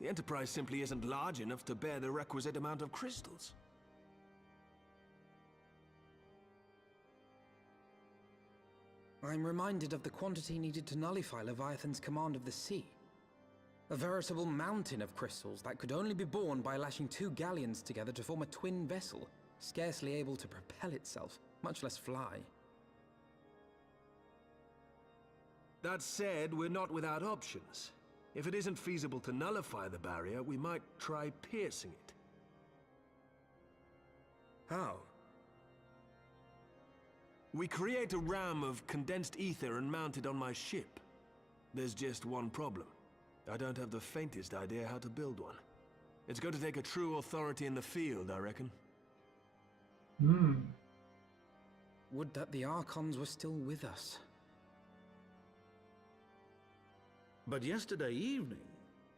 The Enterprise simply isn't large enough to bear the requisite amount of crystals. I'm reminded of the quantity needed to nullify Leviathan's command of the sea. A veritable mountain of crystals that could only be borne by lashing 2 galleons together to form a twin vessel, scarcely able to propel itself, much less fly. That said, we're not without options. If it isn't feasible to nullify the barrier, we might try piercing it. How? We create a ram of condensed ether and mount it on my ship. There's just one problem. I don't have the faintest idea how to build one. It's going to take a true authority in the field, I reckon. Would that the Archons were still with us. But yesterday evening,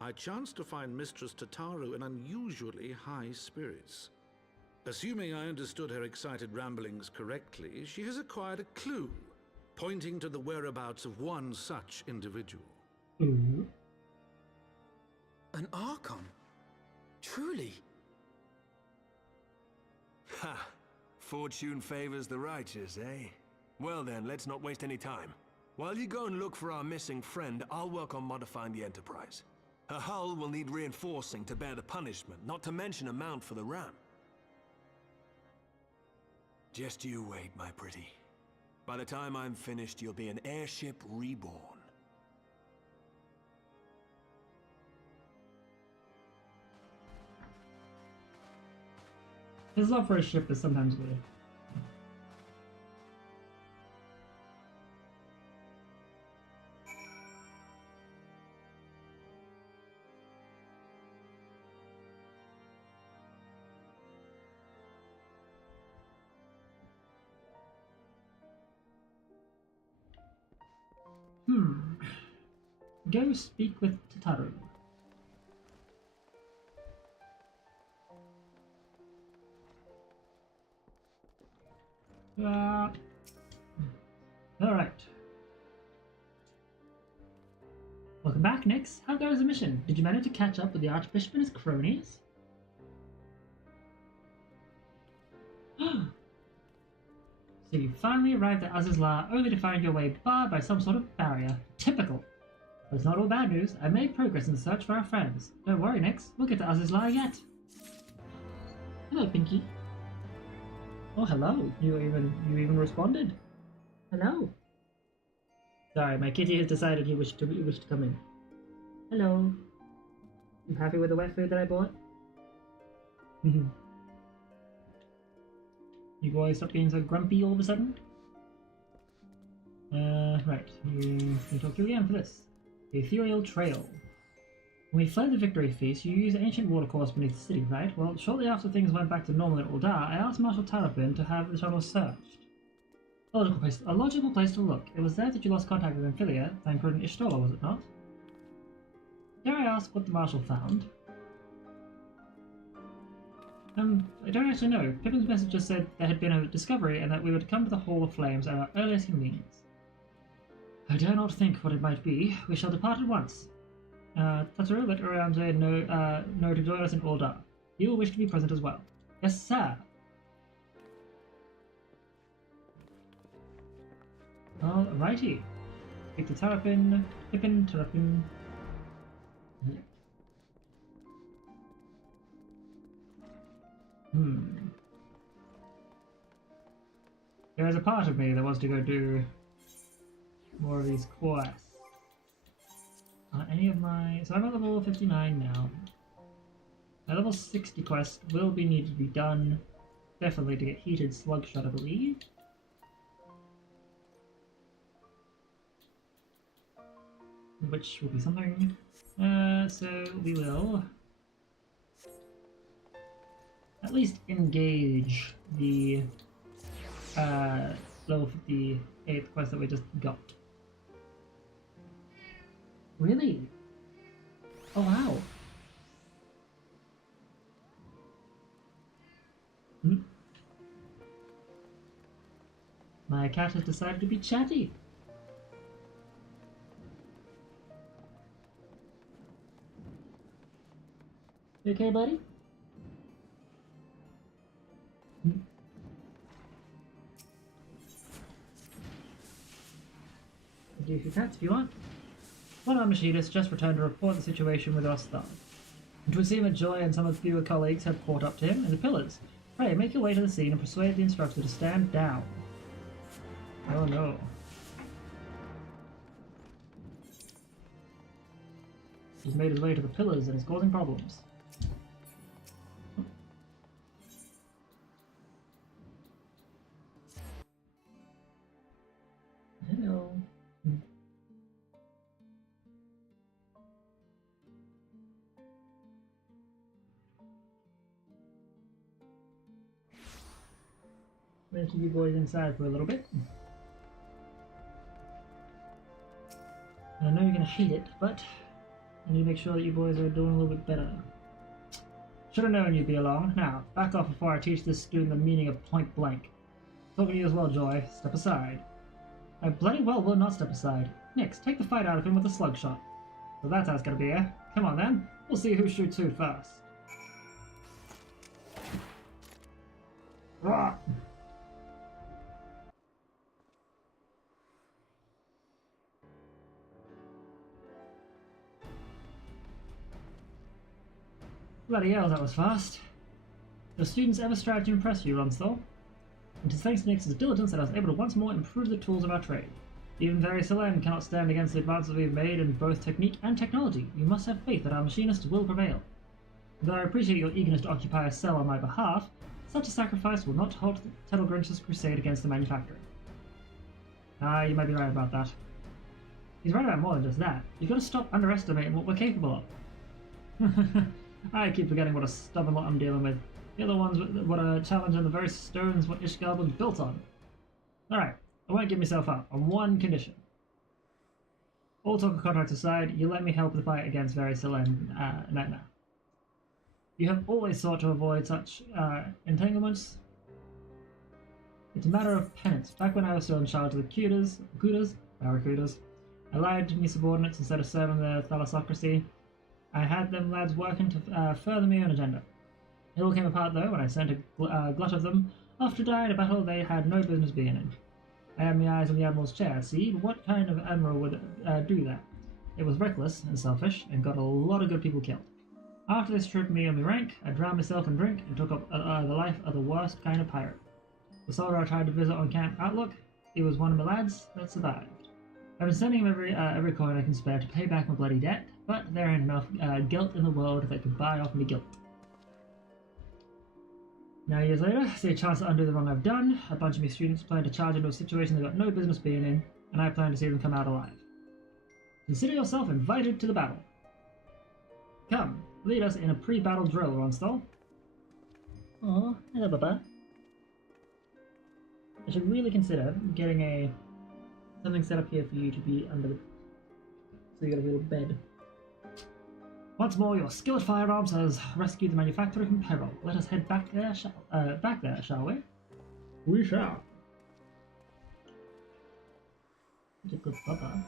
I chanced to find Mistress Tataru in unusually high spirits. Assuming I understood her excited ramblings correctly, she has acquired a clue, pointing to the whereabouts of one such individual. An Archon? Truly? Ha! Fortune favors the righteous, eh? Well then, let's not waste any time. While you go and look for our missing friend, I'll work on modifying the Enterprise. Her hull will need reinforcing to bear the punishment, not to mention a mount for the ram. Just you wait, my pretty. By the time I'm finished, you'll be an airship reborn. His love for his ship is sometimes weird. Go speak with Tataru. Alright. Welcome back, Nyx. How goes the mission? Did you manage to catch up with the Archbishop and his cronies? So you finally arrived at Azizla only to find your way barred by some sort of barrier. Typical. But it's not all bad news. I made progress in the search for our friends. Don't worry, Nyx. We'll get to Azizla yet. Hello, Pinky. Oh, hello. You even responded. Hello. Sorry, my kitty has decided he wished to come in. Hello. You happy with the wet food that I bought? You boys stop being so grumpy all of a sudden? Right. You talk to you again for this. The Ethereal Trail. When we fled the Victory Feast, you used ancient watercourse beneath the city, right? Well, shortly after things went back to normal in Ul'dah, I asked Marshal Tarapin to have the tunnel searched. A logical place to look. It was there that you lost contact with Amphilia, Thancred and Ishtola, was it not? Dare I ask what the Marshal found? I don't actually know. Pippin's message just said there had been a discovery and that we were to come to the Hall of Flames at our earliest convenience. I dare not think what it might be. We shall depart at once. Tataru, let Uriamze know to join us in Ul'dah. He will wish to be present as well. Yes, sir. Alrighty. Speak to Tarapin. Tarapin. There is a part of me that wants to go do more of these quests. Any of my... So I'm at level 59 now. My level 60 quest will be needed to be done. Definitely to get Heated Slugshot, I believe. Which will be something. So we will at least engage the level 58th quest that we just got. Really? Oh wow. My cat has decided to be chatty. You okay, buddy? Do your cats if you want. One of our machinists just returned to report the situation with Rostar. It would seem that Joy and some of the fewer colleagues have caught up to him and the pillars. Pray, make your way to the scene and persuade the instructor to stand down. Oh no. He's made his way to the pillars and is causing problems. Hello. I'm going to keep you boys inside for a little bit. I know you're going to hate it, but I need to make sure that you boys are doing a little bit better. Should have known you'd be along. Now, back off before I teach this student the meaning of point blank. Talking to you as well, Joy. Step aside. I bloody well will not step aside. Nyx, take the fight out of him with a slug shot. So that's how it's gonna be, eh? Come on then. We'll see who shoots who first. Rah! Bloody hell, that was fast. Do students ever strive to impress you, Ronsthal? It is thanks to Nyx's diligence that I was able to once more improve the tools of our trade. Even very Selene cannot stand against the advances we have made in both technique and technology. You must have faith that our machinists will prevail. Though I appreciate your eagerness to occupy a cell on my behalf, Such a sacrifice will not halt Telgrinch's crusade against the manufactory. Ah, you might be right about that. He's right about more than just that. You've got to stop underestimating what we're capable of. I keep forgetting what a stubborn lot I'm dealing with. You're the ones what are challenging the very stones what Ishgard was built on. Alright, I won't give myself up, on one condition. All talk of contracts aside, you let me help the fight against Varicel and Nightmare. You have always sought to avoid such entanglements. It's a matter of penance. Back when I was still in charge of the Barracudas, I lied to my subordinates instead of serving the thalassocracy. I had them lads working to further my own agenda. It all came apart though when I sent a glut of them off to die in a battle they had no business being in. I had my eyes on the Admiral's chair, see, but what kind of Admiral would do that? It was reckless and selfish, and got a lot of good people killed. After they stripped me of my rank, I drowned myself in drink and took up the life of the worst kind of pirate. The soldier I tried to visit on Camp Outlook, he was one of my lads that survived. I've been sending him every coin I can spare to pay back my bloody debt, but there ain't enough guilt in the world that could buy off me guilt. Now, years later, I see a chance to undo the wrong I've done. A bunch of me students plan to charge into a situation they've got no business being in, and I plan to see them come out alive. Consider yourself invited to the battle. Come, lead us in a pre-battle drill, Ronstall. Oh, hello, Baba. I should really consider getting something set up here for you to be under the... So you got a little bed. Once more, your skill at firearms has rescued the manufacturer from peril. Let us head back there, shall we? We shall. Such a good papa.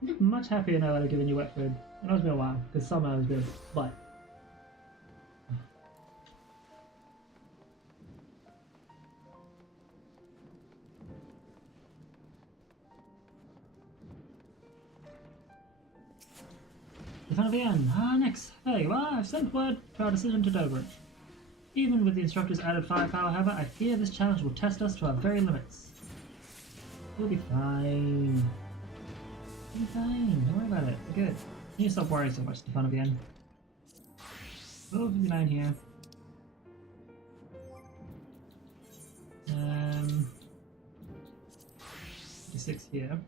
I'm much happier now that I've given you wet food. It knows me a while, because summer has been but. Next, there you are. I've sent word to our decision to Dobrich. Even with the instructor's added firepower, however, I fear this challenge will test us to our very limits. You'll be fine. You'll be fine. Don't worry about it. We're good. You need to stop worrying so much, Stefanovian. 12:59 here. 56 here.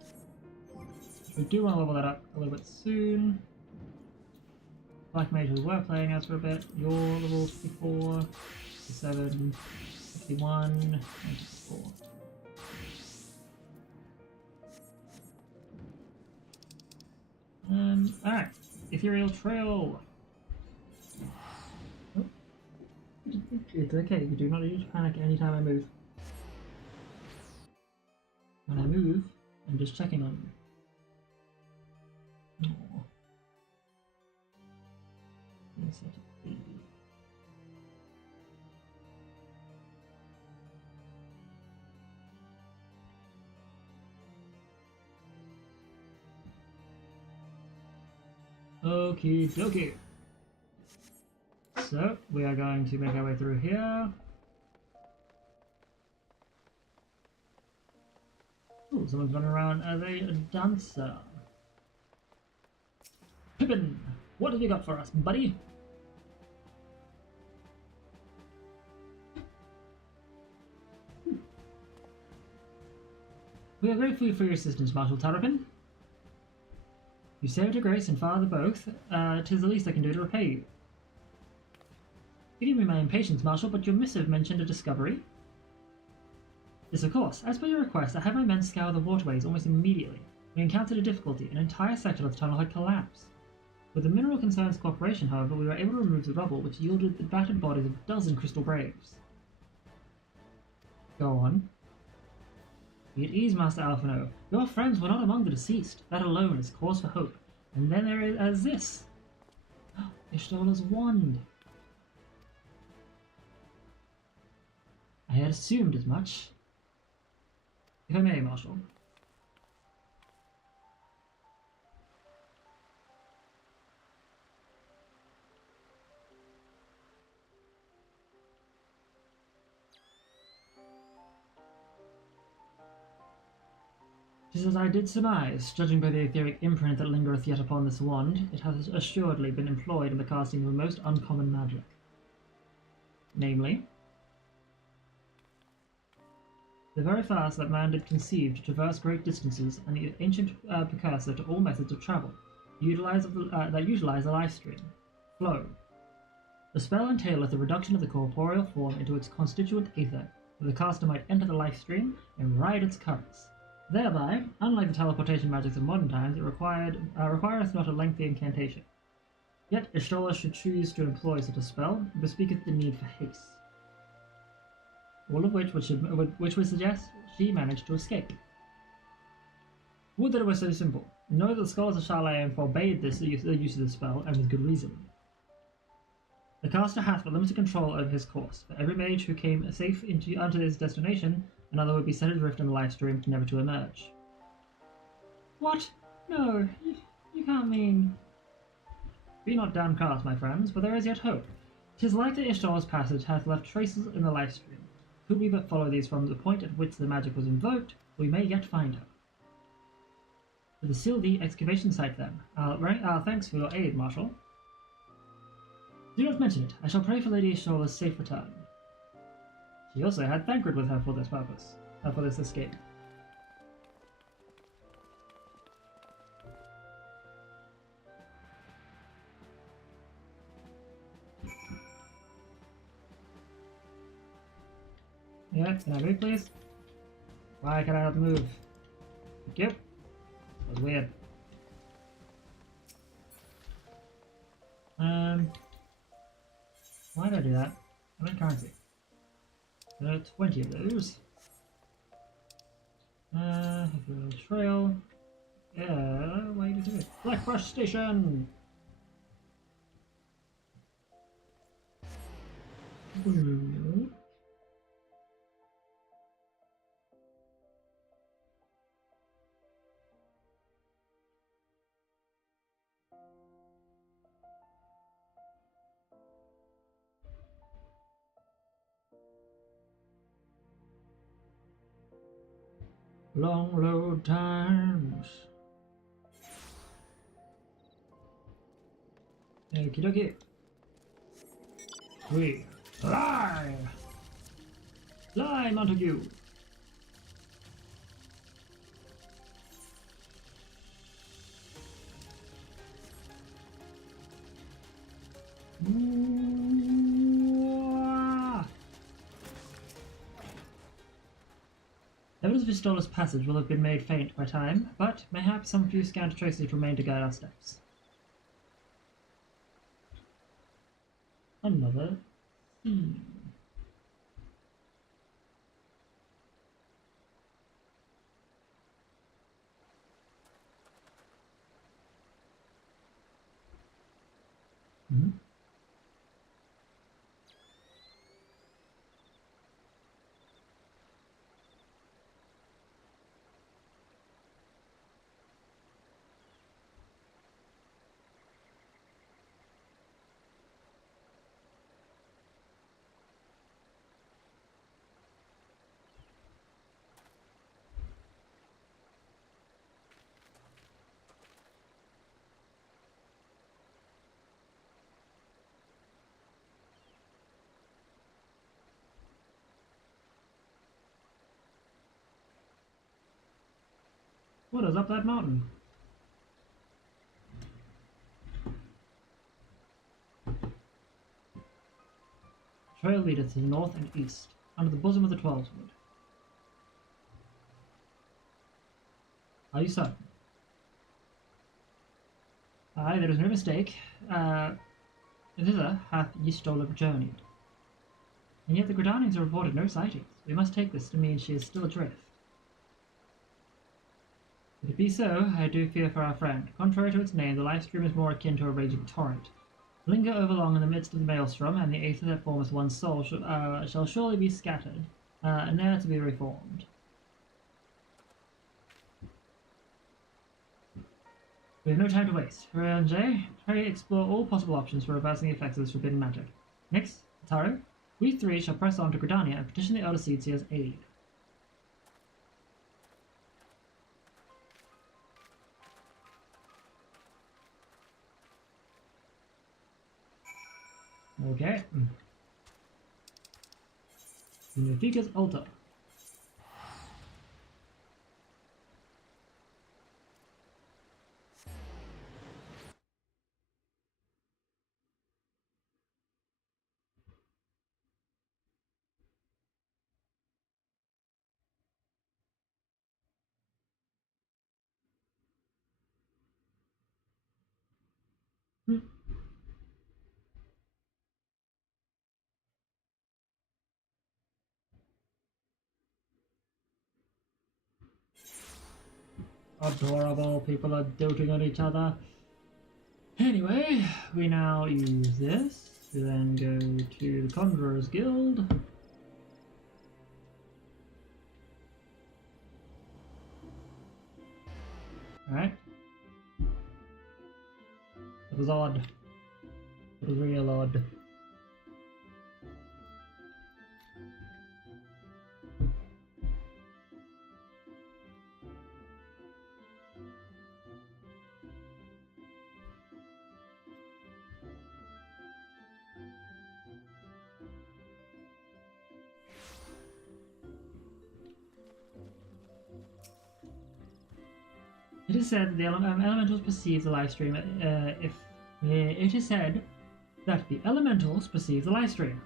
We do want to level that up a little bit soon. Black Mages were playing as for a bit. You're level 54, 57, 51, and 54. Alright. Ethereal Trail. Oh. It's okay, you do not need to panic anytime I move. When I move, I'm just checking on you. Aww. Okie dokie. So, we are going to make our way through here. Ooh, someone's running around as a dancer. Pippin, what have you got for us, buddy? We are grateful for your assistance, Marshal Tarapin. You saved a Grace and father both. 'Tis the least I can do to repay you. Forgive me my impatience, Marshal, but your missive mentioned a discovery. Yes, of course. As per your request, I had my men scour the waterways almost immediately. We encountered a difficulty. An entire section of the tunnel had collapsed. With the Mineral Concerns cooperation, however, we were able to remove the rubble, which yielded the battered bodies of a dozen Crystal Braves. Go on. Be at ease, Master Alphino. Your friends were not among the deceased. That alone is cause for hope. And then there is this. Ishtola's wand. I had assumed as much. If I may, Marshal. 'Tis as I did surmise, judging by the etheric imprint that lingereth yet upon this wand, it hath assuredly been employed in the casting of a most uncommon magic. Namely, the very first that man did conceive to traverse great distances, and the ancient precursor to all methods of travel, that utilize the life stream, flow. The spell entaileth the reduction of the corporeal form into its constituent ether, that the caster might enter the life stream and ride its currents. Thereby, unlike the teleportation magics of modern times, it requireth not a lengthy incantation. Yet Y'shtola should choose to employ such a spell, it bespeaketh the need for haste. All of which would suggest she managed to escape. Would that it were so simple. Know that the scholars of Sharlayan forbade the use of the spell, and with good reason. The caster hath but limited control over his course. For every mage who came safe unto his destination, another would be set adrift in the life stream, never to emerge. What? No, you can't mean... Be not downcast, my friends, for there is yet hope. 'Tis likely Y'shtola's passage hath left traces in the life stream. Could we but follow these from the point at which the magic was invoked, we may yet find her. To the Sildi excavation site, then. Thanks for your aid, Marshal. Do not mention it. I shall pray for Lady Y'shtola's safe return. She also had Thancred with her for this purpose, for this escape. Yeah, can I move, please? Why can I not move? Thank you. That was weird. Why did I do that? I meant currency. 20 of those. Trail. Yeah, why did you do it? Blackbrush Station! Long road times. Okie dokie. We fly! Fly, Montague! Evidence of Y'shtola's passage will have been made faint by time, but mayhap some few scant traces remain to guide our steps. Another theme. What is up that mountain? Trail leadeth to the north and east, under the bosom of the Twelvewood. Are you certain? Aye, there is no mistake. Thither hath Y'shtola journeyed. And yet the Gridanians have reported no sightings. We must take this to mean she is still adrift. If it be so, I do fear for our friend. Contrary to its name, the life stream is more akin to a raging torrent. Linger overlong in the midst of the maelstrom, and the aether that formeth one's soul shall surely be scattered, ne'er to be reformed. We have no time to waste. Ranger, pray explore all possible options for reversing the effects of this forbidden magic. Next, Taru, we three shall press on to Gridania and petition the Elder Seedseer's aid. Okay. Benfica's altar. Adorable, people are doting on each other. Anyway, we now use this to then go to the Conjurer's Guild. Alright. It was odd. It was real odd. It is said that the elementals perceive the live stream. It is said that the elementals perceive the live stream.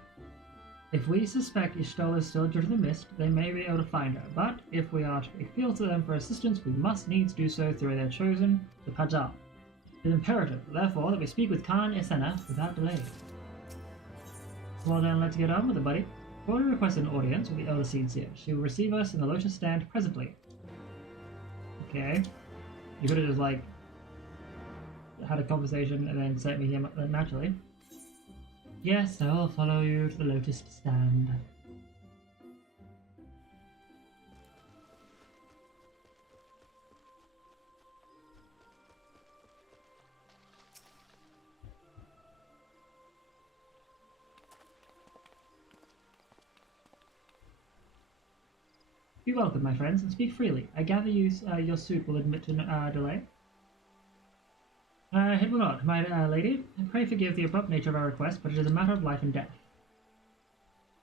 If we suspect Y'shtola is still due to the mist, they may be able to find her. But if we are to appeal to them for assistance, we must needs do so through their chosen, the Pajal. It is imperative, therefore, that we speak with Khan Esena without delay. Well then, let's get on with it, buddy. Order requests an audience with the Elder Seer. She will receive us in the Lotus Stand presently. Okay. You could have just, like, had a conversation and then sent me here naturally. Yes, I will follow you to the Lotus Stand. Be welcome, my friends, and speak freely. I gather your suit will admit to delay. It will not, my lady. Pray forgive the abrupt nature of our request, but it is a matter of life and death.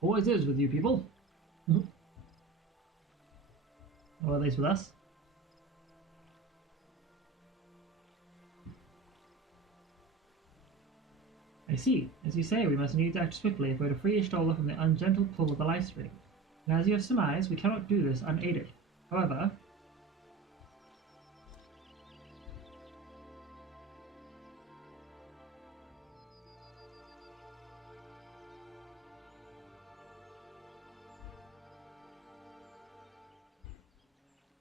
Always is with you people. Or at least with us. I see. As you say, we must needs act swiftly if we're to free Y'shtola from the ungentle pull of the life stream. And as you have surmised, we cannot do this unaided. However,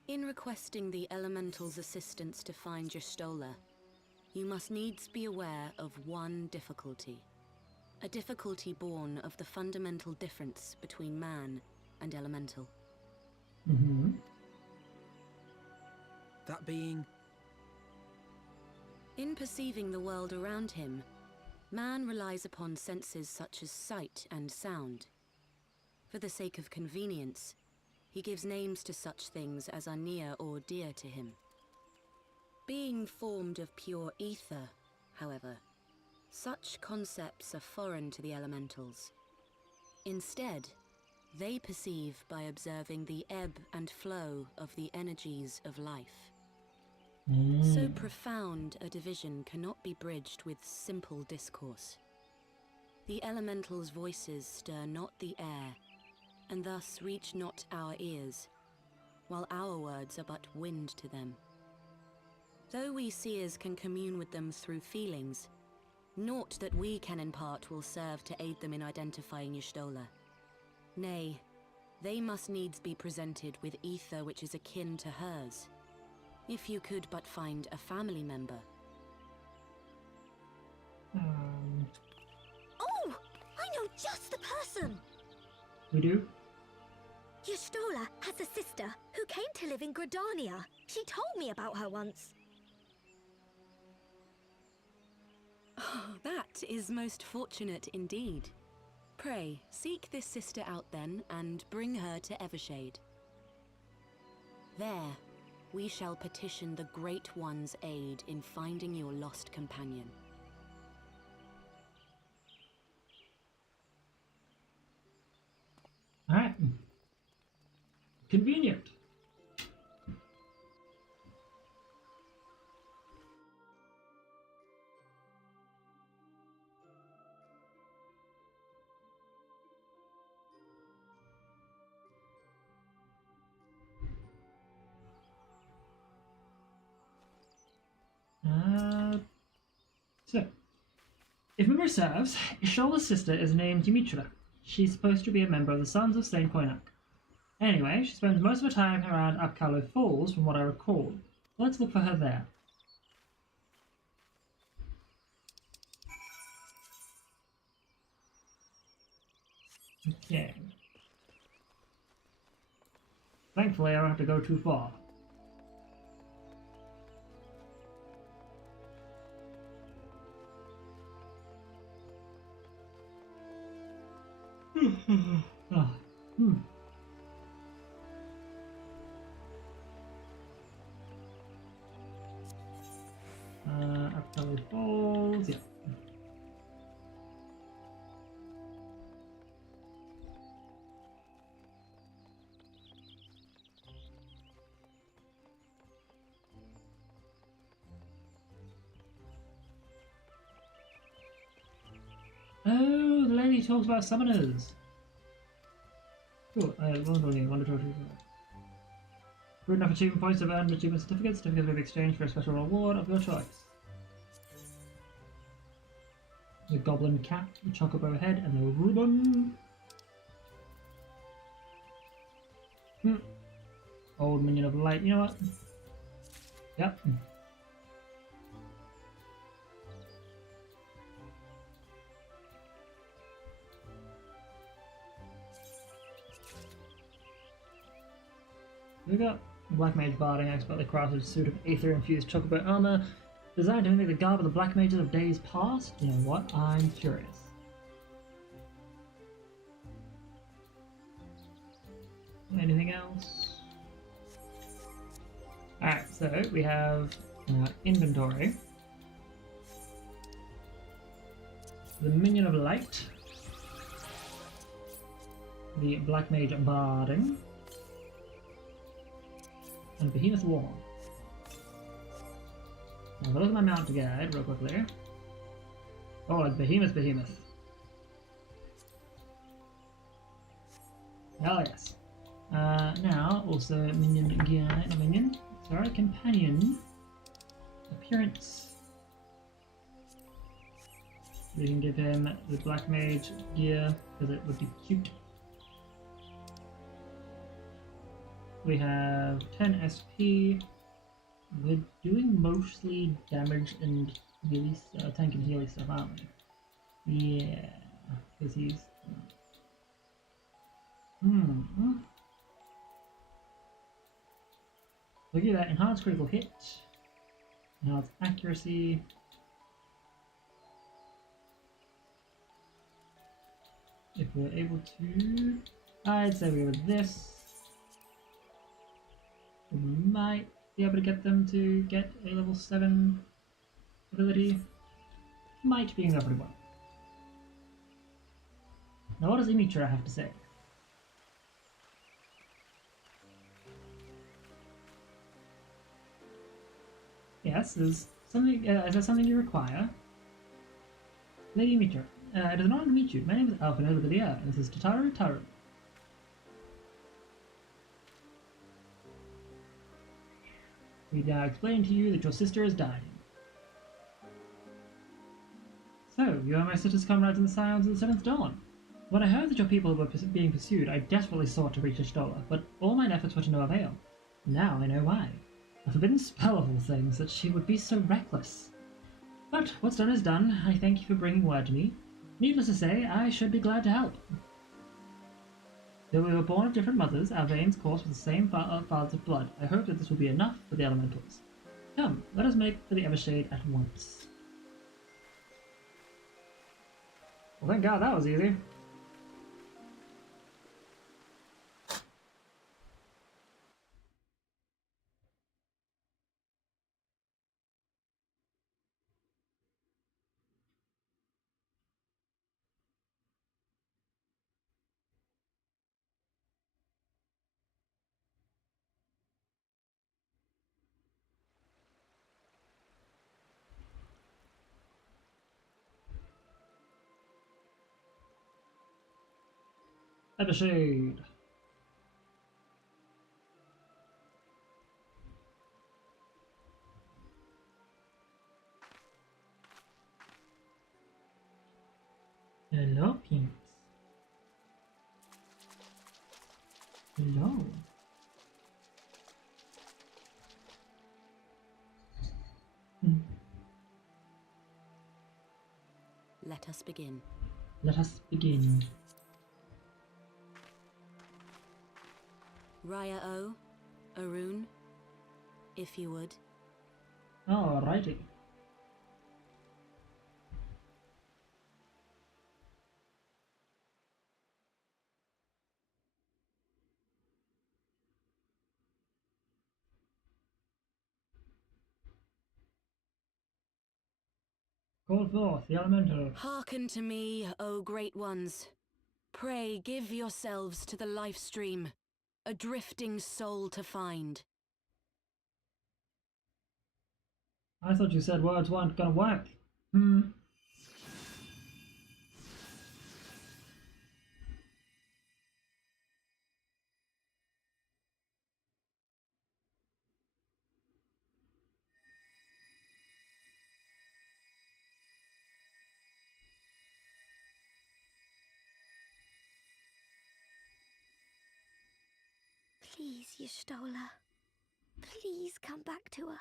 in requesting the Elemental's assistance to find Y'shtola, you must needs be aware of one difficulty. A difficulty born of the fundamental difference between man and Elemental. That being? In perceiving the world around him, man relies upon senses such as sight and sound. For the sake of convenience, he gives names to such things as are near or dear to him. Being formed of pure ether, however, such concepts are foreign to the Elementals. Instead, they perceive by observing the ebb and flow of the energies of life. So profound a division cannot be bridged with simple discourse. The Elementals' voices stir not the air, and thus reach not our ears, while our words are but wind to them. Though we seers can commune with them through feelings, naught that we can impart will serve to aid them in identifying Y'shtola. Nay, they must needs be presented with ether which is akin to hers. If you could but find a family member. Oh! I know just the person! We do? Y'shtola has a sister who came to live in Gridania. She told me about her once. Oh, that is most fortunate indeed. Pray, seek this sister out then, and bring her to Evershade. There, we shall petition the Great One's aid in finding your lost companion. Convenient. So, if memory serves, Isholda's sister is named Demetra. She's supposed to be a member of the Sons of St. Koinak. Anyway, she spends most of her time around Apkallo Falls, from what I recall. Let's look for her there. Okay. Thankfully, I don't have to go too far. Ah, Apkallo Falls, yeah. Oh, the lady talks about summoners. Cool. Good enough achievement points have earned achievement certificates. Certificates will be exchanged for a special reward of your choice. The goblin cat, the chocobo head, and the Reuben. Old minion of light. You know what? Yep. We got Black Mage barding, expertly crafted suit of aether-infused chocobo armor, designed to mimic the garb of the Black Mages of days past. You know what? I'm curious. Anything else? Alright, so we have inventory. The Minion of Light. The Black Mage barding. And Behemoth Wall. Now, look at my mount guide real quickly. Oh, it's Behemoth. Hell yes. Now, also minion guide, companion. Appearance. We can give him the Black Mage gear, because it would be cute. We have 10 SP. We're doing mostly damage and healy, tank and healy stuff, aren't we? Yeah, because he's... Look at that, enhanced critical hit, enhanced accuracy. If we're able to... I'd say we go with this. We might be able to get them to get a level 7 ability. Might be enough for one. Now what does Imitra have to say? Yes, is there something you require? Lady Imitra, it is an honor to meet you. My name is Alphinaud Villiers, and this is Tataru Taru. We now explain to you that your sister is dying. So, you are my sister's comrades in the Scions of the Seventh Dawn. When I heard that your people were being pursued, I desperately sought to reach Y'shtola, but all mine efforts were to no avail. Now I know why. A forbidden spell of all things, that she would be so reckless. But what's done is done. I thank you for bringing word to me. Needless to say, I should be glad to help. Though we were born of different mothers, our veins course with the same fathers of blood. I hope that this will be enough for the elementals. Come, let us make for the Evershade at once. Well, thank God that was easy. Episode. Hello, Pinks. Hello. Let us begin. Let us begin. Raya O, Arun, if you would. Alrighty. Call forth the elemental. Hearken to me, O great ones. Pray give yourselves to the life stream, a drifting soul to find. I thought you said words weren't gonna work. Please, Y'shtola. Please come back to us.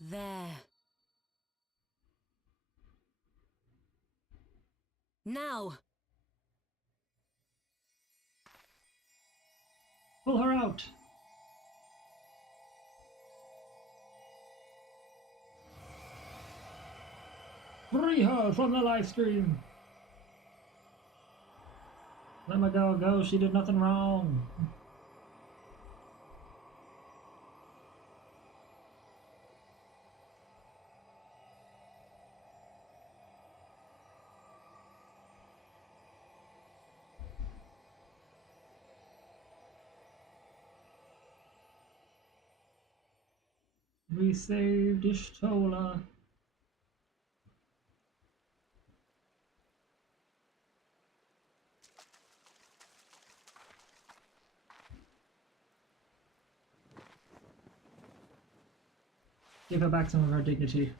There. Now! Pull her out! Free her from the live stream! Let my girl go, she did nothing wrong. We saved Y'shtola. Give her back some of her dignity.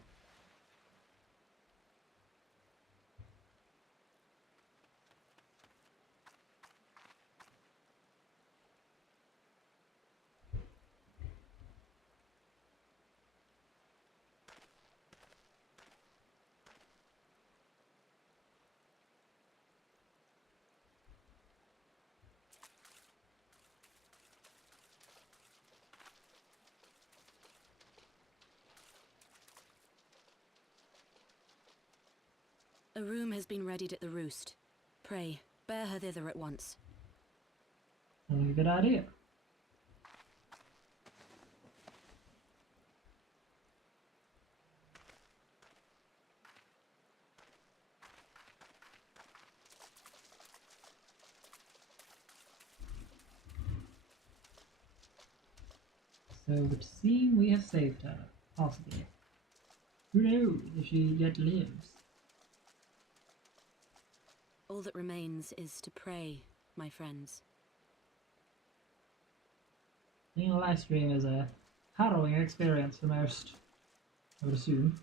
A room has been readied at the roost. Pray, bear her thither at once. Good idea. So it would seem we have saved her, possibly. Who knows if she yet lives? All that remains is to pray, my friends. Being a live stream is a harrowing experience for most, I would assume.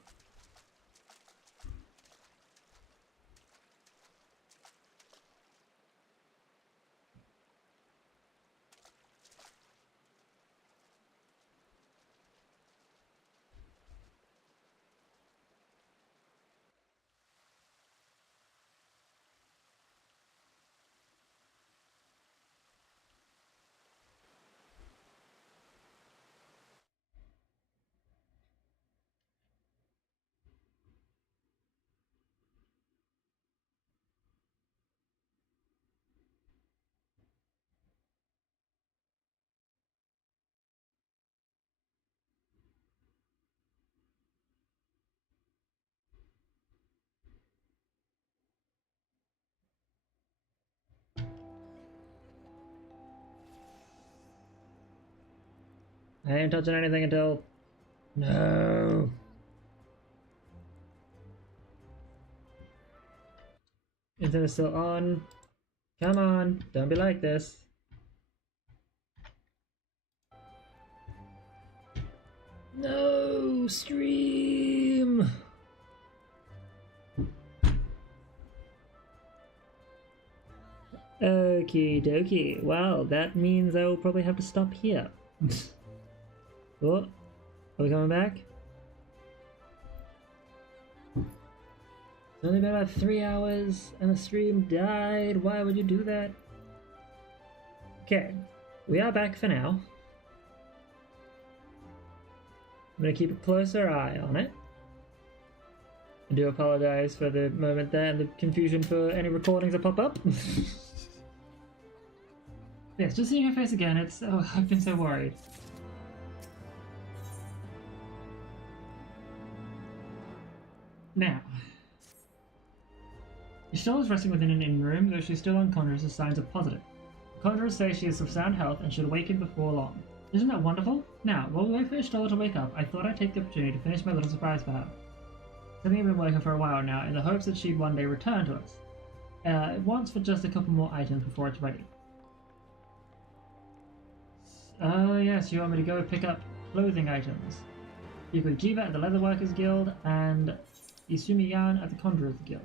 I ain't touching anything until... No! Internet's still on. Come on, don't be like this. No! Stream! Okie dokie. Well, that means I will probably have to stop here. Oh, are we coming back? It's only been about 3 hours and the stream died. Why would you do that? Okay, we are back for now. I'm gonna keep a closer eye on it. I do apologize for the moment there and the confusion for any recordings that pop up. Yes, just seeing her face again, it's... oh, I've been so worried. Now, Y'shtola is resting within an inn room, though she's still unconscious as signs are positive. Conjurers say she is of sound health and should awaken before long. Isn't that wonderful? Now, while we wait for Y'shtola to wake up, I thought I'd take the opportunity to finish my little surprise for her. Something I've been working for a while now, in the hopes that she'd one day return to us. It wants for just a couple more items before it's ready. Oh yes, you want me to go pick up clothing items. You've got Jiva at the Leatherworkers Guild and Isumi Yan at the Conjurers Guild.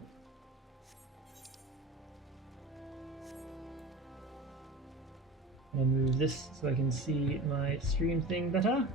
I'm gonna move this so I can see my stream thing better.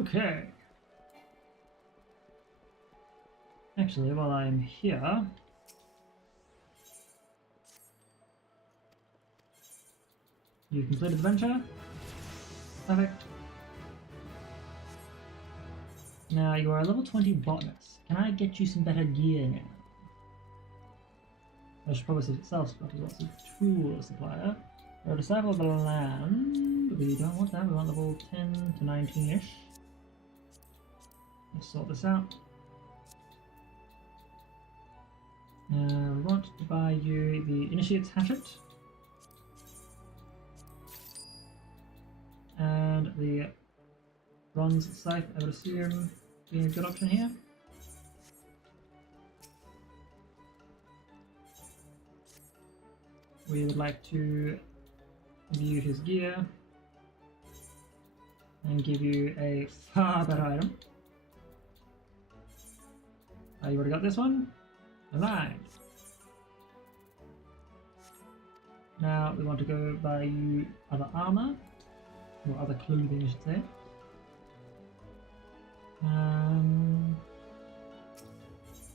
Okay. Actually, while I'm here, you completed the venture. Perfect. Now you are a level 20 botanist. Can I get you some better gear now? I should probably say itself, but it's also tool supplier. You're a disciple of the land. We don't want that. We want level 10 to 19-ish. Let's sort this out. We want to buy you the Initiate's Hatchet. And the Bronze Scythe, I would assume, being a good option here. We would like to view his gear and give you a far better item. You already got this one? Alright. Now we want to go buy you other armor, or other clothing I should say.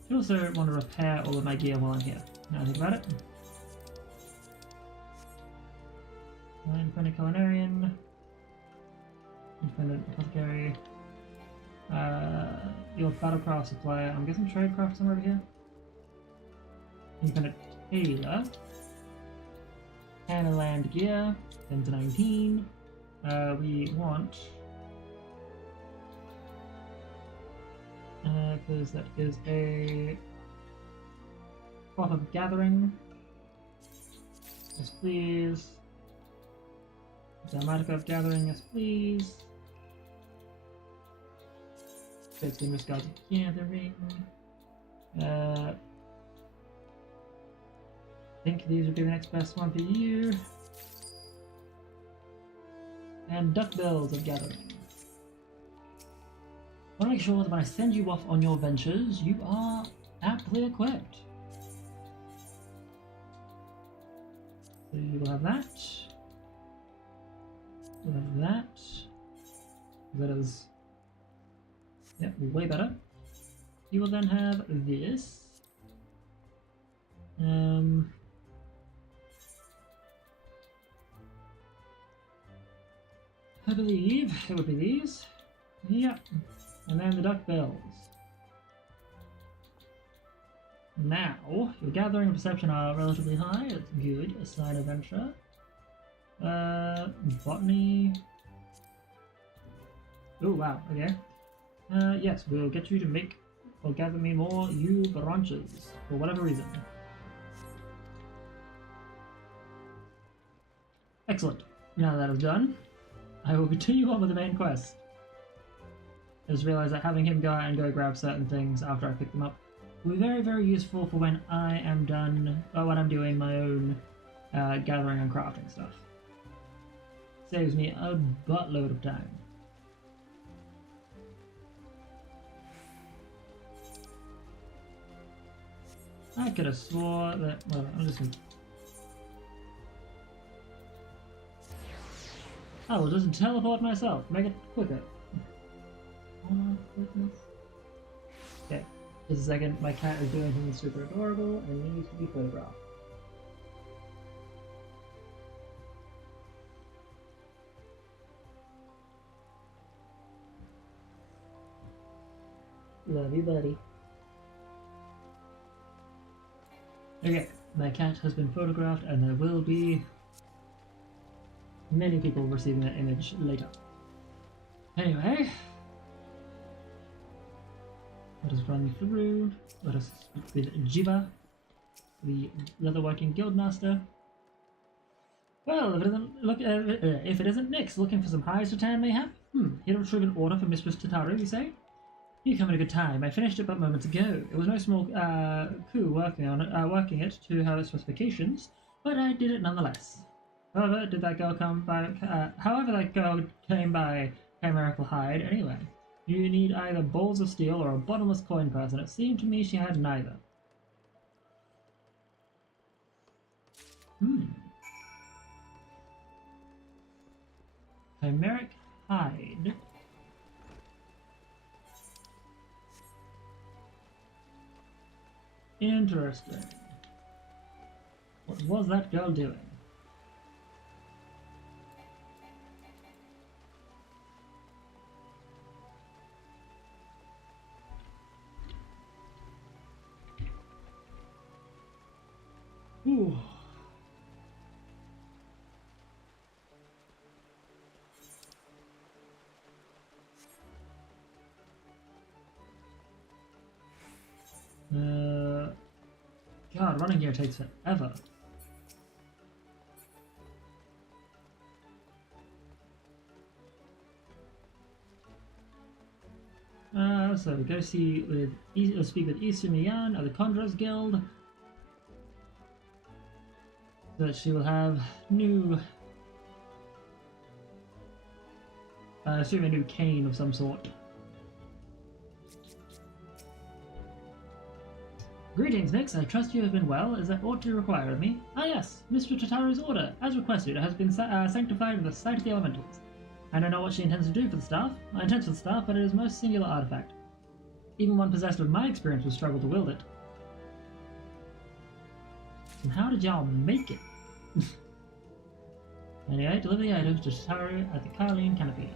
I also want to repair all of my gear while I'm here. Now I think about it. Independent Culinarian, Independent Apothecary, your Battlecraft Supplier, I'm guessing Tradecraft somewhere over here. Independent Tailor, Land Gear, 10 to 19. We want, because that is a Cloth of Gathering. Yes, please. Dramatic of Gathering, yes, please. 15 Risk of Gathering. I think these would be the next best one for you. And Duckbills of Gathering. I want to make sure that when I send you off on your ventures, you are aptly equipped. So you will have that. We'll have that. That is, yeah, way better. You will then have this. I believe it would be these. Yep. And then the duck bells. Now, your gathering and perception are relatively high. That's good. A sign of venture. Botany. Oh wow. Okay. Yes, we'll get you to make or gather me more yew branches for whatever reason. Excellent. Now that is done, I will continue on with the main quest. I just realized that having him go out and go grab certain things after I pick them up will be very, very useful for when I am done, or when I'm doing my own gathering and crafting stuff. Saves me a buttload of time. I could have swore that. Well, I'm just gonna. I will just teleport myself. Make it quicker. Okay, just a second. My cat is doing something super adorable and needs to be photographed. Love you, buddy. Okay, my cat has been photographed and there will be many people receiving that image later. Anyway, let us run through. Let us speak with Jiva, the leatherworking guildmaster. Well, if it isn't Nyx looking for some hides to tan, mayhap? Here to retrieve an order for Mistress Tataru, you say? You come at a good time. I finished it but moments ago. It was no small coup working it to her specifications, but I did it nonetheless. However, that girl came by chimerical hide anyway. You need either balls of steel or a bottomless coin purse, and it seemed to me she had neither. Chimeric hide. Interesting. What was that girl doing? Ooh. God, running here takes forever. So we go speak with Isumiyan of the Conjurers Guild. So that she will have new, assume a new cane of some sort. Greetings, Nyx. I trust you have been well. Is that aught you require of me? Ah yes, Mr. Tataru's order, as requested, has been sanctified with the sight of the elementals. I don't know what she intends to do for the staff. Intends for the staff, but it is a most singular artifact. Even one possessed with my experience will struggle to wield it. And how did y'all make it? Anyway, deliver the items to Tataru at the Carleen Canopy.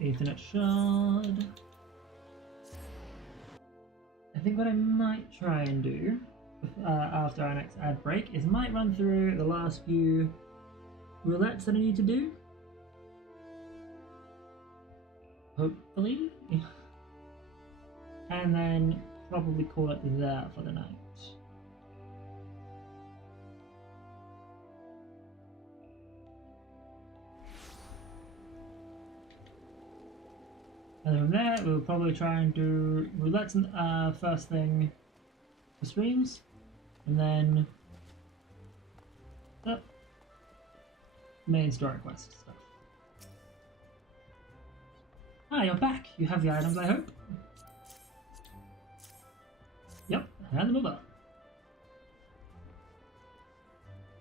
Ethernet shard. I think what I might try and do after our next ad break is might run through the last few roulettes that I need to do. Hopefully. And then probably call it there for the night. And from there, we'll probably try and do roulettes first thing for streams, and then main story quest stuff. Ah, you're back. You have the items, I hope. Yep, hand them over.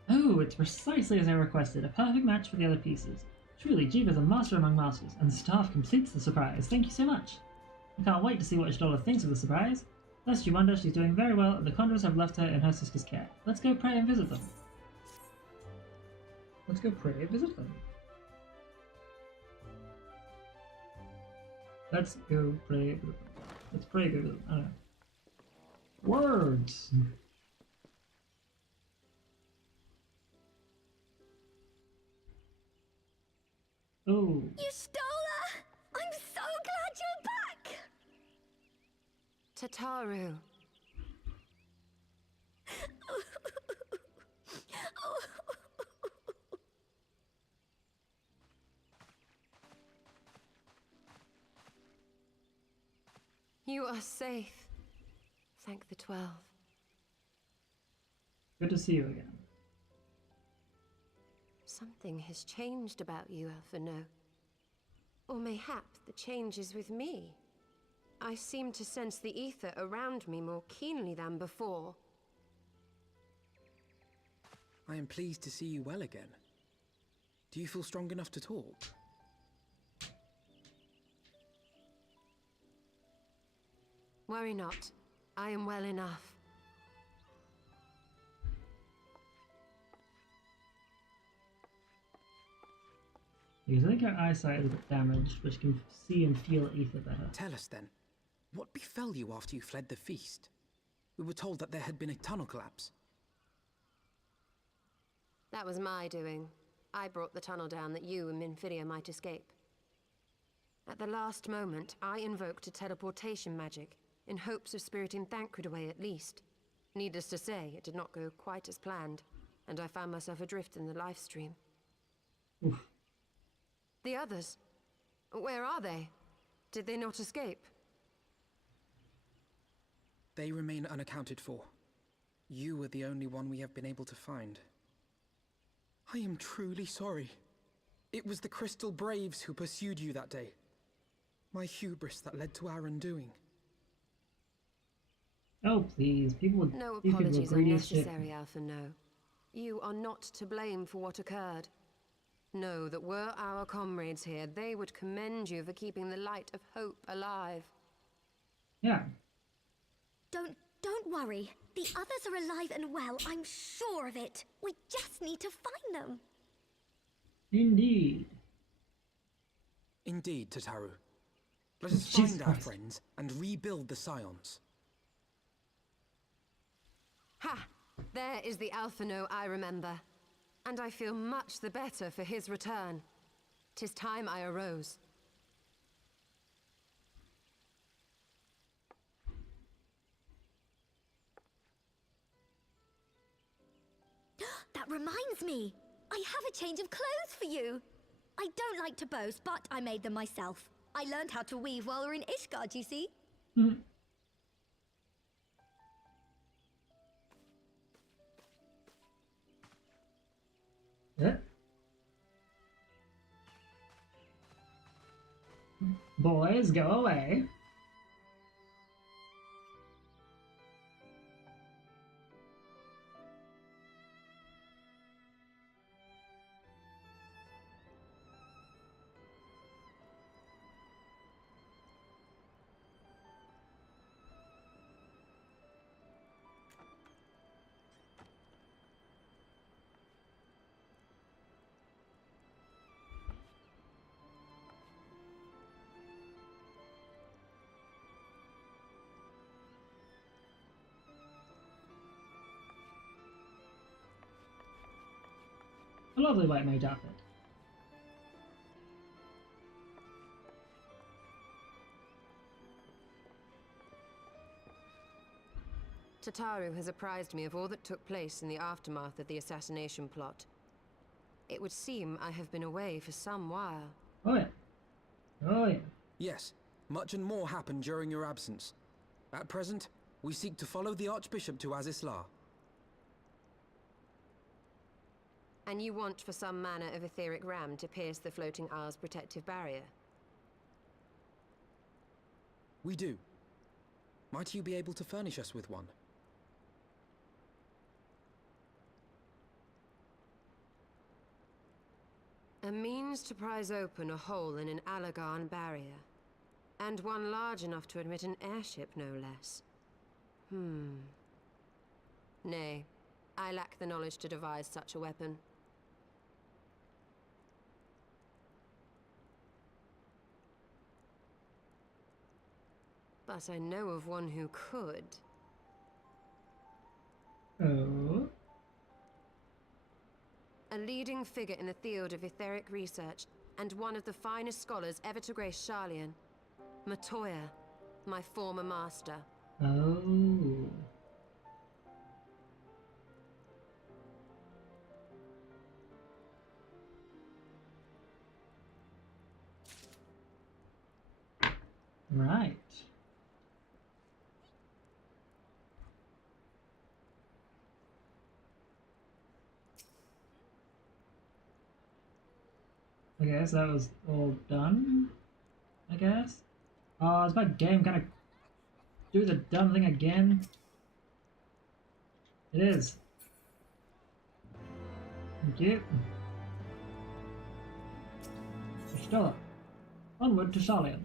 Oh, it's precisely as I requested. A perfect match for the other pieces. Truly, Jiva's a master among masters, and the staff completes the surprise. Thank you so much. I can't wait to see what Y'shtola thinks of the surprise. Lest you wonder, she's doing very well, and the Conjurers have left her in her sister's care. Let's go pray and visit them. Let's go pray visit them. Let's go pray. Let's pray go visit them. I don't know. Words! Oh. Y'shtola! I'm so glad you're back! Tataru. You are safe. Thank the 12. Good to see you again. Something has changed about you, Alphino. Or mayhap the change is with me. I seem to sense the ether around me more keenly than before. I am pleased to see you well again. Do you feel strong enough to talk? Worry not. I am well enough. Because I think our eyesight is a bit damaged, but you can see and feel ether better. Tell us then, what befell you after you fled the feast? We were told that there had been a tunnel collapse. That was my doing. I brought the tunnel down that you and Minfidia might escape. At the last moment, I invoked a teleportation magic, in hopes of spiriting Thancred away at least. Needless to say, it did not go quite as planned, and I found myself adrift in the life stream. Oof. The others? Where are they? Did they not escape? They remain unaccounted for. You were the only one we have been able to find. I am truly sorry. It was the Crystal Braves who pursued you that day. My hubris that led to our undoing. Oh, please. People would. No these people apologies agree as shit. unnecessary, Alphino. You are not to blame for what occurred. Know that were our comrades here, they would commend you for keeping the light of hope alive. Yeah. Don't worry. The others are alive and well, I'm sure of it. We just need to find them. Indeed. Indeed, Tataru. Let us Jesus find our Christ. friends and rebuild the Scions. Ha! There is the Alphino I remember. And I feel much the better for his return. 'Tis time I arose. That reminds me. I have a change of clothes for you. I don't like to boast, but I made them myself. I learned how to weave while we were in Ishgard, you see. Yeah. Boys, go away. A lovely white mage outfit. Tataru has apprised me of all that took place in the aftermath of the assassination plot. It would seem I have been away for some while. Oh yeah. Oh yeah. Yes, much and more happened during your absence. At present, we seek to follow the Archbishop to Azisla. And you want for some manner of etheric ram to pierce the Floating Isles protective barrier? We do. Might you be able to furnish us with one? A means to prise open a hole in an Allagan barrier. And one large enough to admit an airship, no less. Nay, I lack the knowledge to devise such a weapon. But I know of one who could. Oh. A leading figure in the field of etheric research, and one of the finest scholars ever to grace Sharlayan. Matoya, my former master. Oh. Right. Okay, so that was all done, I guess. Oh, is my game gonna do the dumb thing again? It is. Thank you. Stella. Onward to Sharlayan.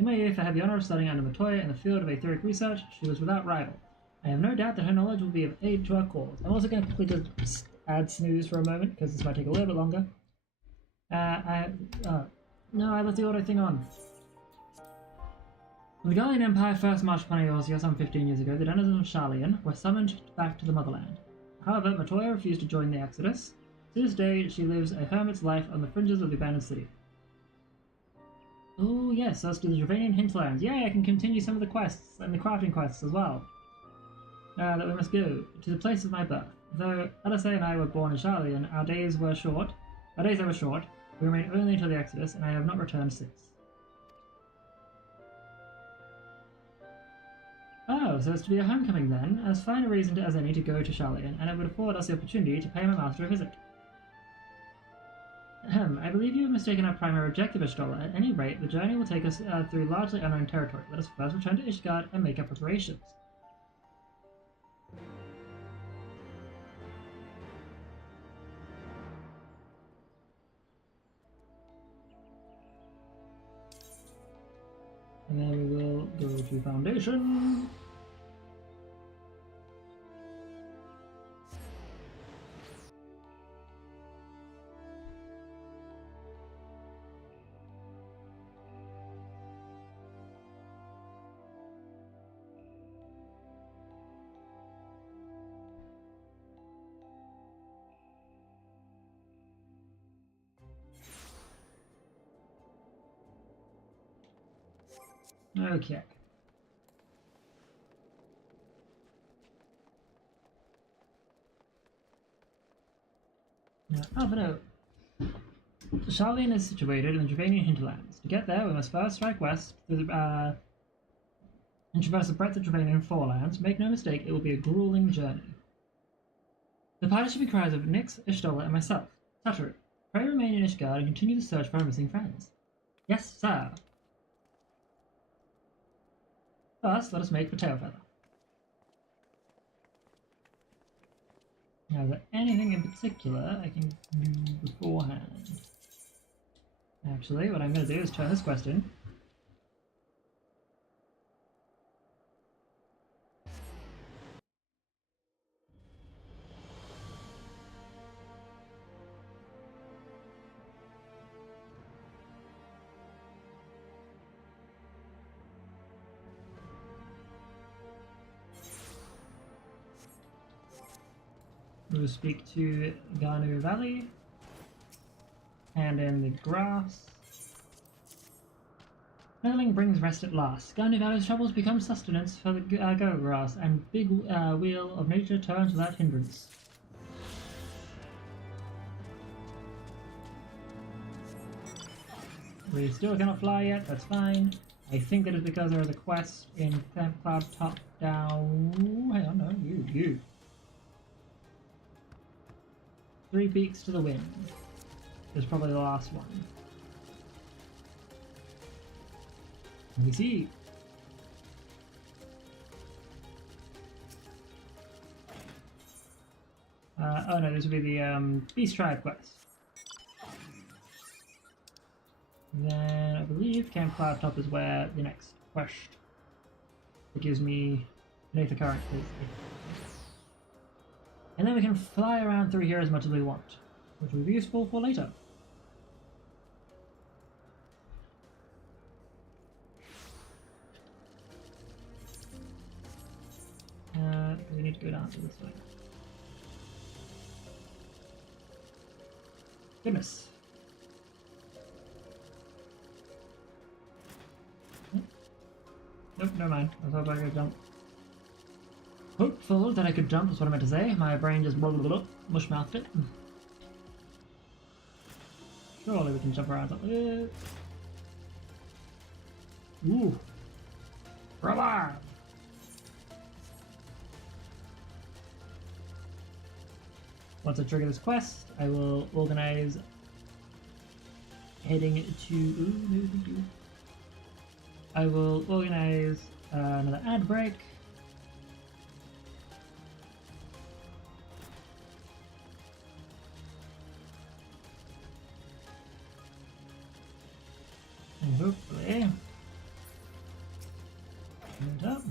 In my youth, I had the honor of studying under Matoya in the field of etheric research. She was without rival. I have no doubt that her knowledge will be of aid to our cause. I'm also going to quickly just add snooze for a moment, because this might take a little bit longer. No, I left the auto thing on. When the Gallian Empire first marched upon Eorzea some 15 years ago, the denizens of Sharlayan were summoned back to the motherland. However, Matoya refused to join the exodus. To this day, she lives a hermit's life on the fringes of the abandoned city. Oh yes, us to the Dravanian hinterlands. Yay, I can continue some of the quests, and the crafting quests as well. That we must go to the place of my birth. Though Elisei and I were born in Sharlayan, our days were short. We remained only until the Exodus, and I have not returned since. Oh, so it's to be a homecoming then, as fine a reason as any to go to Sharlayan, and it would afford us the opportunity to pay my master a visit. I believe you have mistaken our primary objective, Y'shtola. At any rate, the journey will take us through largely unknown territory. Let us first return to Ishgard and make our preparations. And then we will go to Foundation. Okay. Now, Alvaro. Sharlayan is situated in the Dravanian hinterlands. To get there, we must first strike west through the, and traverse the breadth of Dravanian forelands. Make no mistake, it will be a grueling journey. The party should be comprised of Nyx, Y'shtola, and myself, Tataru. Pray remain in Ishgard and continue the search for our missing friends. Yes, sir. First, let us make for Tailfeather. Now, is there anything in particular I can do beforehand? Actually, what I'm going to do is turn this quest in. We'll speak to Garnu Valley, and in the grass. Meddling brings rest at last. Garnu Valley's troubles become sustenance for the go grass, and big wheel of nature turns without hindrance. We still cannot fly yet, that's fine. I think that is because there is a quest in Camp Cloud top down. Hang on, no, you. 3 Peaks to the Wind is probably the last one. Let me see. Oh no, this would be the Beast Tribe quest. Then I believe Camp Cloudtop is where the next quest that gives me an Aether Current is. And then we can fly around through here as much as we want, which will be useful for later. go down to this way. Goodness. Nope, never mind. I thought I could jump. Hopeful that I could jump is what I meant to say. My brain just mush-mouthed it. Surely we can jump around up there. Ooh. Brother! Once I trigger this quest, I will organize heading to... Ooh, no, thank you. I will organize another ad break. And hopefully... Turn it up.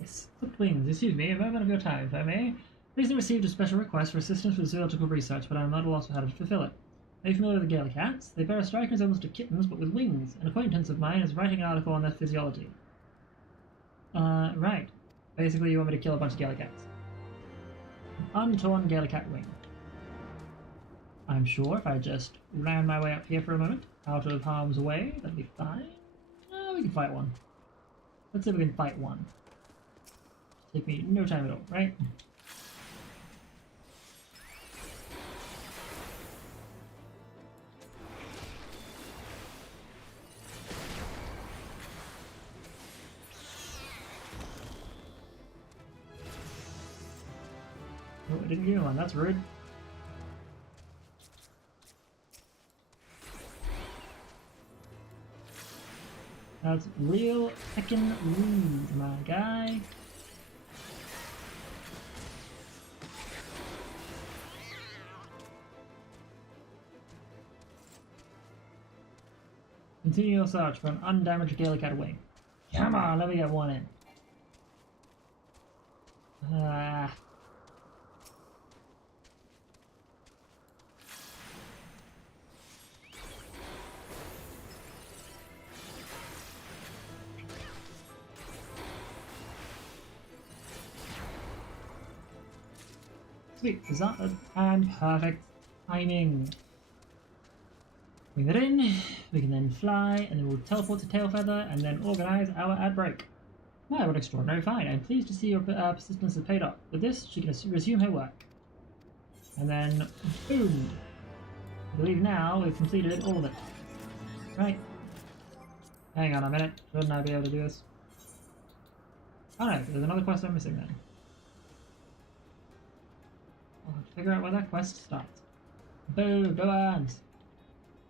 Yes, clipped wings. Excuse me, a moment of your time, if I may. Recently received a special request for assistance with zoological research, but I am not at a loss for how to fulfill it. Are you familiar with the Gaelic cats? They bear a striking resemblance to kittens, but with wings. An acquaintance of mine is writing an article on their physiology. Right. Basically, you want me to kill a bunch of Gaelic cats. An untorn Gaelic cat wing. I'm sure if I just ran my way up here for a moment, out of harm's way, that'd be fine. We can fight one. Let's see if we can fight one. Take me no time at all, right? Oh, I didn't give him one. That's rude. That's real heckin' rude, my guy. Continue your search for an undamaged Gaelic cat wing. Come on, let me get one in. Sweet, is that and perfect timing. Bring that in, we can then fly, and then we'll teleport to Tailfeather, and then organize our ad break. Wow, what an extraordinary find. I'm pleased to see your persistence has paid off. With this, she can resume her work. And then, boom! I believe now we've completed all of it. Right. Hang on a minute, shouldn't I be able to do this? Oh no, there's another quest I'm missing then. I'll have to figure out where that quest starts. Boo, go on!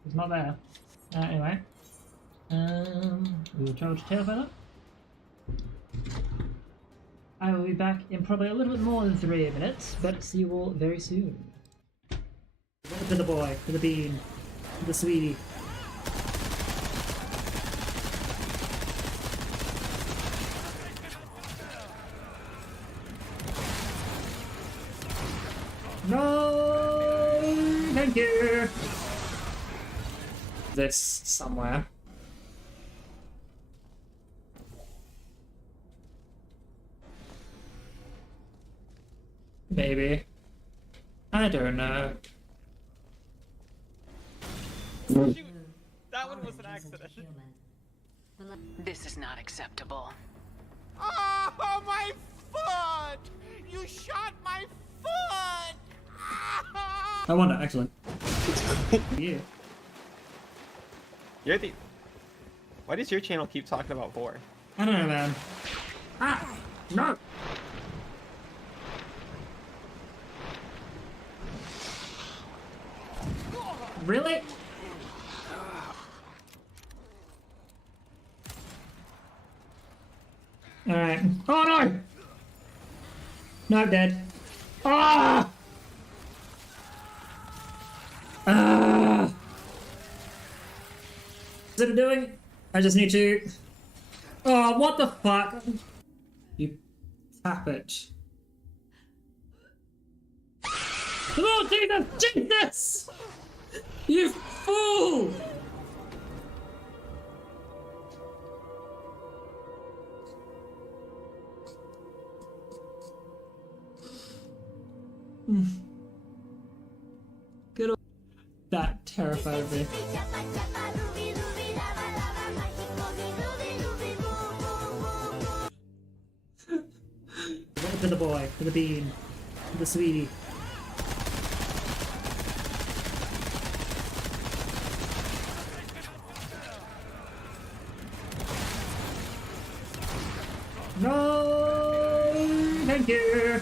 It's not there. Anyway. We will travel to Tailfeather. I will be back in probably a little bit more than 3 minutes, but see you all very soon. To the boy, to the bean, to the sweetie. No, thank you. This somewhere. Maybe. I don't know. Shoot! That one was an accident. This is not acceptable. Oh, my foot! You shot my foot! I wonder, excellent. Yeah. You're the... Why does your channel keep talking about 4? I don't know, man. Ah! No! Really? Alright. Oh no! No, I'm dead. Ah! Ah! Is it doing? I just need to... Oh, what the fuck? You tap it. Oh, Jesus! Jesus! You fool! Good old... That terrified me. To the boy, to the bean, to the sweetie. No, thank you.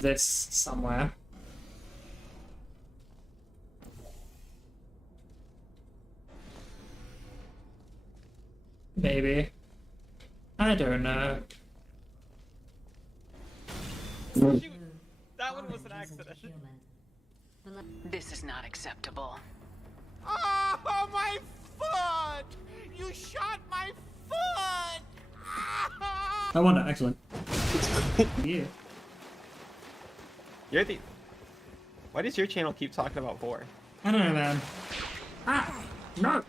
This somewhere. Maybe. I don't know. Shoot! That one was an accident. This is not acceptable. Oh, my foot! You shot my foot! I wonder, actually. Yeah. You're the... Why does your channel keep talking about 4? I don't know, man. Ah! No!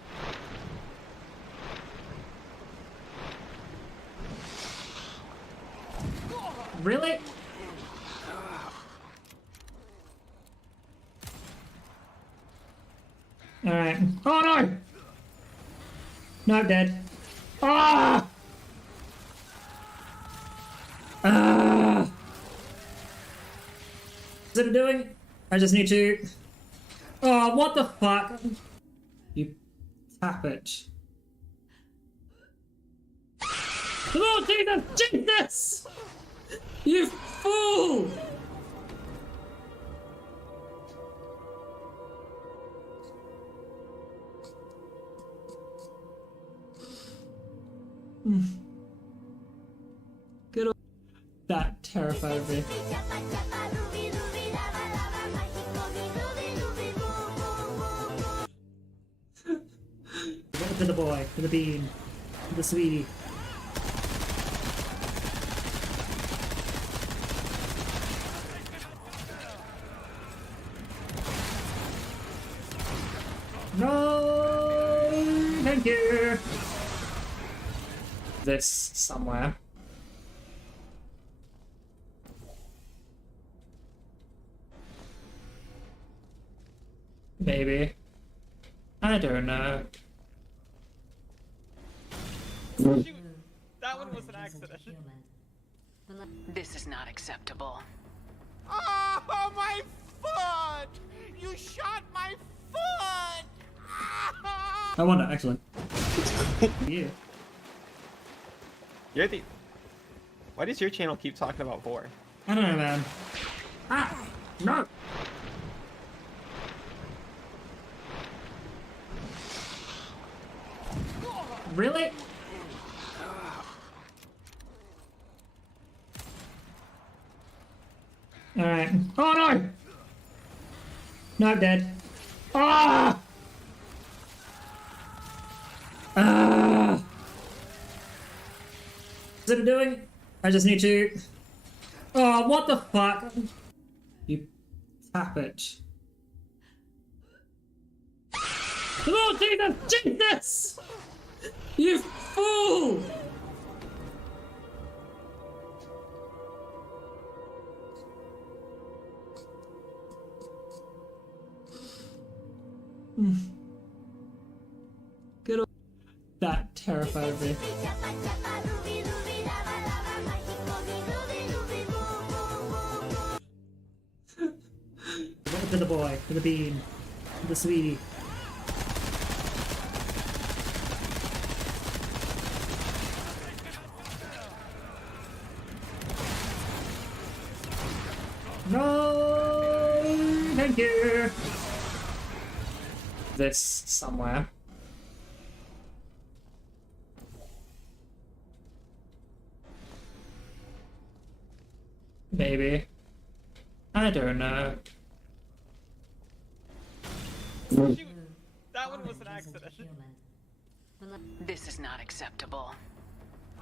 Really? Alright. Oh no! No, dead. Ah! Ah! Is it doing? I just need to... Oh, what the fuck? You tap it. Oh, Jesus! Jesus! You fool! Good old... That terrified me. To the boy, to the bean, to the sweetie. No, thank you. This somewhere. Maybe. I don't know. Shoot! That one was an accident. This is not acceptable. Oh, my foot! You shot my foot! I wonder, actually. Yeah. You're the... Why does your channel keep talking about 4? I don't know, man. Ah! No! Really? Alright. Oh no! Not dead. Ah! Ah! Is it doing? I just need to... Oh, what the fuck? You tap it. Oh, Jesus! Jesus! You fool! Good old... That terrified me. To the boy, to the bean, to the sweetie. No, thank you. This somewhere. Maybe. I don't know. Shoot! That one was an accident. This is not acceptable.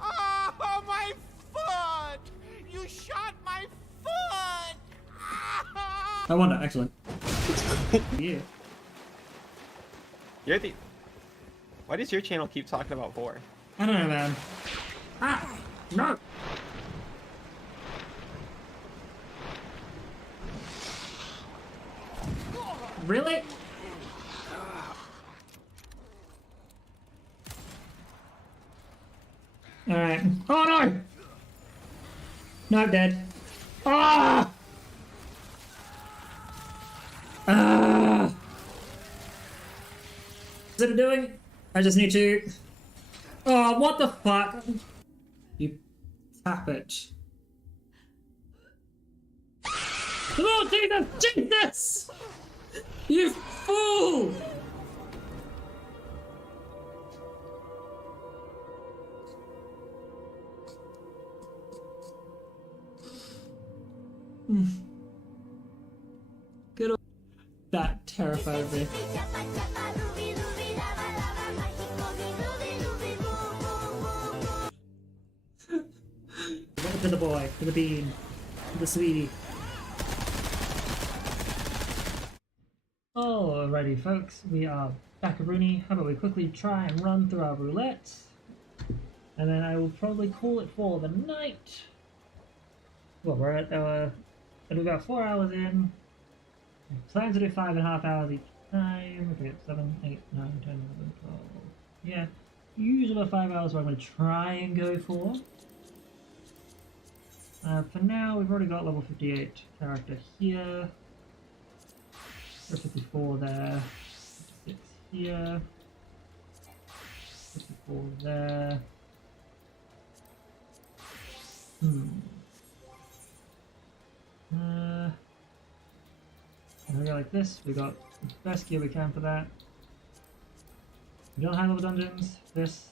Oh, my foot! You shot my foot! I wonder, actually. Yeah. You're the... Why does your channel keep talking about 4? I don't know, man. Ah! No! Really? Alright. Oh no! No, I'm dead. Ah! Ah! What's it doing? I just need to... Oh, what the fuck? You tap it. Oh, Jesus! Jesus! You fool! Good old... That terrified me. To the boy, to the bean, to the sweetie. Alrighty folks, we are back at Rooney. How about we quickly try and run through our roulette, and then I will probably call it for the night. Well, we're at about 4 hours in. Plan to do 5.5 hours each time. Okay, 7, 8, 9, 10, 11, 12. Yeah, usually about 5 hours what I'm going to try and go for. For now, we've already got level 58 character here. 54 there. 56 here. 54 there. And we go like this. We got the best gear we can for that. We don't handle the dungeons. This.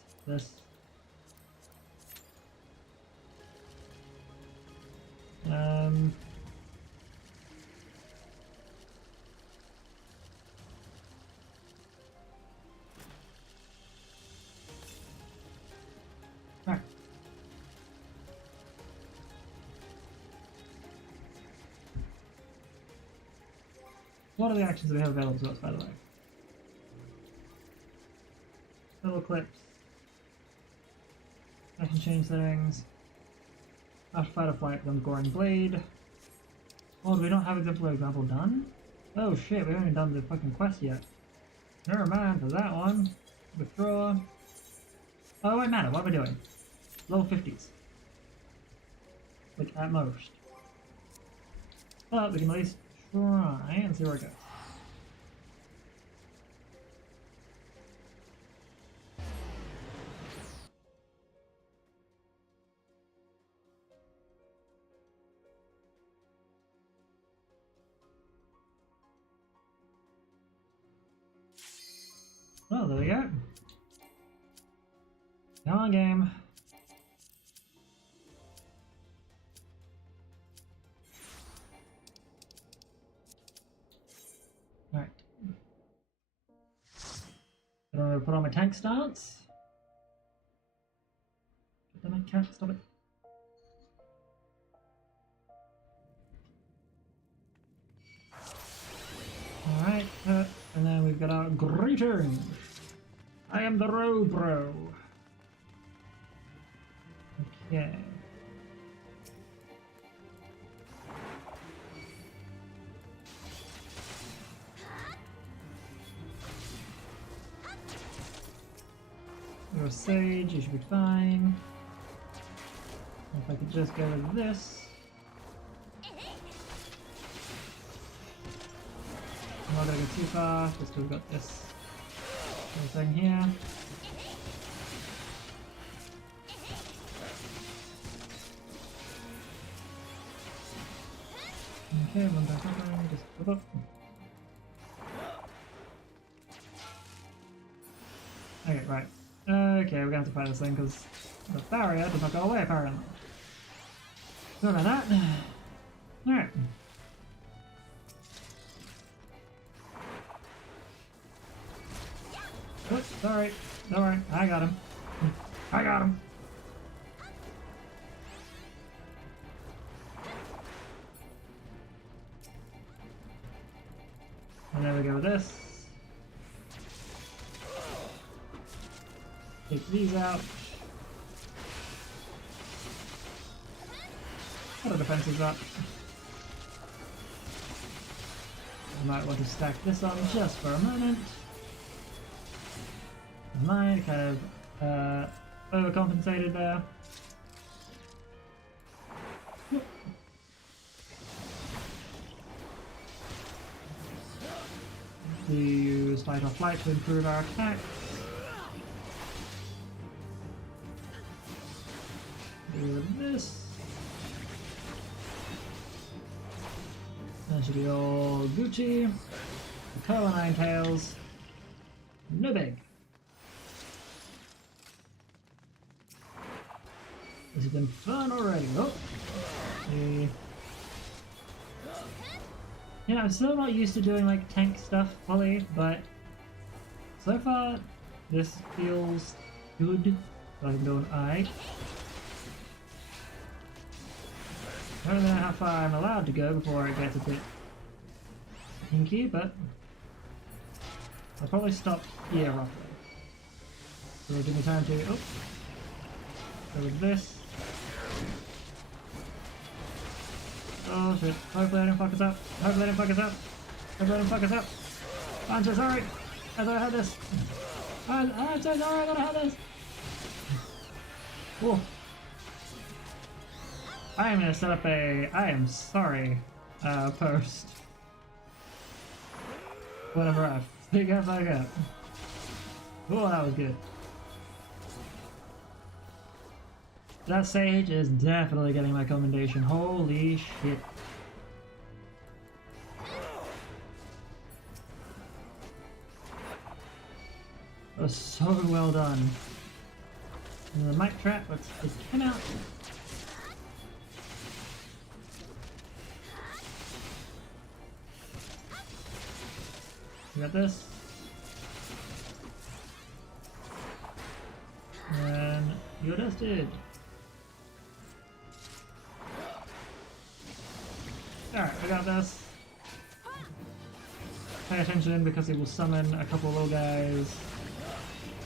Right. What are the actions that we have available to us, by the way? Little clips. Action change settings. After fight or flight, then Goring Blade. Oh, do we not have exemplary example done? Oh shit, we haven't done the fucking quest yet. Never mind for that one. Withdraw. Oh, it won't matter, what are we doing? Level 50s. Like, at most. But we can at least try and see where it goes. Well, there we go. Come on, game. Alright. Gonna put on my tank stance. Damn it, can't stop it. Alright, and then we've got our greetings. I am the Robro. Okay. You're a sage, you should be fine. If I could just go with this. I'm not gonna go too far, just because we've got this little thing here. Okay, one back up, just flip up. Okay, right. Okay, we're gonna have to fight this thing because the barrier does not go away apparently. Sorry about that. Alright. Oops, sorry. Alright, I got him. I got him. And there we go with this. Take these out. Put our defenses up. I might want to stack this on just for a moment. Mine kind of overcompensated there. We use Fight or Flight to improve our attack. Do this. That should be all Gucci. The Curler Nine Tails. No big. This has been fun already. Oh. Yeah, I'm still not used to doing like tank stuff fully, but so far this feels good. So I can go an eye. I don't know how far I'm allowed to go before it gets a bit hinky, but I'll probably stop here roughly. So it'll give me time to go with this. Oh shit, hopefully I don't fuck us up. Hopefully I don't fuck us up. Hopefully I don't fuck us up. I'm so sorry. I thought I had this. I'm so sorry, I thought I had this. Whoa. I am gonna set up a I am sorry post. Whenever I figure back up. Oh, that was good. That sage is definitely getting my commendation. Holy shit. That was so well done. And the mic trap, let's just come out. We got this. And you're dusted. Alright, I got this. Pay attention because it will summon a couple of little guys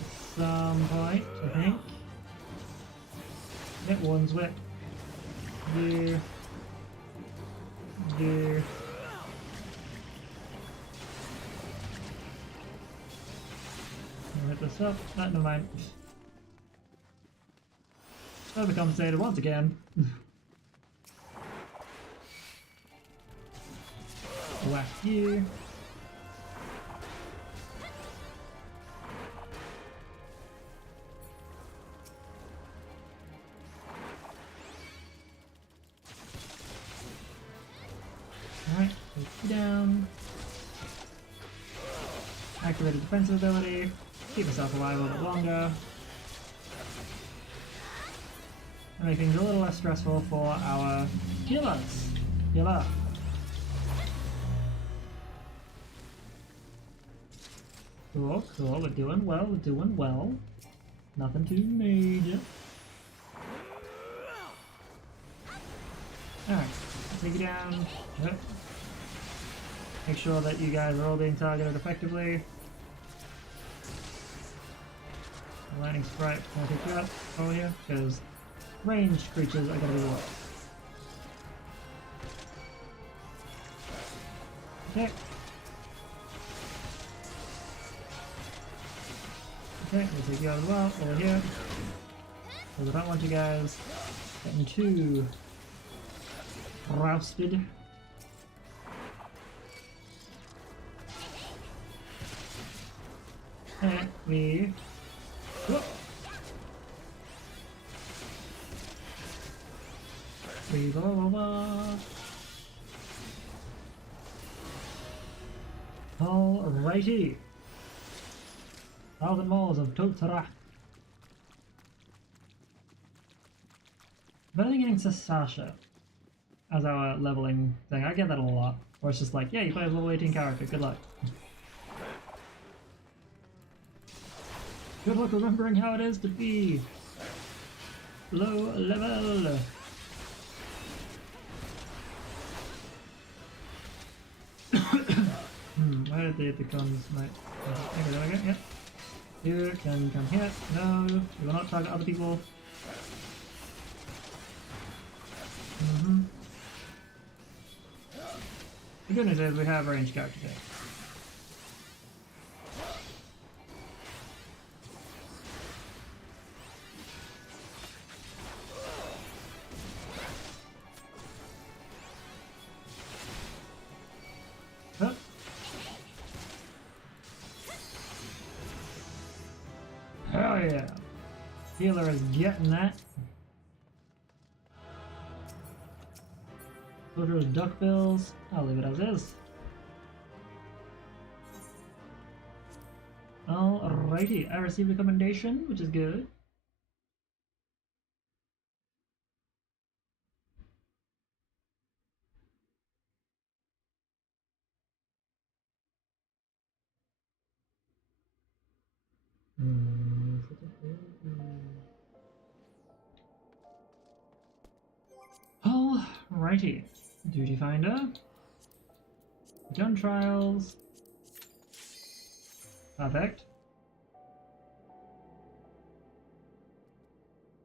at some point, I think. Get one's whip. Do. Hit this up. Never mind. Overcompensated once again. Whack you. Alright, take you down. Activate a defensive ability. Keep myself alive a little bit longer. And make things a little less stressful for our healers. Healer. Cool, cool, we're doing well, we're doing well. Nothing too major. Alright, take you down. Yep. Make sure that you guys are all being targeted effectively. The lightning sprite, can I pick you up over here? Because ranged creatures are gonna be the worst. Okay. Okay, we'll take you out as well, over here. Because I don't want you guys getting too rousted. And we... Whoop. Breathe over. Alrighty. 1,000 Moles of Totara. Better than getting Sasasha as our leveling thing. I get that a lot. Or it's just like, yeah, you play a level 18 character, good luck. Good luck remembering how it is to be low level. Where did the guns might... there we go, yep. You can come here. No, you will not target other people. The good news is we have ranged characters here. Huh? Hell yeah. Healer is getting that. Soldiers duckbills. I'll leave it as is. Alrighty, I received a commendation, which is good. Alrighty. Duty finder. Gun trials. Perfect.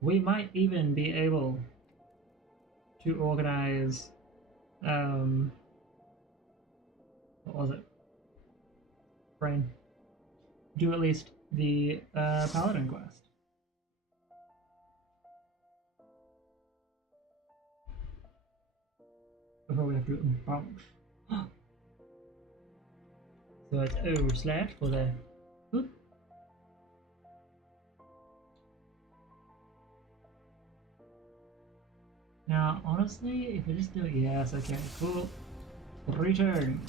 We might even be able to organize what was it? Brain. Do at least the Paladin quest. Before we have to bounce. So it's // for the oop. Now honestly, if I just do it, yes, okay, cool. Return.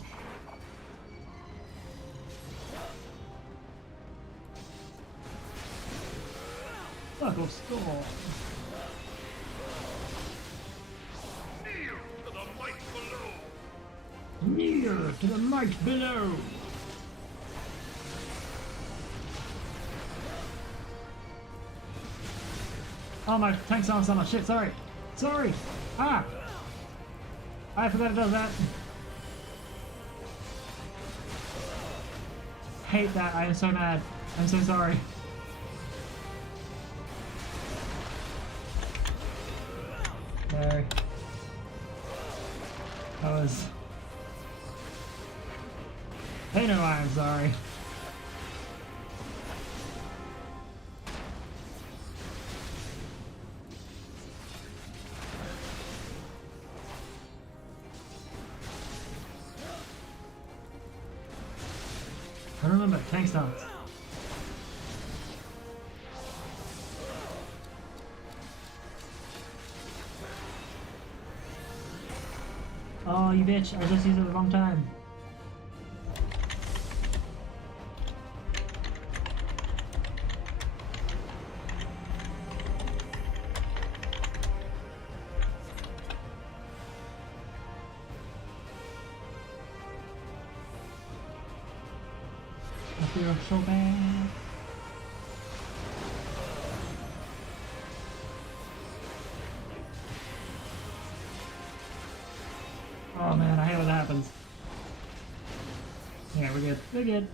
Circle Storm. Near to the might below. Oh, my tank's on so much shit, sorry. Sorry! Ah! I forgot it does that. Hate that, I am so mad. I'm so sorry. There. That was... They know I'm sorry. I don't remember tank stance. Oh, you bitch! I just used it at the wrong time. I feel so bad. Oh man, I hate when that happens. Yeah, we're good. We're good.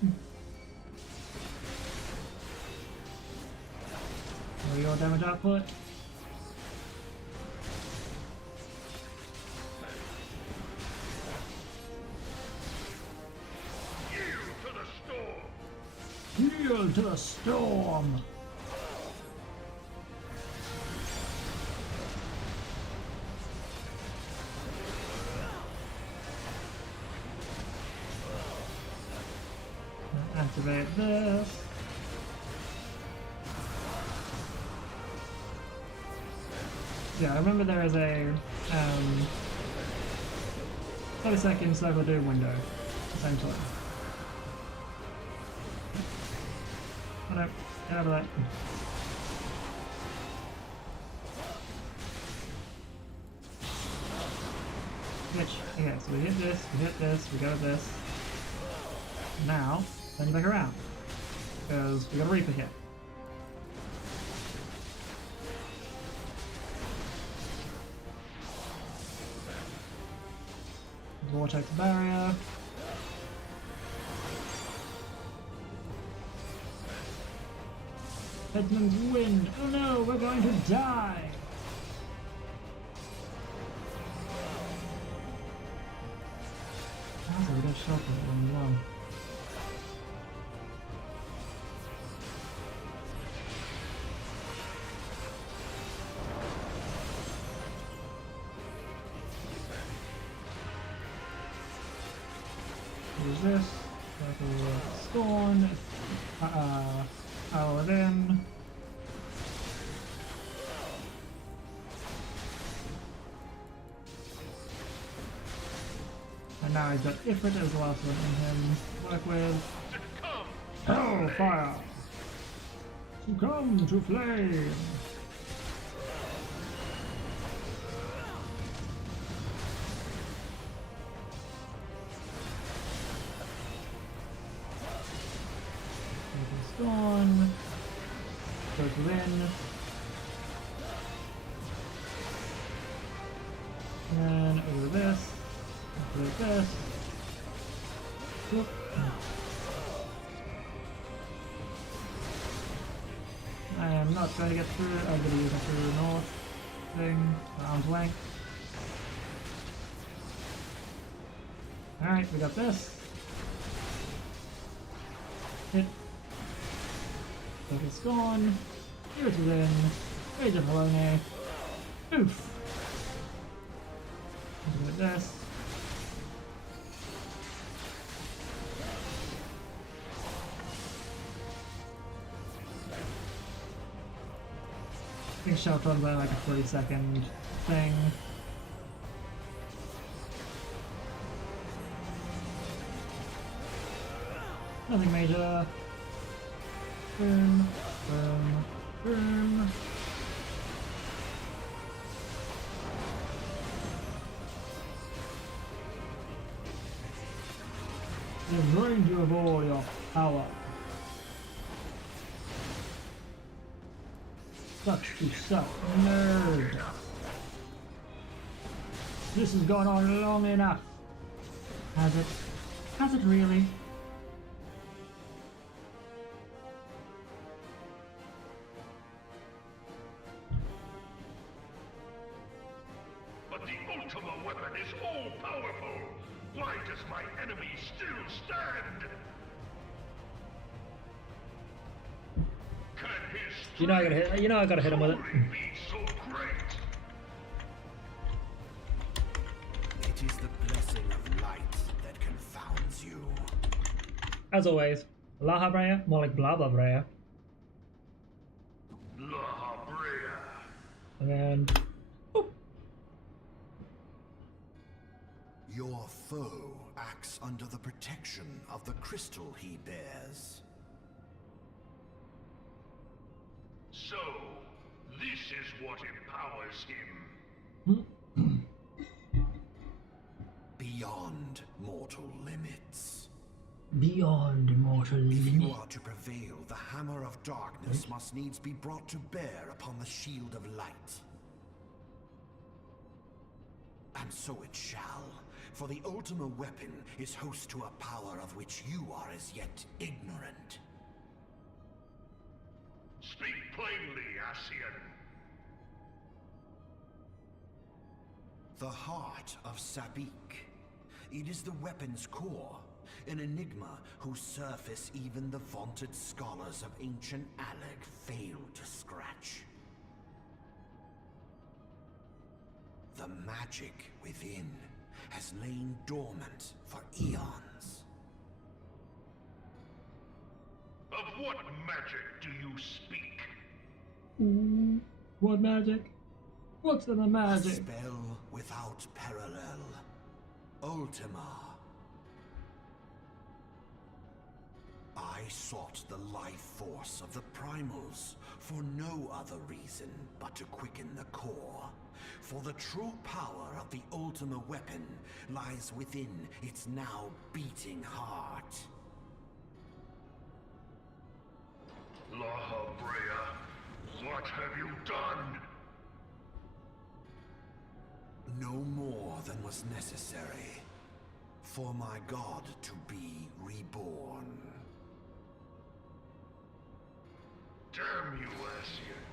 There we go, damage output. Yield to the storm! Activate this. Yeah, I remember there is a 30-second circle doom window, essentially. Oh no, get out of that. Bitch. Okay, so we hit this, we go this. Now, turn you back around. Because we got a Reaper here. Vortex barrier. Headsman's wind. Oh no, we're going to die. That's a good shot for that one as well. Use this. Spawn. Power it in. And now he's got Ifrit as the last one in him to work with. Hellfire! Succumb to flame! Gone. Circle in. And over this. Over this. Whoop. I am not trying to get through it. I'm going to use it through the north thing. Arm's length. Alright, we got this. Hit. Focus gone. Here to win. Rage of Halone. Oof. Look at this. I think Shelton's only like a 30-second thing. Nothing major. Boom, boom, boom. They've drained you of all your power. Such to suck, nerd. This has gone on long enough. Has it? Has it really? But the Ultima weapon is all-powerful. Why does my enemy still stand? Can his You know I gotta hit. You know I gotta hit him with it. be so great? It is the blessing of light that confounds you. As always, Laha Breya, more like blah blah Breya. La Brea. And then Your foe acts under the protection of the crystal he bears. So, this is what empowers him. Beyond mortal limits. Beyond mortal If you limits. are to prevail, the hammer of darkness must needs be brought to bear upon the shield of light. And so it shall, for the Ultima weapon is host to a power of which you are as yet ignorant. Speak plainly, Ascian. The heart of Sabik. It is the weapon's core, an enigma whose surface even the vaunted scholars of ancient Alec failed to scratch. The magic within has lain dormant for eons. Of what magic do you speak? Ooh, what magic? What's in the A magic? spell without parallel. Ultima. I sought the life force of the primals for no other reason but to quicken the core. For the true power of the Ultima weapon lies within its now beating heart. La Brea, what have you done? No more than was necessary for my god to be reborn. Damn you, Ascian.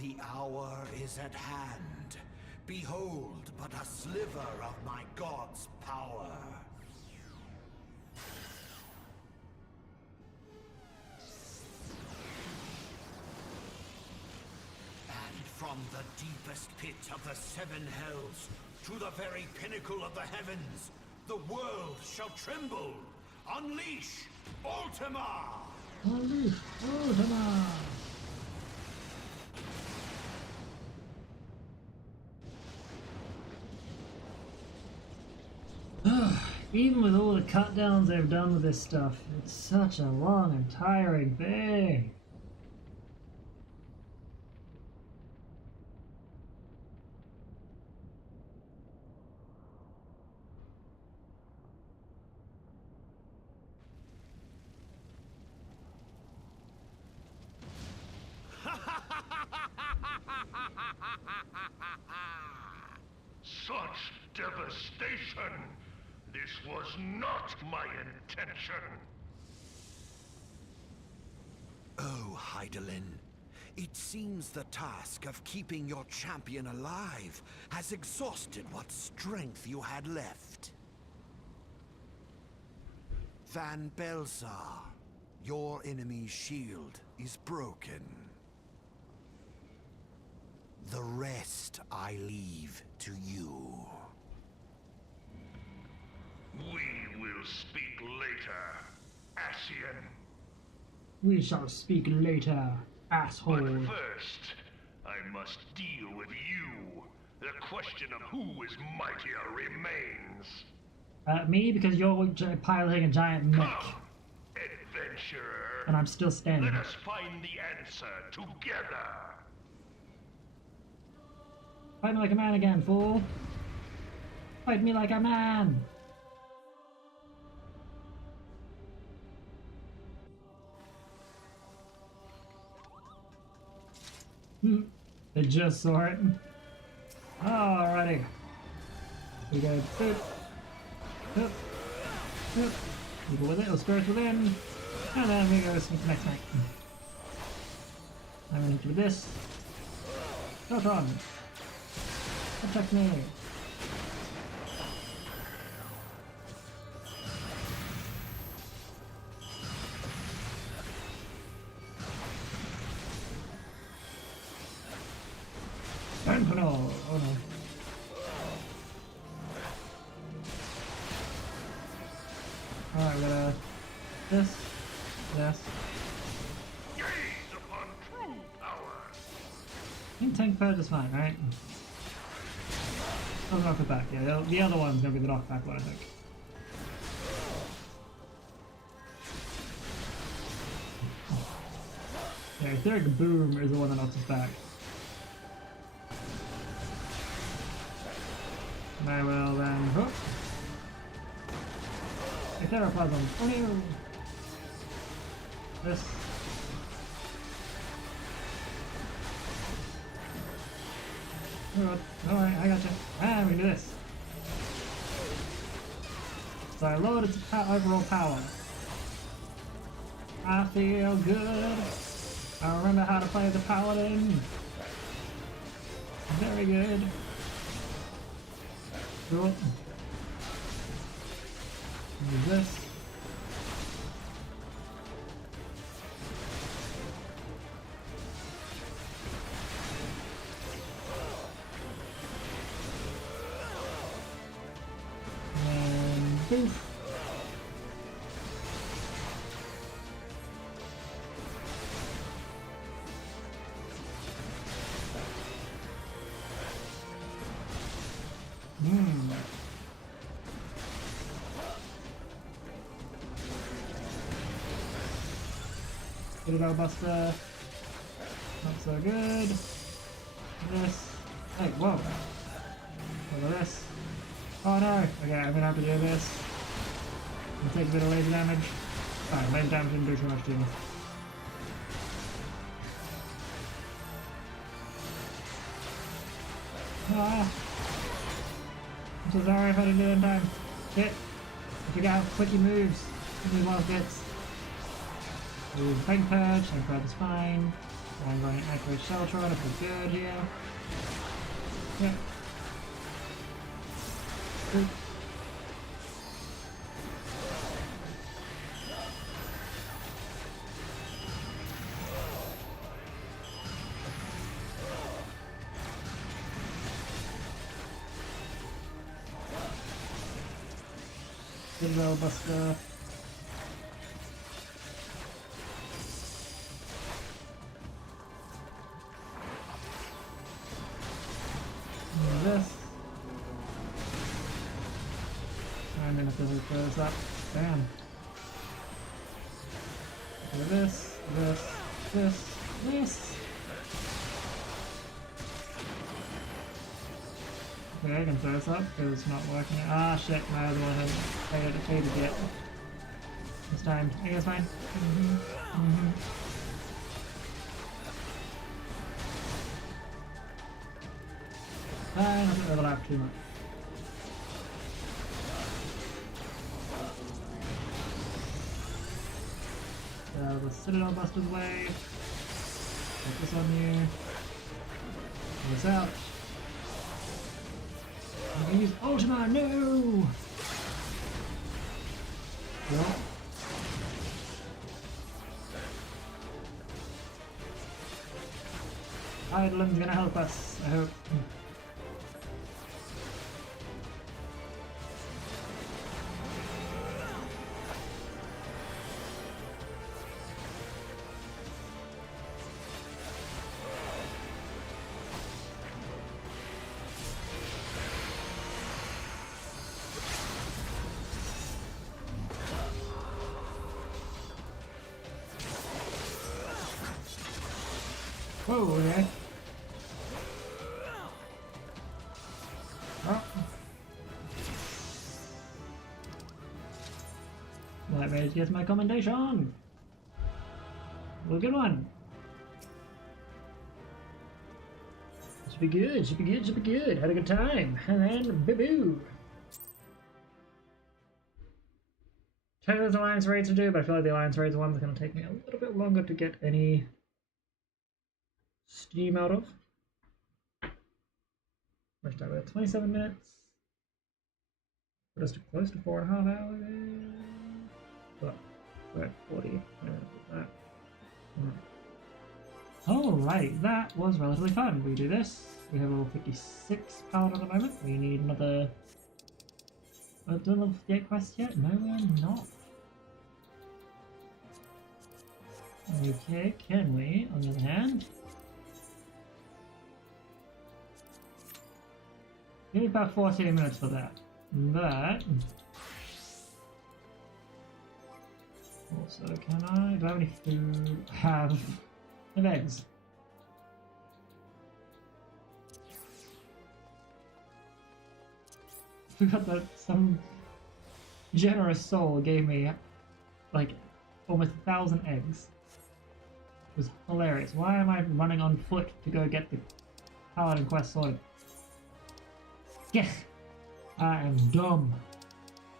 The hour is at hand. Behold but a sliver of my god's power. And from the deepest pit of the seven hells, to the very pinnacle of the heavens, the world shall tremble. Unleash Ultima! Unleash Ultima! Even with all the cut downs they've done with this stuff, it's such a long and tiring thing. Such devastation! This was not my intention! Oh, Hydaelyn. It seems the task of keeping your champion alive has exhausted what strength you had left. Van Belsar, your enemy's shield is broken. The rest I leave to you. We will speak later, Ascian. We shall speak later, asshole. But first, I must deal with you. The question of who is mightier remains. Me, because you're piloting a giant mech. Come, adventurer. And I'm still standing. Let us find the answer together. Fight me like a man again, fool. Fight me like a man. They just saw it. Alrighty. We go boop. Boop. Boop. People with it, or spirits within. And then we go sneak next night. I'm gonna hit you with this. Shotron. Attack me. Sentinel! Oh no. Alright, we got this. This. Gaze upon true power. I think tank purge is fine, right? Oh, knock it back. Yeah, the other one's gonna be the knockback one, I think. Yeah, Etheric Boom is the one that knocks us back. I will then hook. Etheroplasm. Oh no! This. Alright, I gotcha. Ah, we can do this. So I lowered its overall power. I feel good. I remember how to play the paladin. Very good. Cool. Use this. And poof. Get it out, Buster. Not so good. This. Hey, whoa. Look at this. Oh no! Okay, I'm gonna have to do this. And take a bit of laser damage. Alright, laser damage didn't do too much to me. Ah! I'm so sorry if I didn't do it in time. Shit! I forgot how quick he moves. He moves bits. Ooh, Tank Purge, Tank Purge is fine. I'm going to activate Sheltron if we're good here. Yep. Citadel Buster. And this. And then if it goes up, bam. Do this, this. Okay, I can throw this up because it's not working. Ah shit, my other one hasn't faded yet. It's timed. I guess fine. Fine, I don't overlap too much. So the Citadel Buster's way. Put this on you. Pull this out. I'm gonna use Ultima, no! Well. Eidolon's gonna help us, I hope. Whoa, okay. Oh. That mage gets my commendation. Well, good one. Should be good, should be good, should be good. Had a good time. And then, boo-boo. There's alliance raids to do, but I feel like the alliance raids ones are going to take me a little bit longer to get any steam out of. First time, we have 27 minutes. Put us to close to 4.5 hours. But we're at 40. Alright, that was relatively fun. We do this. We have level 56 paladin at the moment. We need another. Done level 58 quest yet? No, we're not. Okay, can we, on the other hand? We need about 14 minutes for that. But also, can I? Do I have any food? Have eggs. I forgot that some generous soul gave me like almost 1,000 eggs. It was hilarious. Why am I running on foot to go get the Paladin quest sorted? Yeah, I am dumb.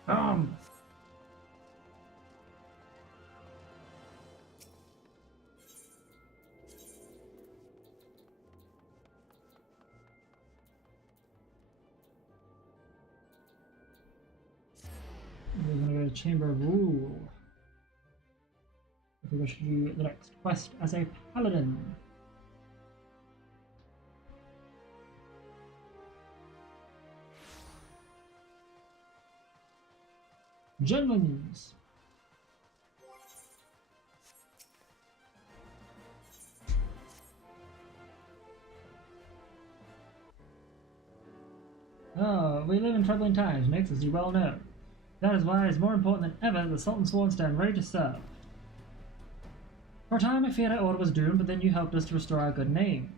Dumb. We're gonna go to Chamber of Rule. If we wish to do the next quest as a paladin. Germans. Oh, we live in troubling times, Nix, as you well know. That is why it's more important than ever that the Sultan Sworn stand ready to serve. For a time I feared our order was doomed, but then you helped us to restore our good name.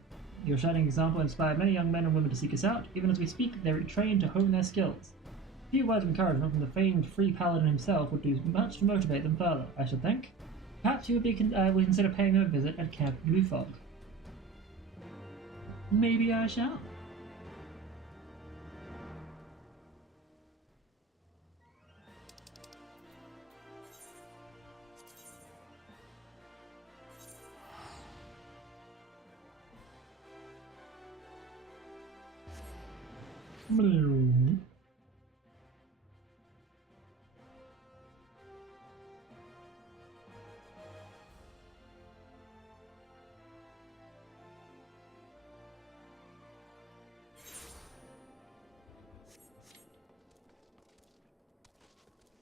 Your shining example inspired many young men and women to seek us out. Even as we speak, they are trained to hone their skills. A few words of encouragement from the famed Free Paladin himself would do much to motivate them further, I should think. Perhaps you would consider paying them a visit at Camp Bluefog. Maybe I shall.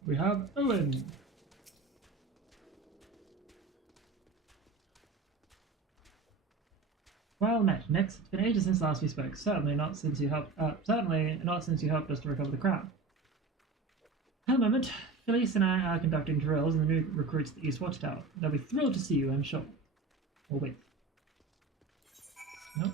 We have Owen. Well met. Next, it's been ages since last we spoke. Certainly not since you helped. Certainly not since you helped us to recover the crown. At the moment, Felice and I are conducting drills in the new recruits at the East Watchtower. They'll be thrilled to see you, I'm sure. Or wait. Nope.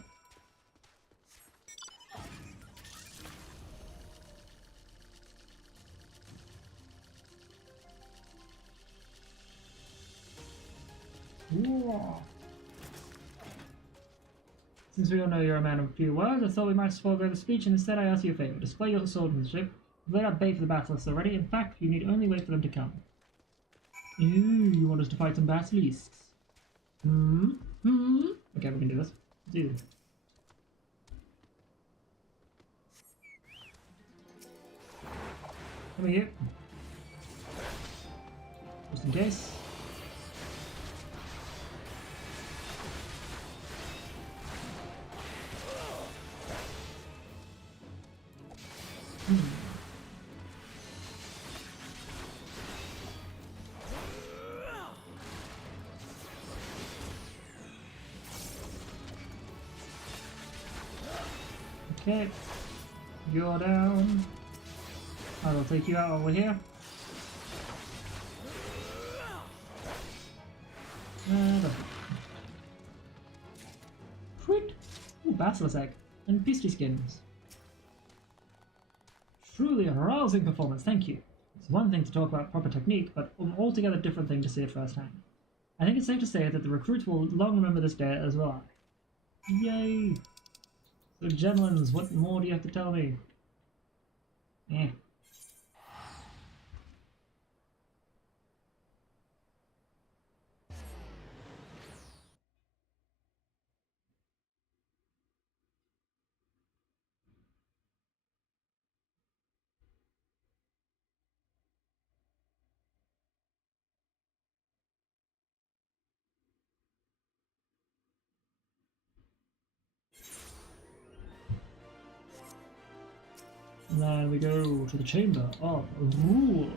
Whoa. Since we all know you're a man of few words, I thought we might forego the speech and instead I ask you a favor. Display your swordsmanship. We've laid out bait for the basilisks already. In fact, you need only wait for them to come. Ooh, you want us to fight some basilisks? Okay, we can do this. Let's do this. Come here. Just in case. Okay, you're down. I will take you out over here. Sweet! Ooh, basilisk egg and beastie skins. Truly a rousing performance, thank you. It's one thing to talk about proper technique, but an altogether different thing to see it firsthand. I think it's safe to say that the recruits will long remember this day as will I. Yay! So, gentlemen, what more do you have to tell me? Eh. And then we go to the Chamber of Rule.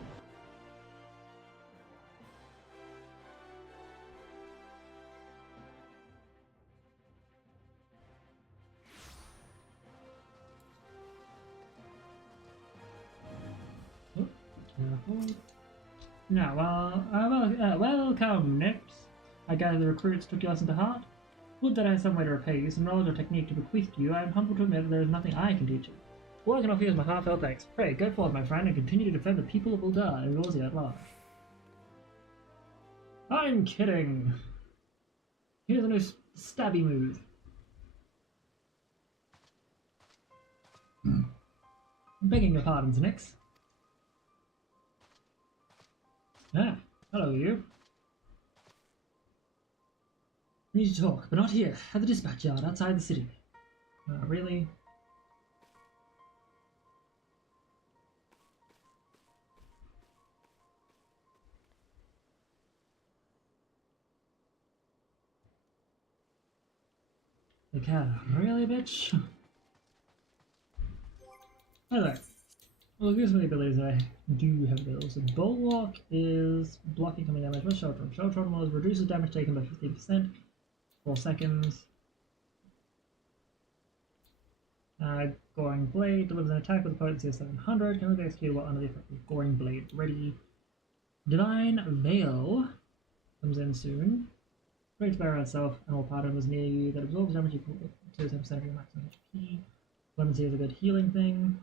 Oh, now, welcome, Nips. I gather the recruits took your lesson to heart. Would that I had some way to repay you, some knowledge or technique to bequeath to you. I am humbled to admit that there is nothing I can teach you. All I can offer you is my heartfelt thanks. Pray, go forth, my friend, and continue to defend the people of Ul'dah and Eorzea at large. I'm kidding! Here's a new stabby move. Begging your pardons, Nix. Ah, hello, you. I need to talk, but not here. At the dispatch yard outside the city. Really? The cat, really, bitch? Hi there. Well, here's some of the abilities I do have available. So, Bulwark is blocking coming damage with Sheltron. Sheltron was reduces damage taken by 15%, 4 seconds. Goring Blade delivers an attack with a potency of 700. Can only be executed while under the effect of Goring Blade ready. Divine Veil comes in soon. Great Barrier itself, and all pattern was near you that absorbs damage equal to 10% of your maximum HP. Clemency is a good healing thing.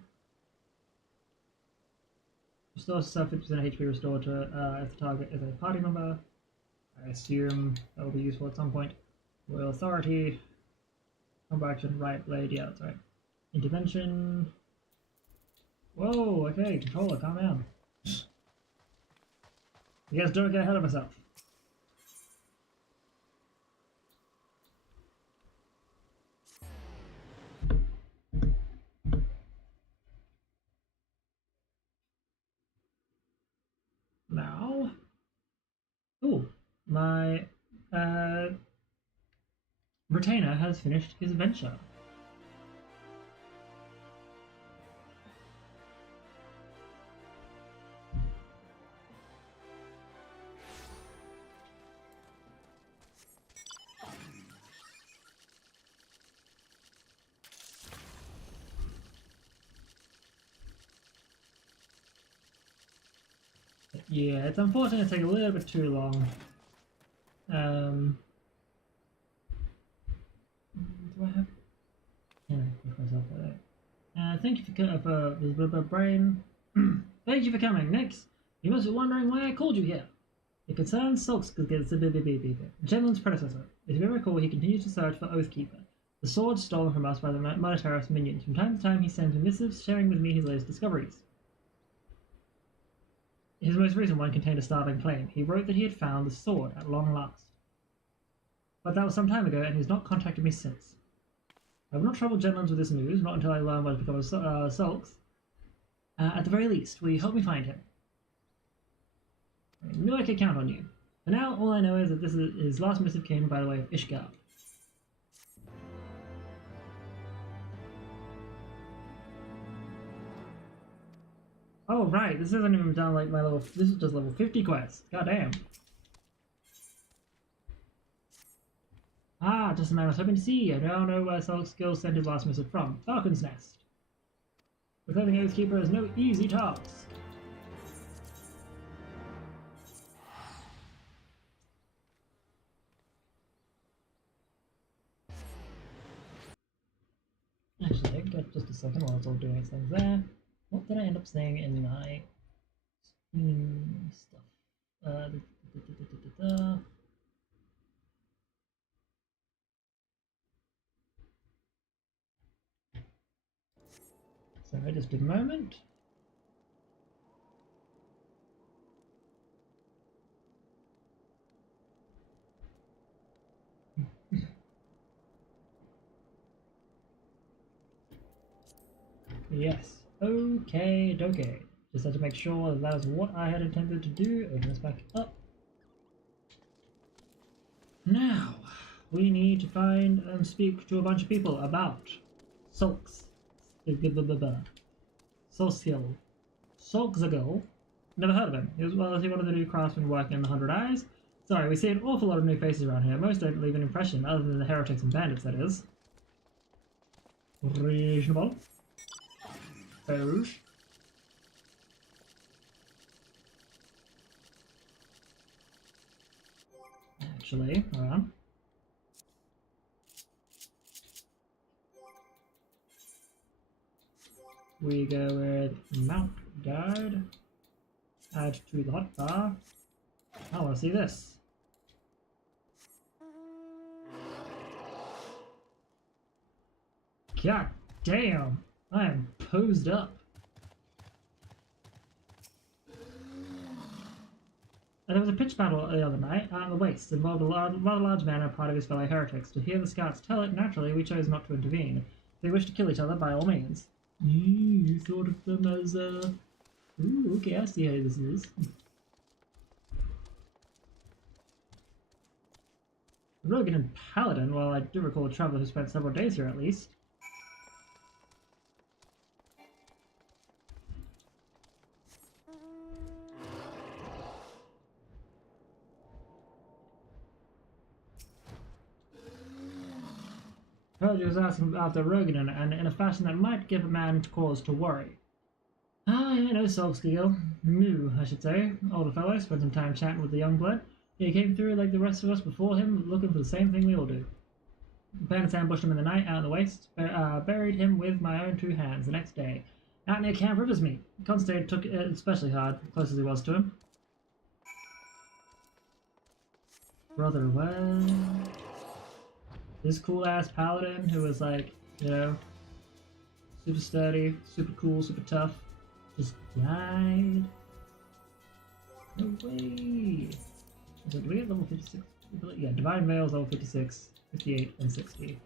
Restores yourself 50% HP restored to if the target is a party member. I assume that will be useful at some point. Royal Authority. Combo action, right blade, yeah, that's right. Intervention. Whoa, okay, controller, calm down. You guys don't get ahead of myself. Now, oh, my retainer has finished his adventure. Yeah, it's unfortunate to take a little bit too long. Do I have? Yeah, push myself like that. Thank you for brain. Thank you for coming. Next, you must be wondering why I called you here. It concerns Sulks against the Gentleman's predecessor. If you recall, he continues to search for Oathkeeper, the sword stolen from us by the Monotaros minions. From time to time, he sends me missives sharing with me his latest discoveries. His most recent one contained a startling claim. He wrote that he had found the sword at long last. But that was some time ago, and he has not contacted me since. I will not trouble Gentlemen with this news, not until I learn what has become of Sulks. At the very least, will you help me find him? I knew I could count on you. For now, all I know is that his last missive came by the way of Ishgard. Oh right, this hasn't even done like my level. This is just level 50 quest. God damn. Ah, just a man I was hoping to see. I now know where Sulks Gill sent his last missive from. Falcon's Nest. Reclaiming Oathkeeper is no easy task. Actually, just a second while it's all doing its things there. What did I end up saying in my stuff? Sorry, just a moment. Yes. Okay, okay. Just had to make sure that was what I had intended to do. Open this back up. Now, we need to find and speak to a bunch of people about Sulks. Sulk's Sulk's Never heard of him. He was one of the new craftsmen working in the 100 Eyes. Sorry, we see an awful lot of new faces around here. Most don't leave an impression, other than the heretics and bandits, that is. Reasonable. Doge. Actually, hold on. We go with Mount Guard. Add to the hotbar. I want to see this. God damn! I am posed up. There was a pitched battle the other night out in the Waste. It involved a rather large man and part of his fellow heretics. To hear the scouts tell it, naturally, we chose not to intervene. If they wish to kill each other, by all means. You thought of them as, Ooh, okay, I see how this is. Rogan and Paladin, well, I do recall a traveler who spent several days here at least. Persia was asking after Rogan, and in a fashion that might give a man cause to worry. Ah, I know Sulk's-Gill. Moo, I should say. Older fellow, spent some time chatting with the young blood. He came through like the rest of us before him, looking for the same thing we all do. Bandits ambushed him in the night out in the Waste, buried him with my own 2 hands the next day. Out near Camp Riversmeet. Constantine took it especially hard, close as he was to him. Brother, well... This cool-ass paladin who was like, you know, super sturdy, super cool, super tough, just died. No way! So do we get level 56? Yeah, Divine Veil's level 56, 58, and 60.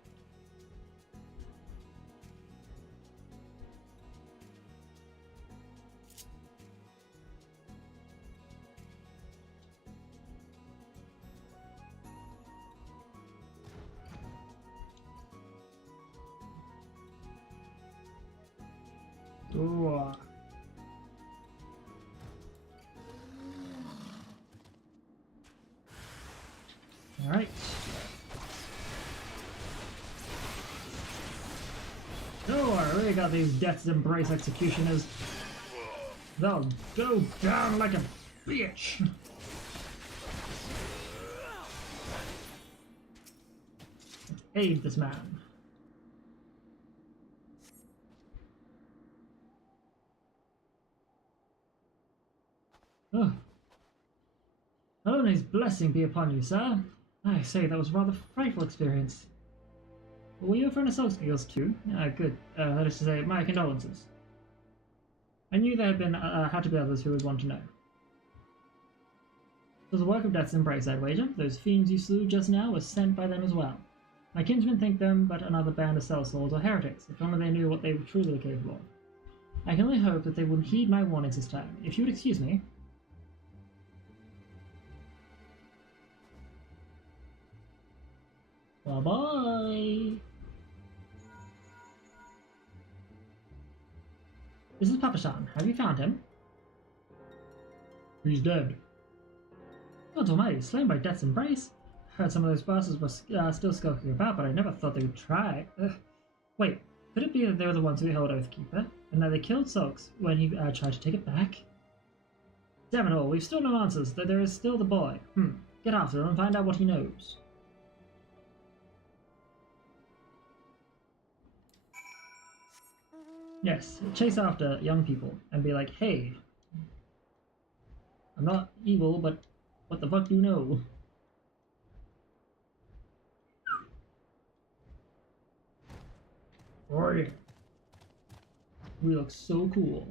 Ooh. Alright. Oh, I really got these Death's Embrace executioners. They'll go down like a bitch! Aid this man. Oh. Helene's blessing be upon you, sir. I say, that was a rather frightful experience. Were you a friend of Solskjaer's too? Good. That is to say, my condolences. I knew there had to be others who would want to know. It was a work of Death's Embrace, I'd wager. Those fiends you slew just now were sent by them as well. My kinsmen think them but another band of sellswords or heretics, if only they knew what they were truly capable of. I can only hope that they wouldn't heed my warnings this time. If you would excuse me... Bye-bye! This is Papa-chan. Have you found him? He's dead. God almighty, slain by Death's Embrace? Heard some of those bastards were still skulking about, but I never thought they would try. Wait, could it be that they were the ones who held Oathkeeper, and that they killed Sulks when he tried to take it back? Damn it all, we've still no answers, though there is still the boy. Get after him and find out what he knows. Yes, chase after young people and be like, hey, I'm not evil, but what the fuck do you know? Oh yeah. We look so cool.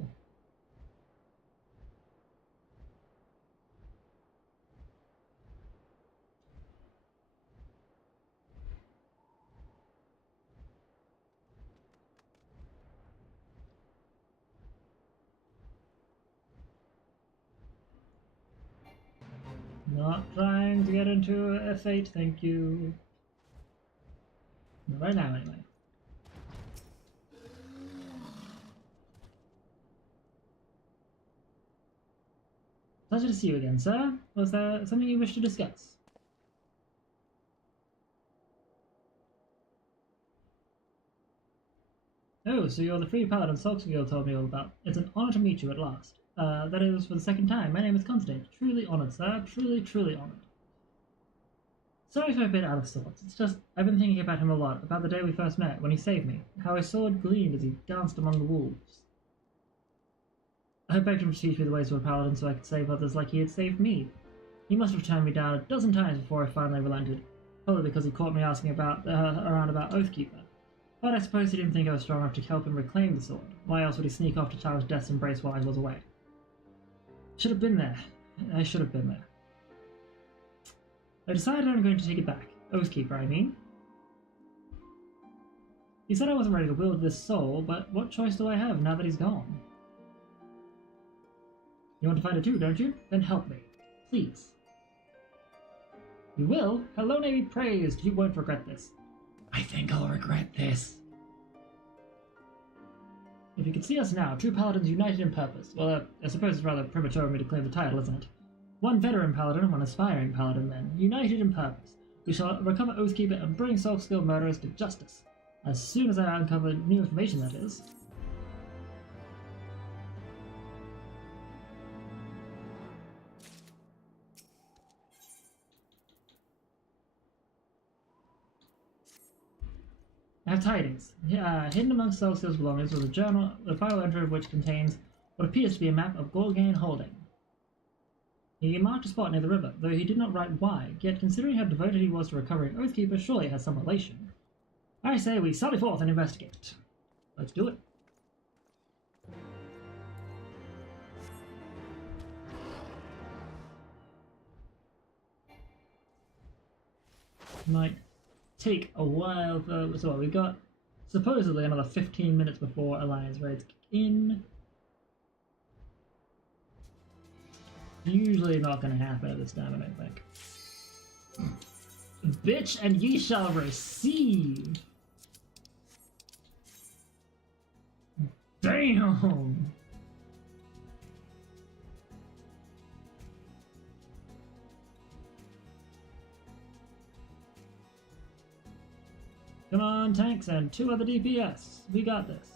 Not trying to get into F8, thank you. Not right now, anyway. Pleasure to see you again, sir. Was there something you wish to discuss? Oh, so you're the Free Paladin Solskjaer told me all about. It's an honor to meet you at last. That is for the second time. My name is Constantine. Truly honored, sir. Truly, truly honored. Sorry if I'm a bit out of sorts. It's just, I've been thinking about him a lot, about the day we first met, when he saved me. How his sword gleamed as he danced among the wolves. I begged him to teach me the ways of a paladin so I could save others like he had saved me. He must have turned me down a dozen times before I finally relented. Probably because he caught me asking around about Oathkeeper. But I suppose he didn't think I was strong enough to help him reclaim the sword. Why else would he sneak off to Taro's Death's Embrace while I was away? Should have been there. I should have been there. I decided I'm going to take it back. Oathkeeper, I mean. He said I wasn't ready to wield this soul, but what choice do I have now that he's gone? You want to find it too, don't you? Then help me. Please. You will? Hello, be praised. You won't regret this. I think I'll regret this. If you could see us now, two paladins united in purpose. Well, I suppose it's rather premature of me to claim the title, isn't it? One veteran paladin and one aspiring paladin, then, united in purpose. We shall recover Oathkeeper and bring Solskjaer murderers to justice. As soon as I uncover new information, that is. I have tidings. Hidden amongst Solskjaer's belongings was a journal, the final entry of which contains what appears to be a map of Gorgain Holding. He marked a spot near the river, though he did not write why, yet considering how devoted he was to recovering Oathkeeper, surely it has some relation. I say we sally forth and investigate. Let's do it. Might take a while, so we've got supposedly another 15 minutes before Alliance raids kick in. Usually not going to happen at this time, I don't think. Bitch, and ye shall receive! Damn! Come on, tanks and 2 other DPS. We got this.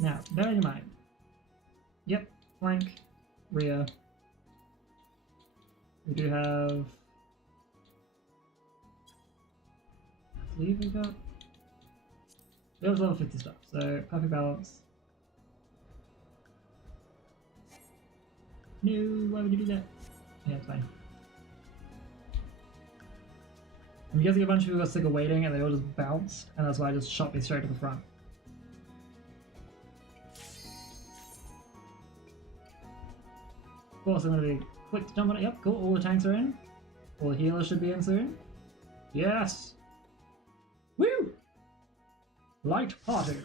Now, bearing in mind, Yep, flank, rear. We do have... I believe we got... We have level 50 stuff, so perfect balance. No, why would you do that? Yeah, it's fine. I'm guessing a bunch of people got sick of waiting and they all just bounced, and that's why I just shot me straight to the front. Of course, I'm going to be quick to jump on it. Yep, cool. All the tanks are in. All the healers should be in soon. Yes! Woo! Light party.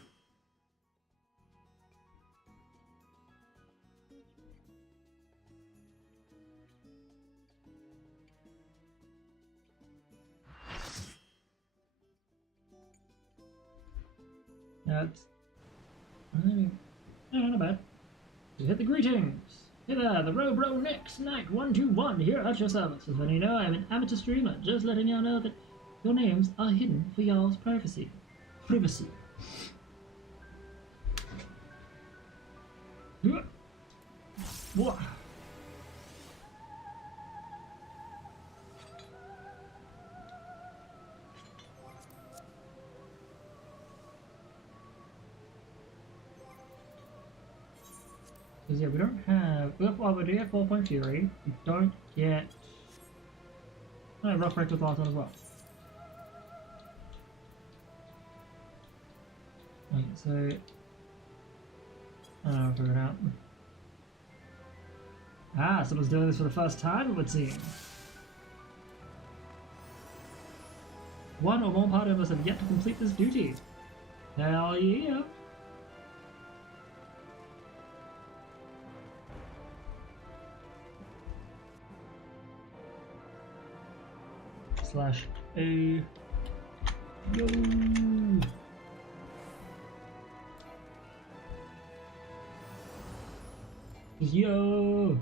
That's... not bad. You hit the greetings! Hey there, the Robro Nix Knight 121 here at your service. As you know, I'm an amateur streamer, just letting y'all know that your names are hidden for y'all's privacy. Privacy. What? Because yeah, we don't have... Well, we do have 4-point Fury. We don't get... I have Rock Rector Thoughts on as well. Wait, so... I'll figure it out. Ah, someone's doing this for the first time, it would seem. One or more party members have yet to complete this duty. Hell yeah! Slash A. Yo! Yo!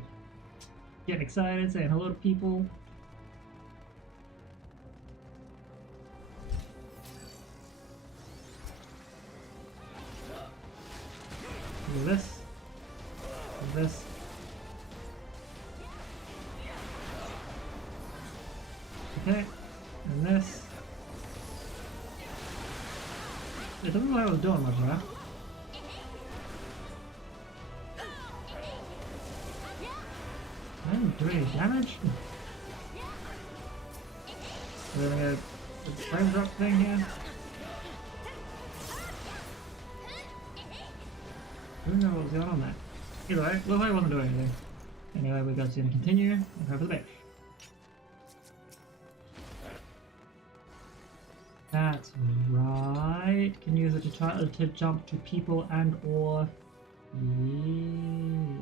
Getting excited, saying hello to people. Do this. Do this. Okay. And this. It doesn't look like I was doing much of that. I didn't do any damage. We're gonna get a frame drop thing here. I don't know what was going on there. Either way, looks like I wasn't doing anything. Anyway, we got to continue and hope for the best. That's right. Can use it to jump to people and or... Yeah.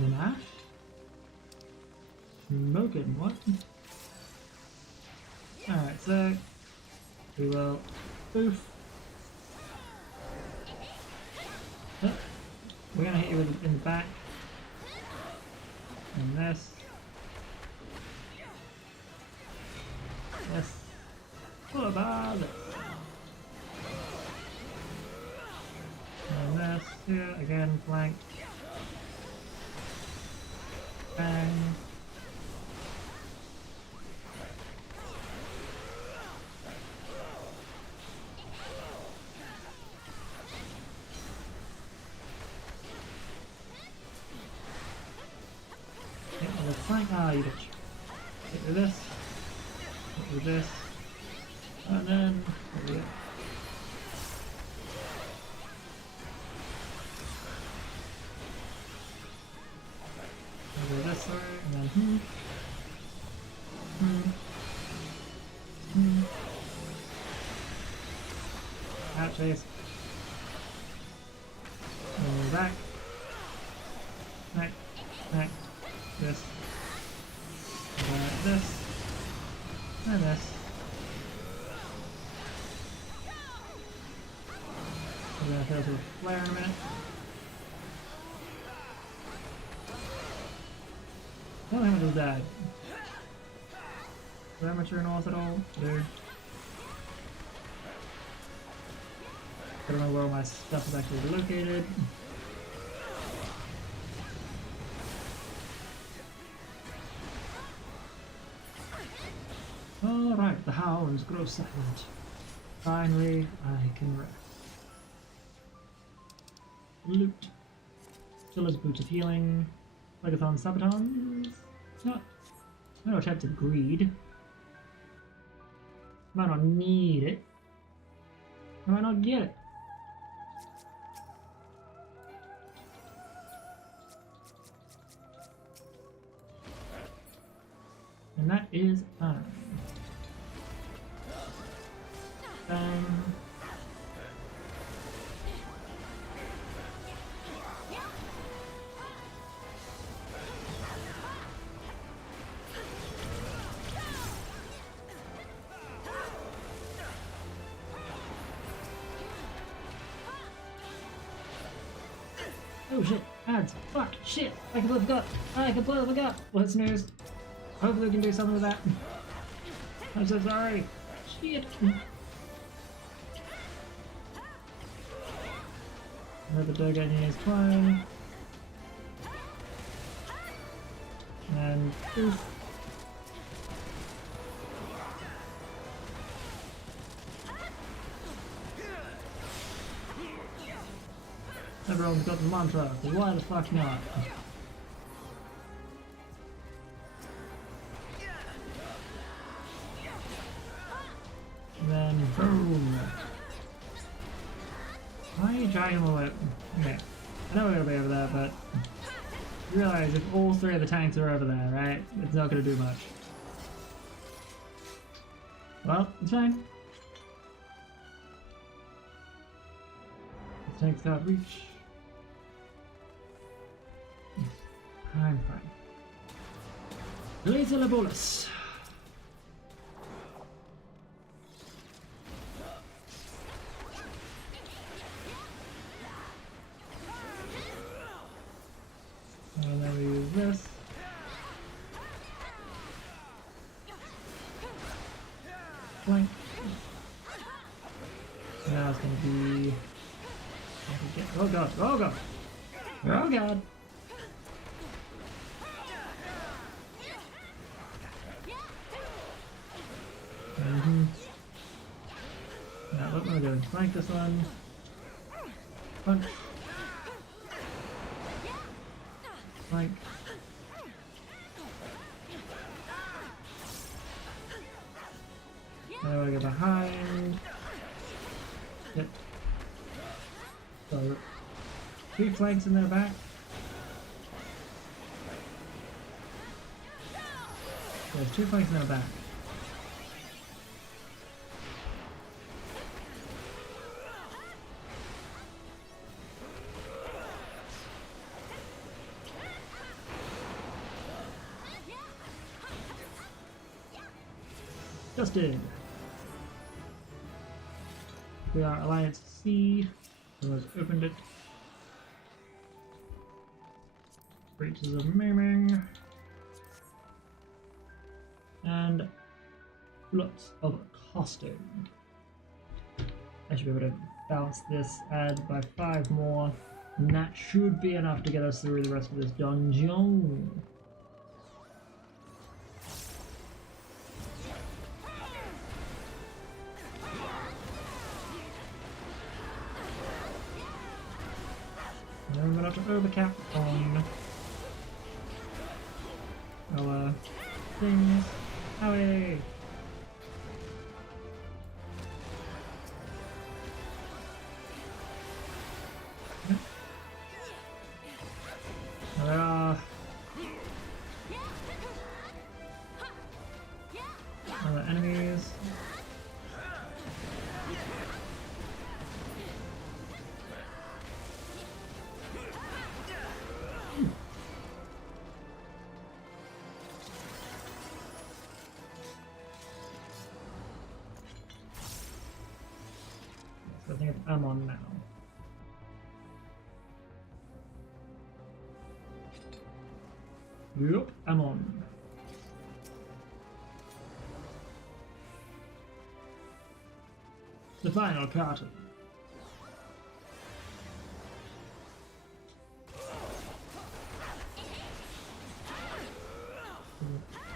The Nash? Smoking, what? Alright, so we will poof. Oh, we're gonna hit you with in the back. And this. This. What about this? And this here, again, flank. Bang. Hit with the flank. Ah, you bitch. Hit with this. Hit with this. And then hit with it. Go this way, and then Out chase. And back. Back. Back. This. This. And this. We're gonna go to a flare in a minute. How much is that? Is that much north at all? There. I don't know where all my stuff is actually located. Alright, the hounds grow silent. Finally, I can rest. Loot. Still boots of healing. Legathon Sabatons. Not. No attempt at greed. I might not need it. I might not get it. And that is fine. Oh shit, ads, fuck, shit, I completely forgot, I completely forgot. Listeners, hopefully we can do something with that. I'm so sorry. Shit. Another Dogani is flying. And oof. Everyone's got the mantra, so why the fuck not? And then boom. Why are you dragging the whip? Okay. I know we're gonna be over there, but you realize if all three of the tanks are over there, right? It's not gonna do much. Well, it's fine. The tanks can't reach. I'm fine. Laser Labolus. And then we use this. Flank. Now it's gonna be. Oh god! Oh god! Oh god! Now what am I doing? Flank this one. Punch. Flank. Now I go behind. Yep. So 3 flanks in their back. There's 2 flanks in their back. Just did. We are Alliance C. So let's opened it. Breaches of maiming. And lots of costing. I should be able to bounce this ad by 5 more. And that should be enough to get us through the rest of this dungeon. Remember not to overcap on our things. Howie! There are other enemies. I think I'm on now. Yup, I'm on. The final carton.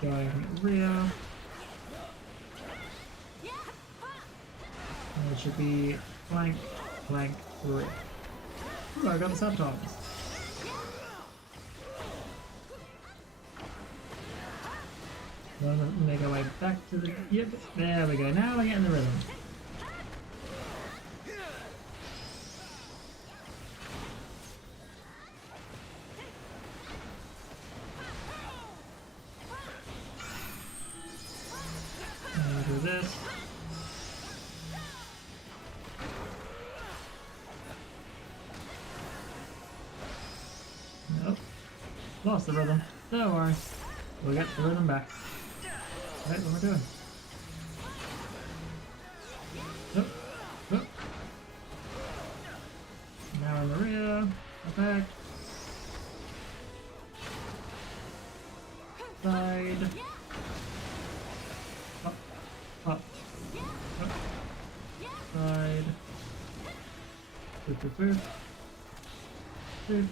Going rear. And it should be flank, flank, rear. Ooh, I got the subtitles. Make our way back to the... Yep, there we go. Now we're getting the rhythm. Do this. Nope. Lost the rhythm. Don't worry. We'll get the rhythm back. Right, what am I doing? Nope. Nope. Now in the rear. Back. Side. Up. Up. Up. Side. Boop, boop, boop. Boop.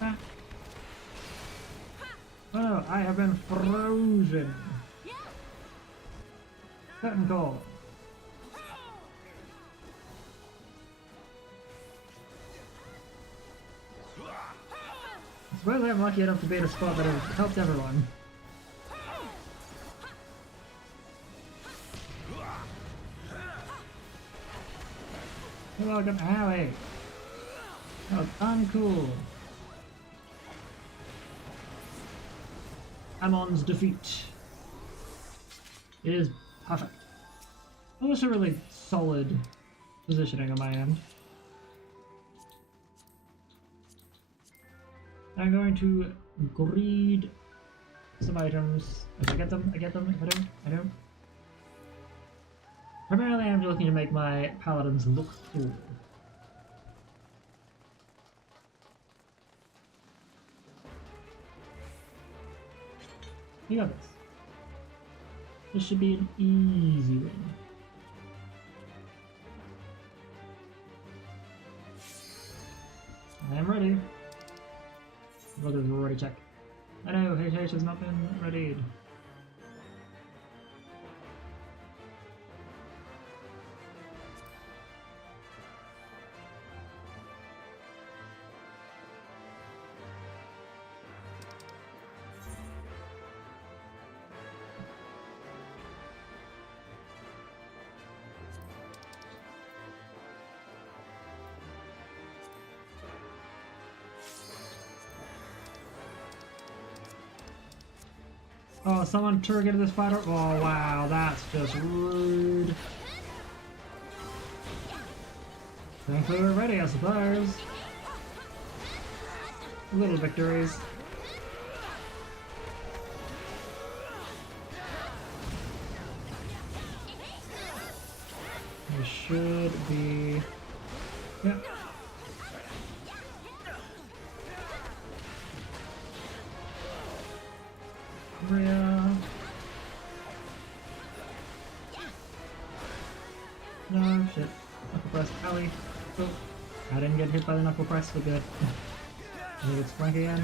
Back. Oh no, I have been frozen. Curtain call. I suppose I'm lucky enough to be in a spot that has helped everyone. You're welcome, Howie. That was uncool. Ammon's defeat is perfect. Well, that's a really solid positioning on my end. I'm going to greed some items. If I get them, I get them. If I don't, I don't. Primarily, I'm looking to make my paladins look cool. You got this. This should be an easy win. I am ready. Look at the already check. I know, HH has not been readied. Oh, someone targeted this fighter? Oh, wow, that's just rude. Thankfully we're ready, I suppose. Little victories. We should be... Yep. Real. No, shit. Knuckle press, Ellie. Oh, I didn't get hit by the knuckle press, we're good. I think it's flank again.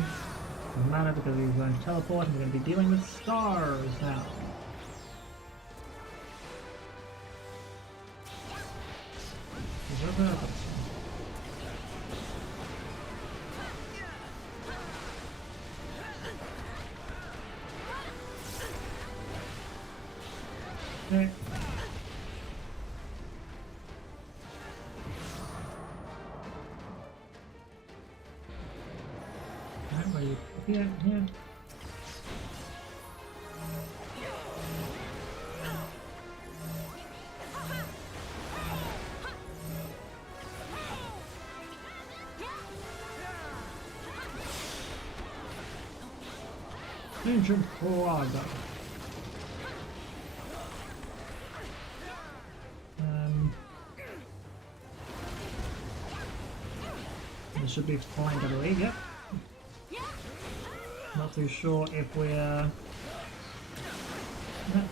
Doesn't matter because he's going to teleport and we're going to be dealing with stars now. Okay. Alright, where are you? Here, here. Ancient Quagga. This should be flank, I believe, yep. Not too sure if we're...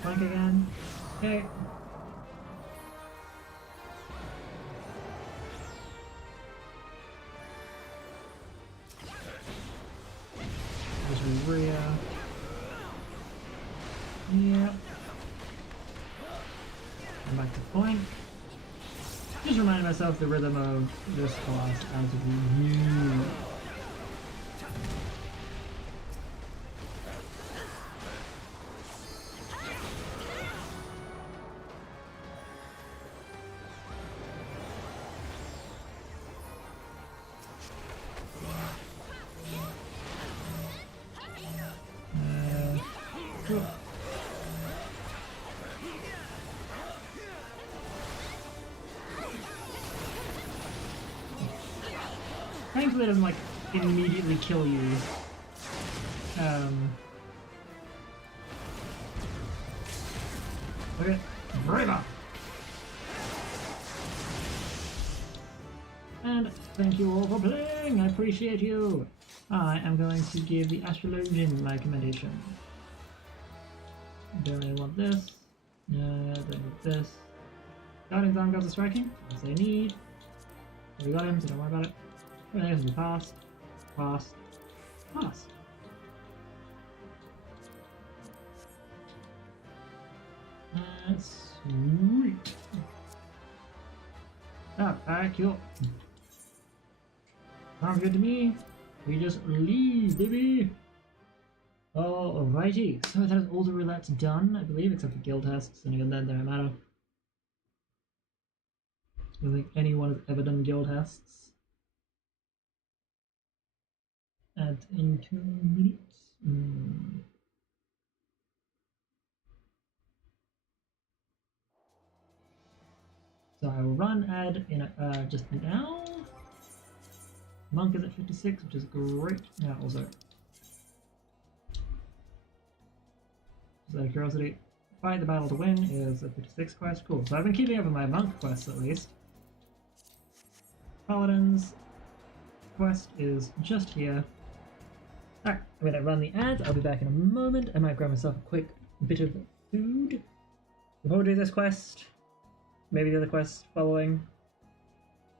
Flank again. Okay. There's rear. Yeah. And back to flank. Just reminding myself the rhythm of this class as you. Cool. Thankfully it doesn't like immediately kill you. Okay, Brava! And thank you all for playing, I appreciate you! I am going to give the Astrologian my commendation. Don't really want this. Don't need this. Guardians Arm Gods are striking, as I need. We got him, so don't worry about it. Everything else will be fast. Fast. Fast. Sweet. Ah, back you. Sounds good to me. We just leave, baby. Alrighty, so that is all the roulette's done, I believe, except for guild tests, and even then, they don't matter. I don't think anyone has ever done guild tests. Add in 2 minutes. So I will run ad in just now. Monk is at 56, which is great. Yeah, also. Just out of curiosity, fight the battle to win is a 56 quest. Cool. So I've been keeping up with my monk quests at least. Paladin's quest is just here. Alright, I'm gonna run the ads. I'll be back in a moment. I might grab myself a quick bit of food before we do this quest. Maybe the other quest following.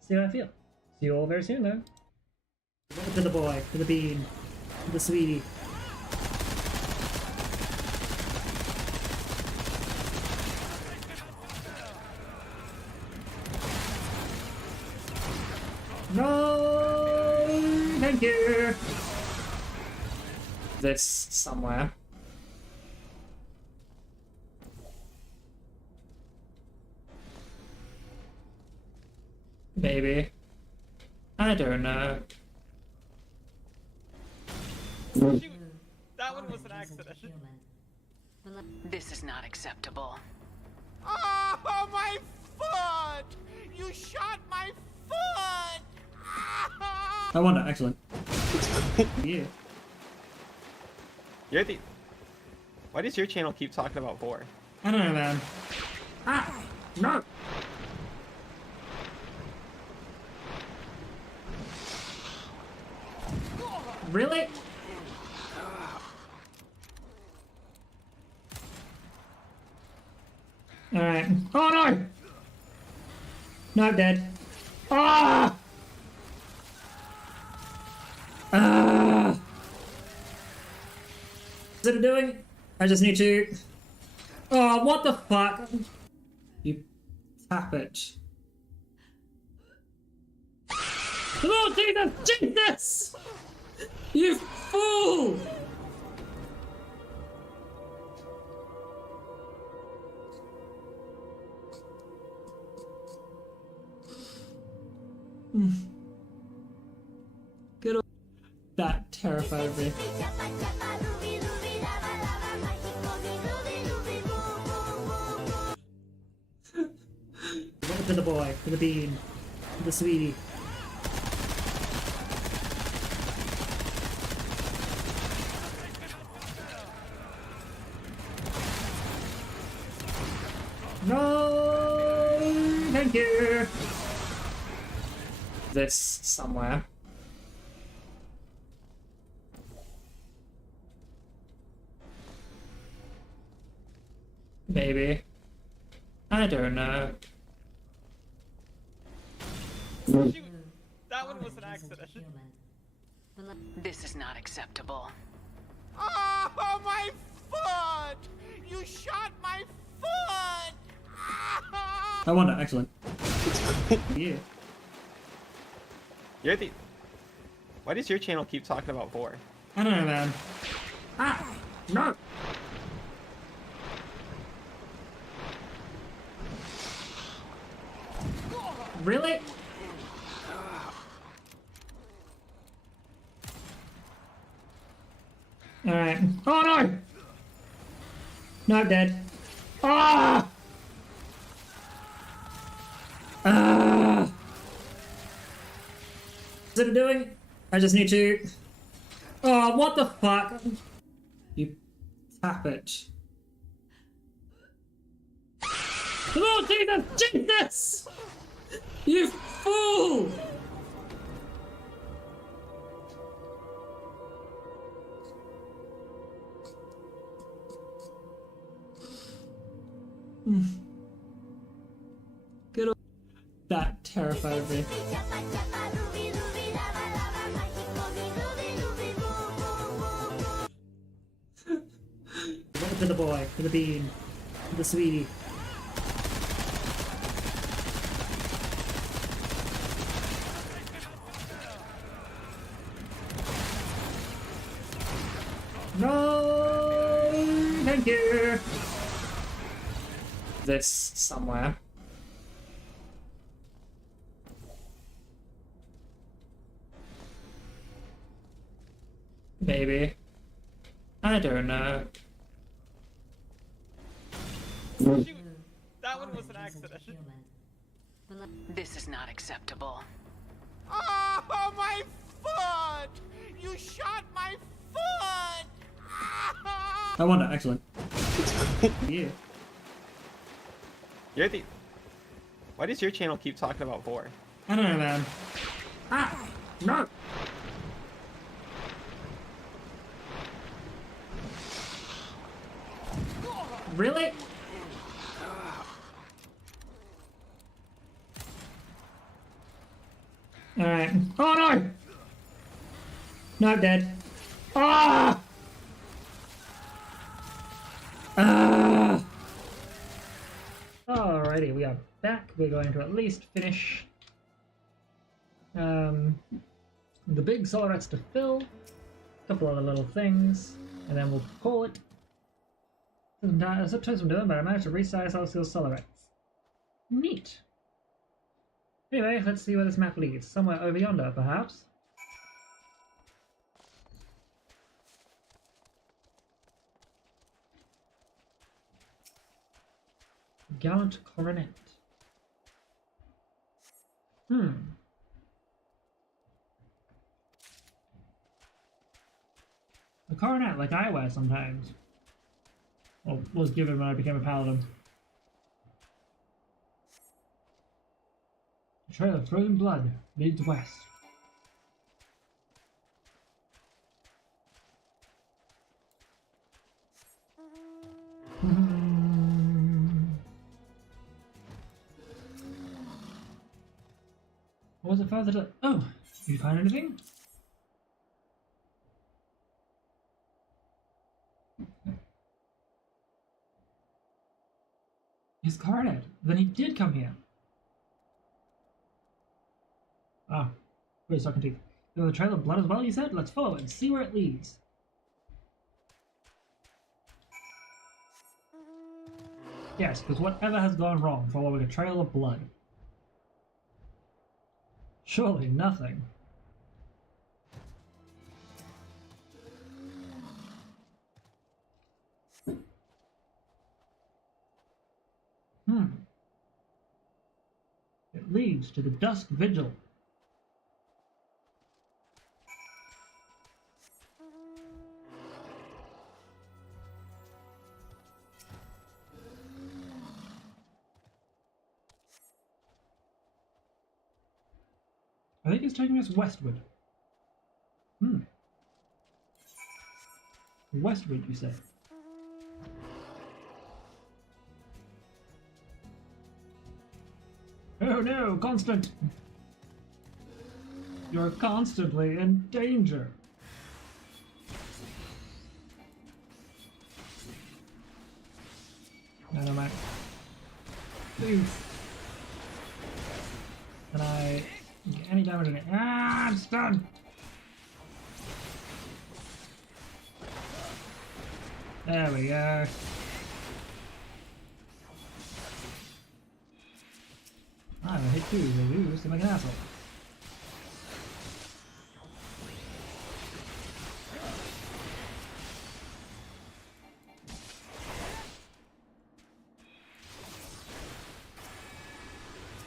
See how I feel. See you all very soon though. To the boy, to the bean, to the sweetie. No, thank you. This somewhere. Maybe. I don't know. Shoot! That one was an accident. This is not acceptable. Oh, my foot! You shot my foot! I wonder, excellent. Yeah. You're the... Why does your channel keep talking about 4? I don't know, man. Ah! No! Really? Alright. Oh no! No, I'm dead. Ah! Ah! Is it doing? I just need to... Oh, what the fuck? You tap it. Oh, Jesus! Jesus! You fool! Good old... That terrified me. To the boy, to the bean, to the sweetie. No, thank you. This somewhere. Maybe. I don't know. Shoot! That one was an accident. This is not acceptable. Oh, my foot! You shot my foot! I wonder, excellent. Yeah. You're the... Why does your channel keep talking about 4? I don't know, man. Ah! No! Really? Alright. Oh no! No, dead. Ah! Ah! Is it doing? I just need to... Oh, what the fuck? You tap it. Oh, Jesus! Jesus! You fool! Good old... That terrified me. To the boy, to the bean, to the sweetie. No, thank you. This somewhere. Maybe. I don't know. Shoot! That one was an accident. This is not acceptable. Oh, my foot! You shot my foot! I wonder, excellent. Yeah. You're the... Why does your channel keep talking about 4? I don't know, man. Ah! No! Really? Alright. Oh no! Not dead. Ah! Ah! Alrighty, we are back. We're going to at least finish the big solarates to fill, a couple other little things, and then we'll call it. Sometimes I'm doing, but I managed to resize Celestial solarates. Neat. Anyway, let's see where this map leads. Somewhere over yonder, perhaps. Gallant Coronet. A coronet like I wear sometimes. Or was given when I became a paladin. The trail of frozen blood leads west. What was it further to... Oh! Did you find anything? His coronet. Then he did come here. Ah, wait, so I can take the trail of blood as well, you said? Let's follow it and see where it leads. Yes, because whatever has gone wrong following a trail of blood? Surely nothing. It leads to the Dusk Vigil. I think it's taking us westward. Westward, you say? no, Constant! You're constantly in danger. No, man. Please. Can I get any damage in it? Ah, I'm stunned! There we go. I'm gonna hit you, you lose to make an asshole.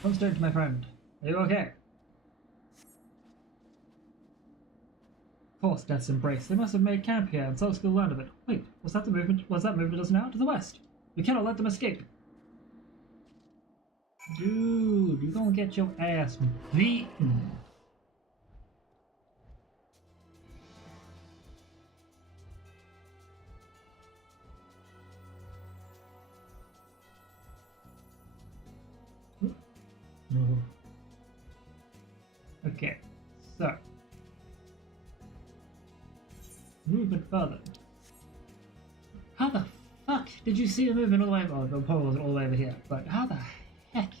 Constant, my friend. Are you okay? Of course, Death's Embrace. They must have made camp here, and Solskill learned of it. Wait, was that the movement? Was that movement us now? To the west. We cannot let them escape. Dude, you're gonna get your ass beaten. No. Okay, so movement further. How the fuck did you see the movement all the way? Oh, the pole wasn't all the way over here, but how the heck?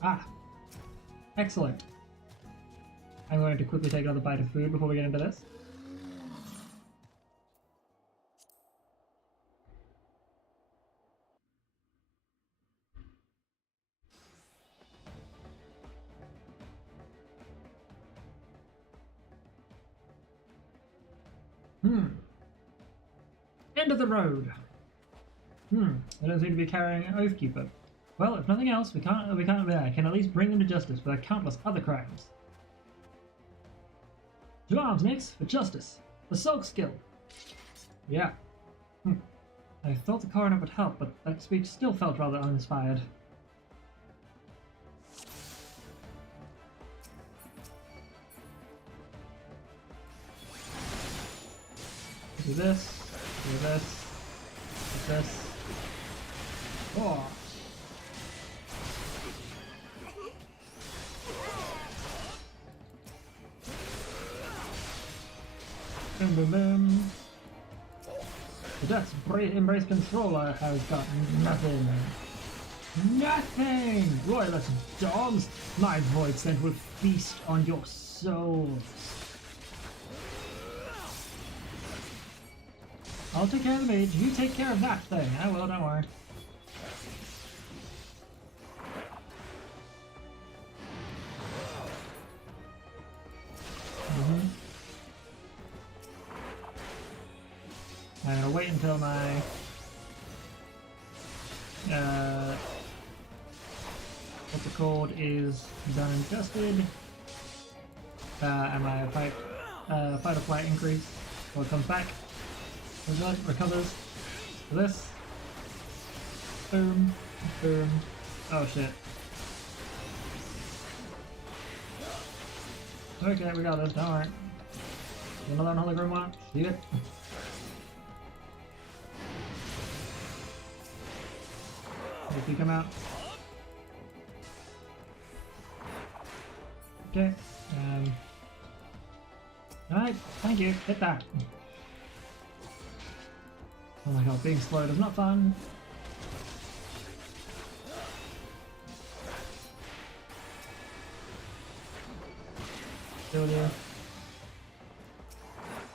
Ah, excellent. I'm going to quickly take another bite of food before we get into this. End of the road. I don't seem to be carrying an Oathkeeper. Well, if nothing else, we can at least bring them to justice for their countless other crimes. To arms, Nix, for justice. The Solskill. Yeah. I thought the coroner would help, but that speech still felt rather uninspired. Do this, do this, do this. Oh. Boom, boom, boom. The Death's Embrace controller has got nothing. Nothing! Royalist dogs! My void scent will feast on your souls. I'll take care of the mage, you take care of that thing. I will, don't worry. I'm gonna wait until my what the called is done and dusted, and my fight or flight increase, so it comes back. Recovers. This. Boom. Boom. Oh shit. Okay, we got this. Don't worry. Another hologram one. Shoot it. If you come out. Okay. Alright, thank you. Hit that. Oh my god, being slowed is not fun. Still do.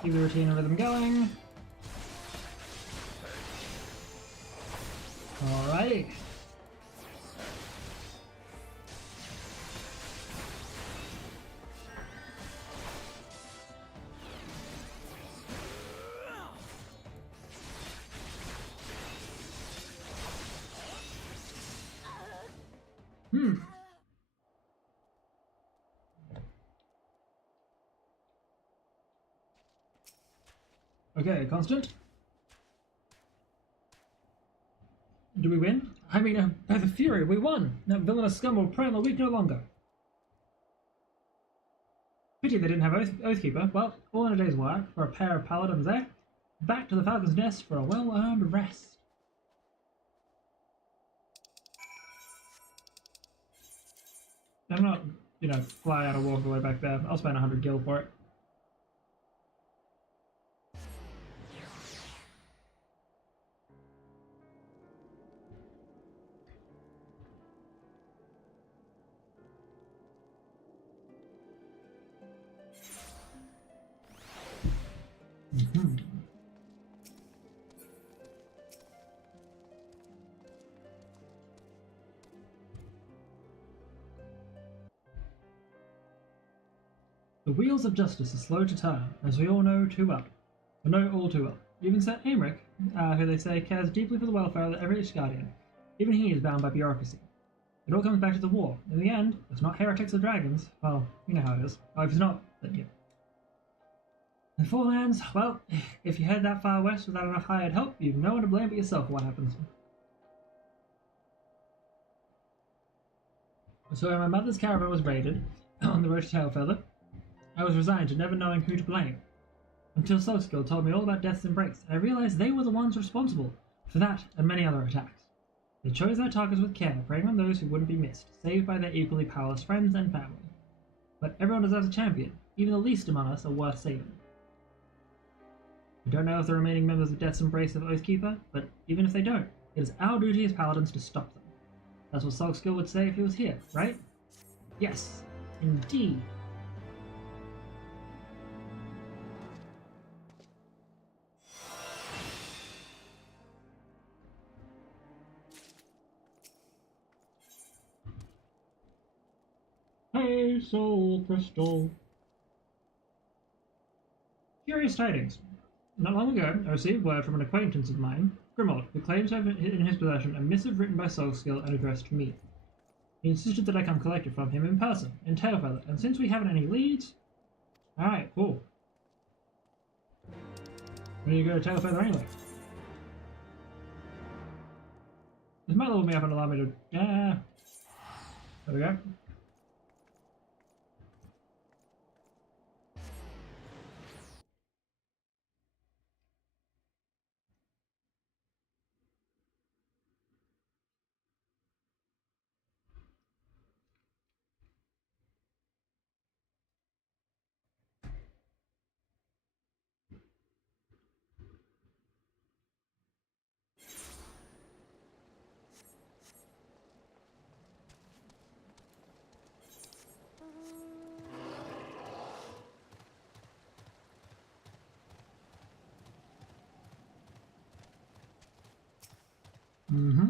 Keep the routine and rhythm going. Alright. Okay, Constant. Do we win? I mean, by the Fury, we won! That villainous scum will prey on the weak no longer. Pity they didn't have Oathkeeper. Well, all in a day's work for a pair of paladins there. Back to the Falcon's Nest for a well-earned rest. I'm not, you know, fly out and walk away back there. I'll spend 100 gil for it. The wheels of justice are slow to turn, as we all know too well. Or know all too well. Even Sir Aymeric, who they say cares deeply for the welfare of every Ishgardian, even he is bound by bureaucracy. It all comes back to the war. In the end, if it's not heretics or dragons, well, you know how it is. Oh, if it's not, then yeah. The Four Lands, well, if you head that far west without enough hired help, you've no one to blame but yourself for what happens. So when my mother's caravan was raided, on the road to Tailfeather, I was resigned to never knowing who to blame. Until Solskill told me all about Death's Embrace, and I realized they were the ones responsible for that and many other attacks. They chose their targets with care, preying on those who wouldn't be missed, saved by their equally powerless friends and family. But everyone deserves a champion. Even the least among us are worth saving. We don't know if the remaining members of Death's Embrace have Oathkeeper, but even if they don't, it is our duty as paladins to stop them. That's what Solskill would say if he was here, right? Yes, indeed. Hey, Soul Crystal. Curious tidings. Not long ago, I received word from an acquaintance of mine, Grimold, who claims to have in his possession a missive written by Solskill and addressed to me. He insisted that I come collect it from him in person, in Tailfeather, and since we haven't any leads... Alright, cool. When do you go to Tailfeather anyway? This might level me up and allow me to... There we go. Mm-hmm.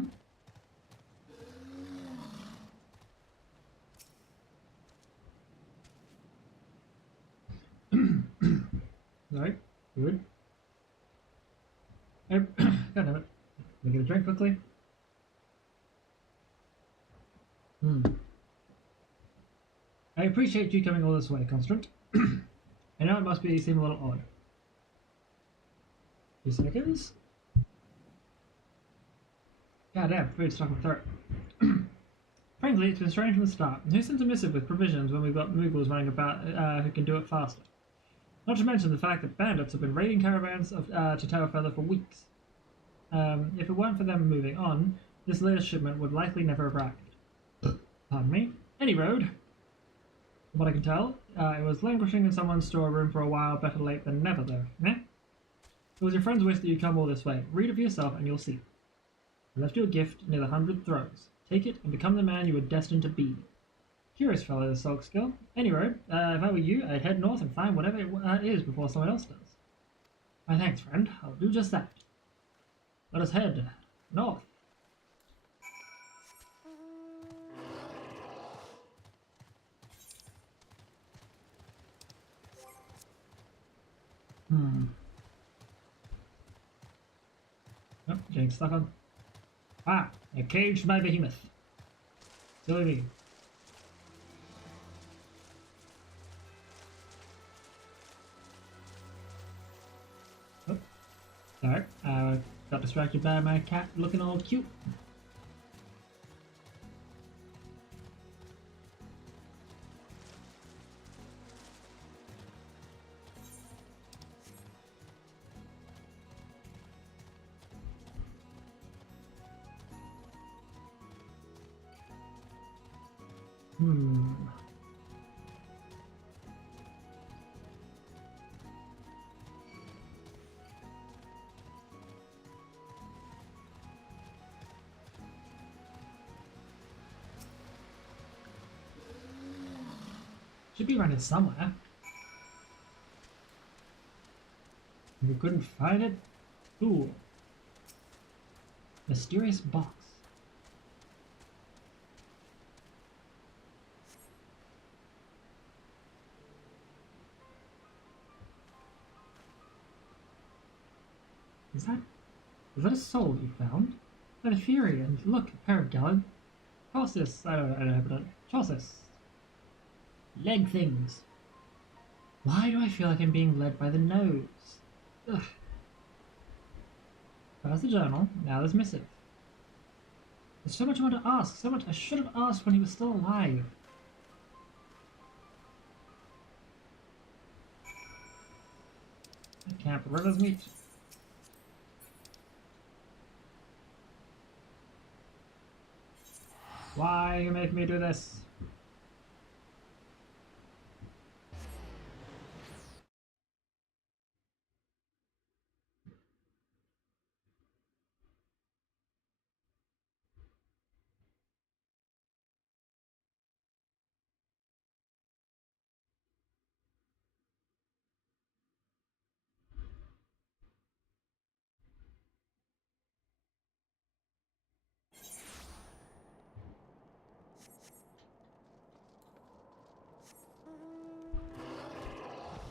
Right, good. God damn it. Let me get a drink quickly. I appreciate you coming all this way, Constrant. I know it must seem a little odd. 2 seconds. God damn, food stuck in my throat. Frankly, it's been strange from the start. Who sent a missive with provisions when we've got Moogles running about who can do it faster? Not to mention the fact that bandits have been raiding caravans to Tailfeather for weeks. If it weren't for them moving on, this latest shipment would likely never have arrived. Pardon me. Any road. From what I can tell, it was languishing in someone's storeroom for a while, better late than never though, eh? It was your friend's wish that you come all this way. Read it for yourself and you'll see. I left you a gift near the 100 Throws. Take it and become the man you were destined to be. Curious fellow, this Solskill. Any road, if I were you, I'd head north and find whatever it is before someone else does. My thanks, friend. I'll do just that. Let us head north. Oh, getting stuck on. Ah, a caged my behemoth. Silly me. Oh, sorry. Got distracted by my cat looking all cute. Hmm. Should be around here somewhere. We couldn't find it? Ooh. Mysterious box. Is that a soul you found? That Fury, and look, a pair of Gallon. Chausis, I don't know, but Chausis. Leg things. Why do I feel like I'm being led by the nose? Ugh. First the journal, now there's missive. There's so much I want to ask, so much I should have asked when he was still alive. Camp River's meat. Why you make me do this?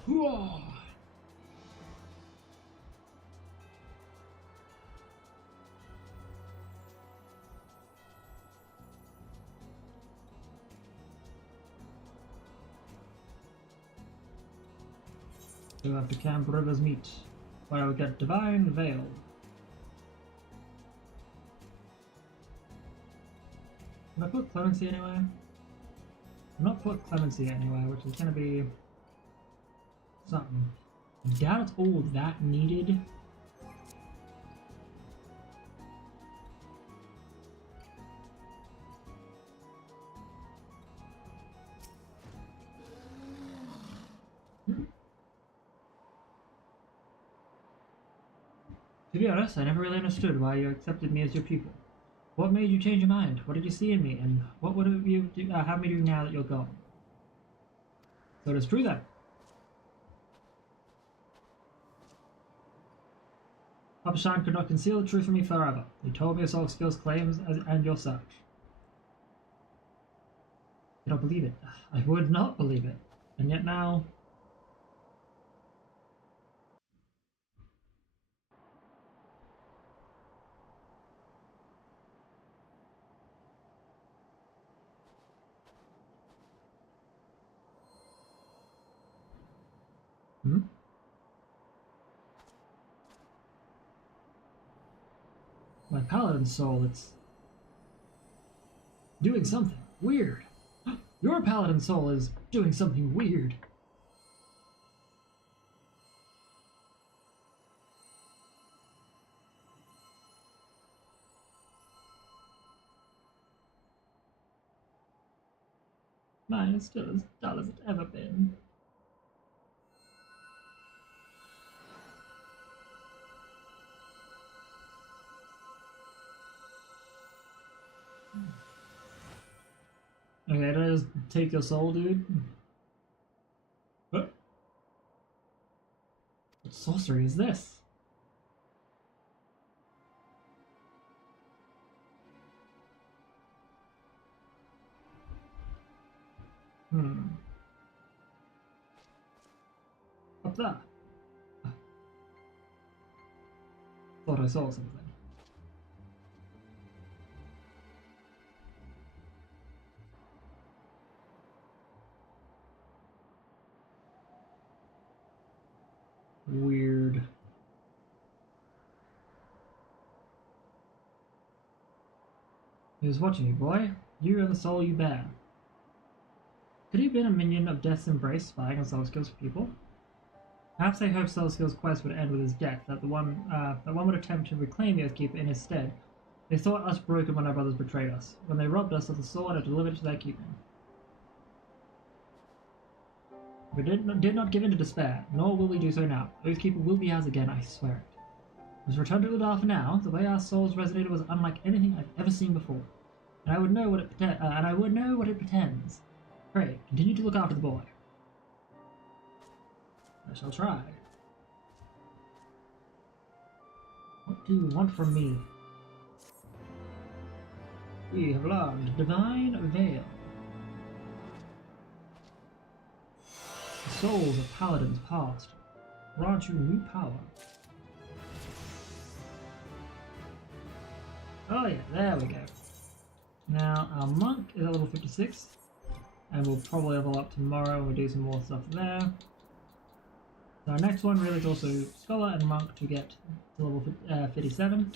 Whoa. So at the Camp River's meet, where I would get Divine Veil. Can I put Clemency anywhere? I'm not put Clemency anywhere, which is gonna be something. I doubt it's all that needed. To be honest, I never really understood why you accepted me as your pupil. What made you change your mind? What did you see in me? And what would you have me do now that you're gone? So it's true then. Upshan could not conceal the truth from me forever. He told me Assault Skills claims and your search. I don't believe it. I would not believe it. And yet now... Hmm? My paladin soul, it's doing something weird. Your paladin soul is doing something weird. Mine is still as dull as it's ever been. Okay, did I just take your soul, dude? What sorcery is this? Up there. Thought I saw something. Weird. He was watching you, boy. You are the soul you bear. Could he have been a minion of Death's Embrace, spying on Solskill's people? Perhaps they hoped Solskill's quest would end with his death, that one would attempt to reclaim the Oathkeeper in his stead. They thought us broken when our brothers betrayed us, when they robbed us of the sword and delivered it to their keeping. We did not give in to despair, nor will we do so now. Oathkeeper will be ours again, I swear it. Let's return to Udar for now. The way our souls resonated was unlike anything I've ever seen before, and I would know what it pretends. Pray, continue to look after the boy. I shall try. What do you want from me? We have learned Divine Veil. The souls of paladins past grant you new power. Oh yeah, there we go. Now our monk is at level 56, and we'll probably level up tomorrow and we'll do some more stuff there. So our next one really is also Scholar and Monk to get to level 57.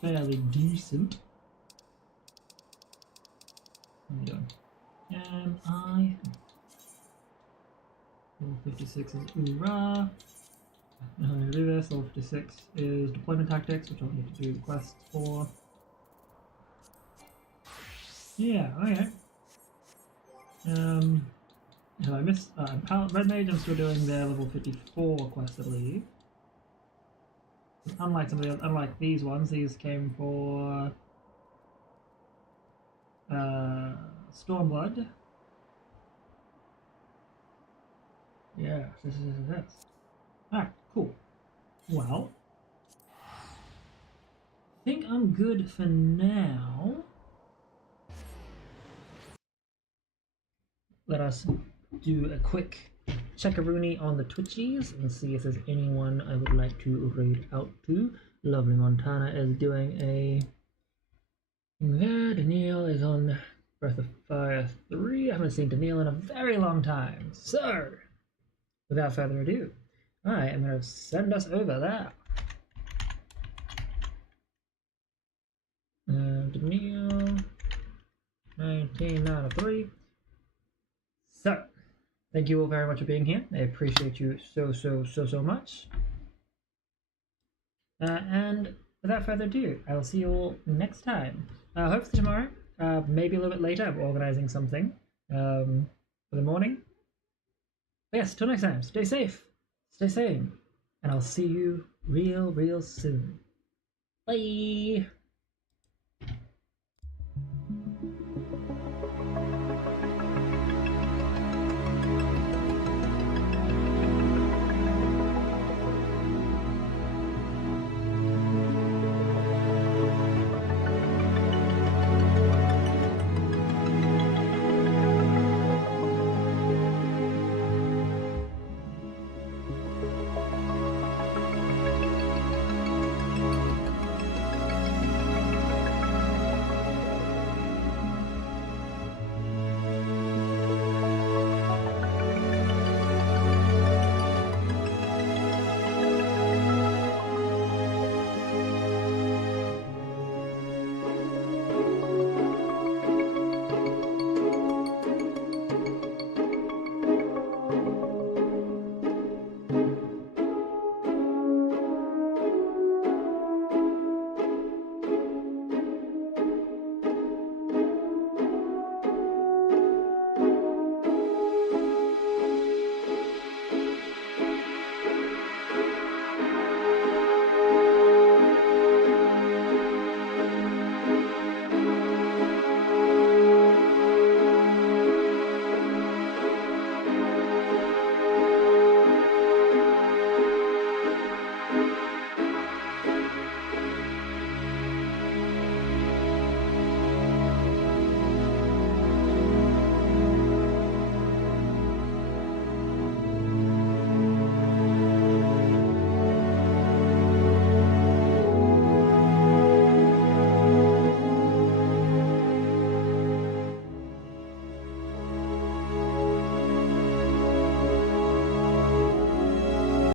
Fairly decent. What are we doing? Level 56 is Ura. How am I going to do this? Level 56 is Deployment Tactics, which I'll need to do quests for. Yeah, okay. Have I missed? Red Mage, I'm still doing their level 54 quest, I believe. Unlike some of the, unlike these ones, these came for Stormblood. Yeah, this. Alright, cool. Well, I think I'm good for now. Let us do a quick check-a-rooney on the Twitchies and see if there's anyone I would like to raid out to. Lovely Montana is doing a thing there. Daniil is on Breath of Fire 3. I haven't seen Daniil in a very long time. So, without further ado, I am going to send us over there. Daniil, 1993. So, thank you all very much for being here. I appreciate you so much. And without further ado, I will see you all next time. Hopefully tomorrow, maybe a little bit later. I'm organizing something for the morning. But yes, till next time, stay safe, stay sane, and I'll see you real soon. Bye!